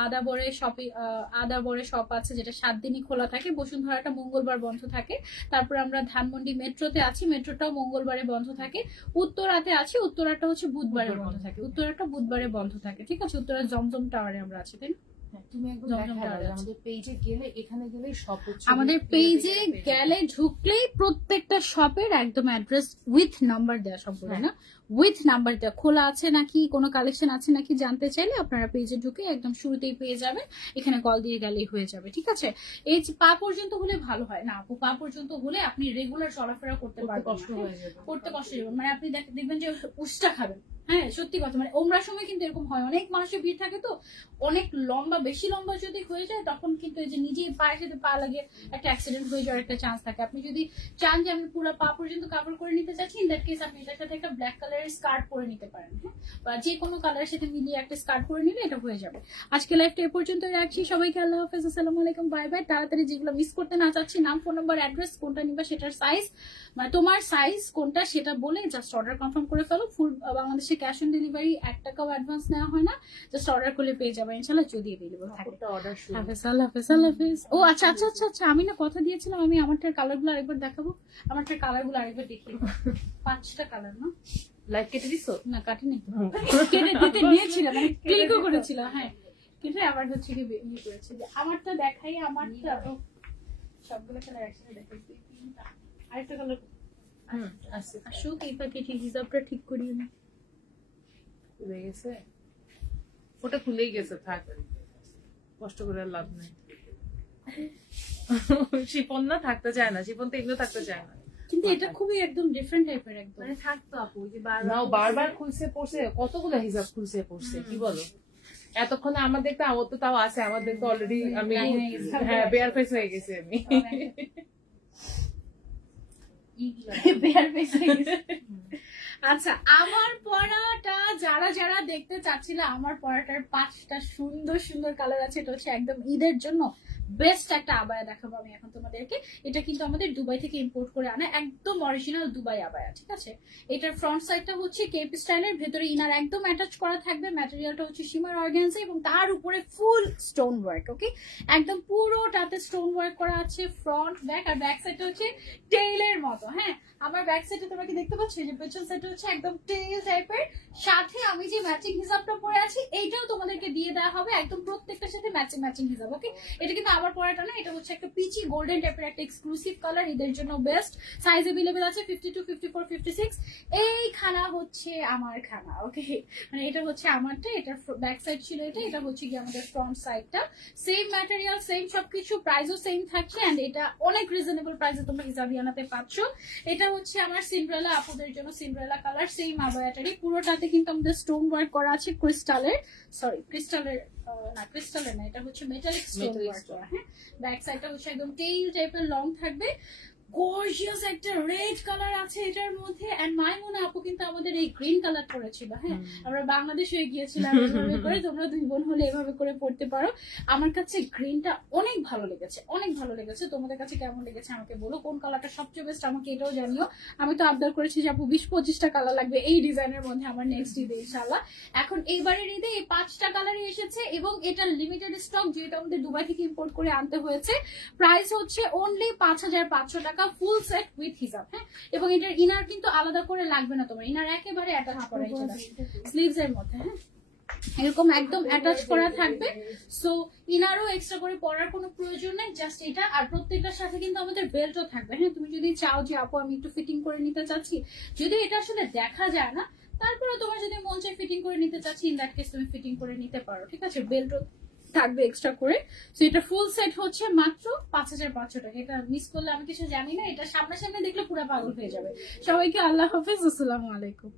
আদাবরে শপ আছে যেটা 7 দিনই খোলা থাকে। বসুন্ধরাটা মঙ্গলবার বন্ধ থাকে। তারপর আমরা ধানমন্ডি মেট্রোতে আছি, মেট্রোটাও মঙ্গলবারে বন্ধ থাকে। উত্তরাতে আছি, উত্তরাটা হচ্ছে বুধবারে বন্ধ থাকে, উত্তরাটা বুধবারে বন্ধ থাকে। ঠিক আছে, উত্তরা জমজম টাওয়ারে আমরা আছি, তাই না? তুমি একদম আমাদের পেজে গেলে, এখানে গেলেই সব হচ্ছে, আমাদের পেজে গেলে ঢুকলেই প্রত্যেকটা শপের একদম অ্যাড্রেস উইথ নাম্বার দেওয়া, সবগুলো না উইথ নাম্বার দেওয়া, খোলা আছে নাকি, কোনো কালেকশন আছে নাকি জানতে চাইলে আপনারা পেজে ঢুকে একদম শুরুতেই পেয়ে যাবেন, এখানে কল দিয়ে গেলেই হয়ে যাবে। ঠিক আছে, এই পা পর্যন্ত হলে ভালো হয় না আপু, পা পর্যন্ত হলে আপনি রেগুলার চলাফেরা করতে পারবেন, কষ্ট হয়ে যাবে, করতে কষ্ট হবে, মানে আপনি দেখবেন যে উষ্টা খাবেন। হ্যাঁ সত্যি কথা, মানে ওমরার সময় কিন্তু এরকম হয়, অনেক মানুষের ভিড় থাকে তো, অনেক লম্বা বেশি লম্বা যদি হয়ে যায় তখন কিন্তু এই যে নিজের পায়ের সাথে পা লাগে একটা অ্যাক্সিডেন্ট হয়ে যাওয়ার একটা চান্স থাকে। আপনি যদি চান যে আমি পুরো পা পর্যন্ত কাভার করে নিতে চাচ্ছি, ইন দ্যাট কেস আপনি এটার সাথে একটা ব্ল্যাক কালারের স্কার্ট পরে নিতে পারেন, হ্যাঁ, বা যে কোনো কালারের সাথে মিলিয়ে একটা স্কার্ট পরে নিলে এটা হয়ে যাবে। আজকে লাইভটা এ পর্যন্ত রাখছি, সবাইকে আল্লাহ হাফেজ, আসসালামু আলাইকুম, বাই বাই। তাড়াতাড়ি যেগুলো মিস করতে না চাচ্ছি, নাম, ফোন নাম্বার, অ্যাড্রেস, কোনটা নিবা সেটার সাইজ, মানে তোমার সাইজ কোনটা সেটা বলে জাস্ট অর্ডার কনফার্ম করে ফেলো। ফুল বাংলাদেশে ক্যাশ অন ডেলিভারি 1 টাকাও অ্যাডভান্স নেওয়া হয় না, জাস্ট অর্ডার করলে পেয়ে যাবে ইনশাআল্লাহ, যদি অ্যাভেলেবল থাকে। হাফেজ, আল্লাহ হাফেজ, আল্লাহ হাফেজ। ও আচ্ছা আচ্ছা আচ্ছা আচ্ছা, আমি না কথা দিয়েছিলাম আমি আমারটার কালারগুলো আরেকবার দেখাবো, আমারটার কালারগুলো আরেকবার দেখিয়ে দেবো। 5টা কালার না, লাইভ কেটে দিছো না কাটিনি, কেটে দিতে নিয়েছিলাম, মানে ক্লিকও করেছিল, হ্যাঁ কিন্তু আবার হচ্ছে কি ইয়ে করেছে যে আমারটা দেখাই, আমারটা সবগুলো কালার একসাথে দেখাইছি। আরেকটা কালার আসুক এই প্যাকেটে, হিসাবটা ঠিক করিয়ে না, খুলে গেছে, ওটা খুলেই গেছে, থাক কষ্ট করে লাভ নেই। শিপন না থাকতে চায় না, শিপন তো এগুলো থাকতে চায় না, কিন্তু এটা খুবই একদম ডিফারেন্ট টাইপের, একদম মানে থাকতো আপু যে বারবার খুলছে পড়ছে, কতগুলো হিসাব খুলছে পড়ছে, কি বলো এতক্ষণে আমার দেখতে, আমার তো তাও আছে, আমার দেখতে অলরেডি আমি হ্যাঁ বেয়ার ফেস হয়ে গেছি আমি, আচ্ছা আমার পড়াটা যারা যারা দেখতে চাচ্ছিল, আমার পড়াটার 5টা সুন্দর সুন্দর কালার আছে, এটা হচ্ছে একদম ঈদের জন্য বেস্ট একটা আবায়া দেখাবো আমি এখন তোমাদেরকে। এটা কিন্তু আমাদের দুবাই থেকে ইম্পোর্ট করে আনা একদম অরিজিনাল দুবাই আবায়া। ঠিক আছে, এটার ফ্রন্ট সাইডটা হচ্ছে কেপ স্টাইলের, ভেতরে ইনার একদম অ্যাটাচ করা থাকবে, ম্যাটেরিয়ালটা হচ্ছে শিমার অর্গানজা এবং তার উপরে ফুল স্টোন ওয়ার্ক। ওকে একদম পুরোটাতে স্টোন ওয়ার্ক করা আছে, ফ্রন্ট ব্যাক, আর ব্যাক সাইডটা হচ্ছে টেইলের মতো। হ্যাঁ আমার ব্যাক সাইডে তোমরা কি দেখতে পাচ্ছ, যে পেছন সাইডটা হচ্ছে একদম টেইল টাইপের, সাথে আমি যে ম্যাচিং হিসাবটা পরে আছি এইটাও তোমাদেরকে দিয়ে দেওয়া হবে, একদম প্রত্যেকটার সাথে ম্যাচিং হিসাব। ওকে এটা কিন্তু আবার পরাটা না, এটা হচ্ছে একটা পিচি গোল্ডেন টাইপের একটা এক্সক্লুসিভ কালার, এদের জন্য বেস্ট। সাইজ अवेलेबल আছে 52, 54, 56। এই খানা হচ্ছে আমার খানা, ওকে, মানে এটা হচ্ছে আমারটা, এটা ব্যাক সাইড ছিল, এটা হচ্ছে কি আমাদের ফ্রন্ট সাইডটা। সেম ম্যাটেরিয়াল, সেম সবকিছু, প্রাইসও সেম থাকছে, এন্ড এটা অনেক রিজনেবল প্রাইসে তোমরা হিজাবিয়ানাতে পাচ্ছ। এটা হচ্ছে আমার সিন্ড্রেলা আপুদের জন্য, সিন্ড্রেলা কালার, সেম আবায়াটারই, পুরোটাতে কিন্তু আমাদের স্টোন ওয়ার্ক করা আছে ক্রিস্টালের, সরি ক্রিস্টালের না, ক্রিস্টালের না, এটা হচ্ছে মেটালিক স্টোন ওয়ার্ক করা। হ্যাঁ, ব্যাক সাইডটা হচ্ছে একদম টেইল টাইপের লং থাকবে। গর্জিয়াস একটা রেড কালার আছে এটার মধ্যে, এন্ড মাইমুনা আপু কিন্তু আমাদের এই গ্রিন কালার করেছিল। হ্যাঁ, আমরা বাংলাদেশে গিয়েছিলাম এভাবে করে, তোমরা 2 বোন হলে এভাবে করে পড়তে পারো। আমার কাছে গ্রিনটা অনেক ভালো লেগেছে, অনেক ভালো লেগেছে। তোমাদের কাছে কেমন লেগেছে আমাকে বলো, কোন কালারটা সবচেয়ে বেস্ট আমাকে এটাও জানিও। আমি তো আবদার করেছি যে আপু 20-25টা কালার লাগবে এই ডিজাইনের মধ্যে আমার নেক্সট ঈদে ইনশাআল্লাহ। এখন এইবারের ঈদে এই 5টা কালারই এসেছে, এবং এটা লিমিটেড স্টক, যেটা আমাদের দুবাই থেকে ইম্পোর্ট করে আনতে হয়েছে। প্রাইস হচ্ছে অনলি 5500 টাকা, ফুল সেট উইথ হিজাব। হ্যাঁ, এবং এটার ইনার কিন্তু আলাদা করে লাগবে না, তোমার ইনার একেবারে অ্যাটাচ করা স্লিভস এর মধ্যে। হ্যাঁ, এরকম একদম অ্যাটাচ করা থাকবে, সো ইনারও এক্সট্রা করে পরার কোনো প্রয়োজন নেই, জাস্ট এটা। আর প্রত্যেকটার সাথে কিন্তু আমাদের বেল্টও থাকবে। হ্যাঁ, তুমি যদি চাও যে আপু আমি একটু ফিটিং করে নিতে চাচ্ছি, যদি এটা আসলে দেখা যায় না, তারপরে তোমার যদি মন চায় ফিটিং করে নিতে চাচ্ছি, ইন দ্যাট কেস তুমি ফিটিং করে নিতে পারো, ঠিক আছে। বেল্টও থাকবে এক্সট্রা করে। সো এটা ফুল সেট হচ্ছে মাত্র 5500 টাকা। এটা মিস করলে আমি কিছু জানি না, এটা সামনাসামনি দেখলে পুরো পাগল হয়ে যাবে। সবাইকে আল্লাহ হাফেজ, আসসালামু আলাইকুম।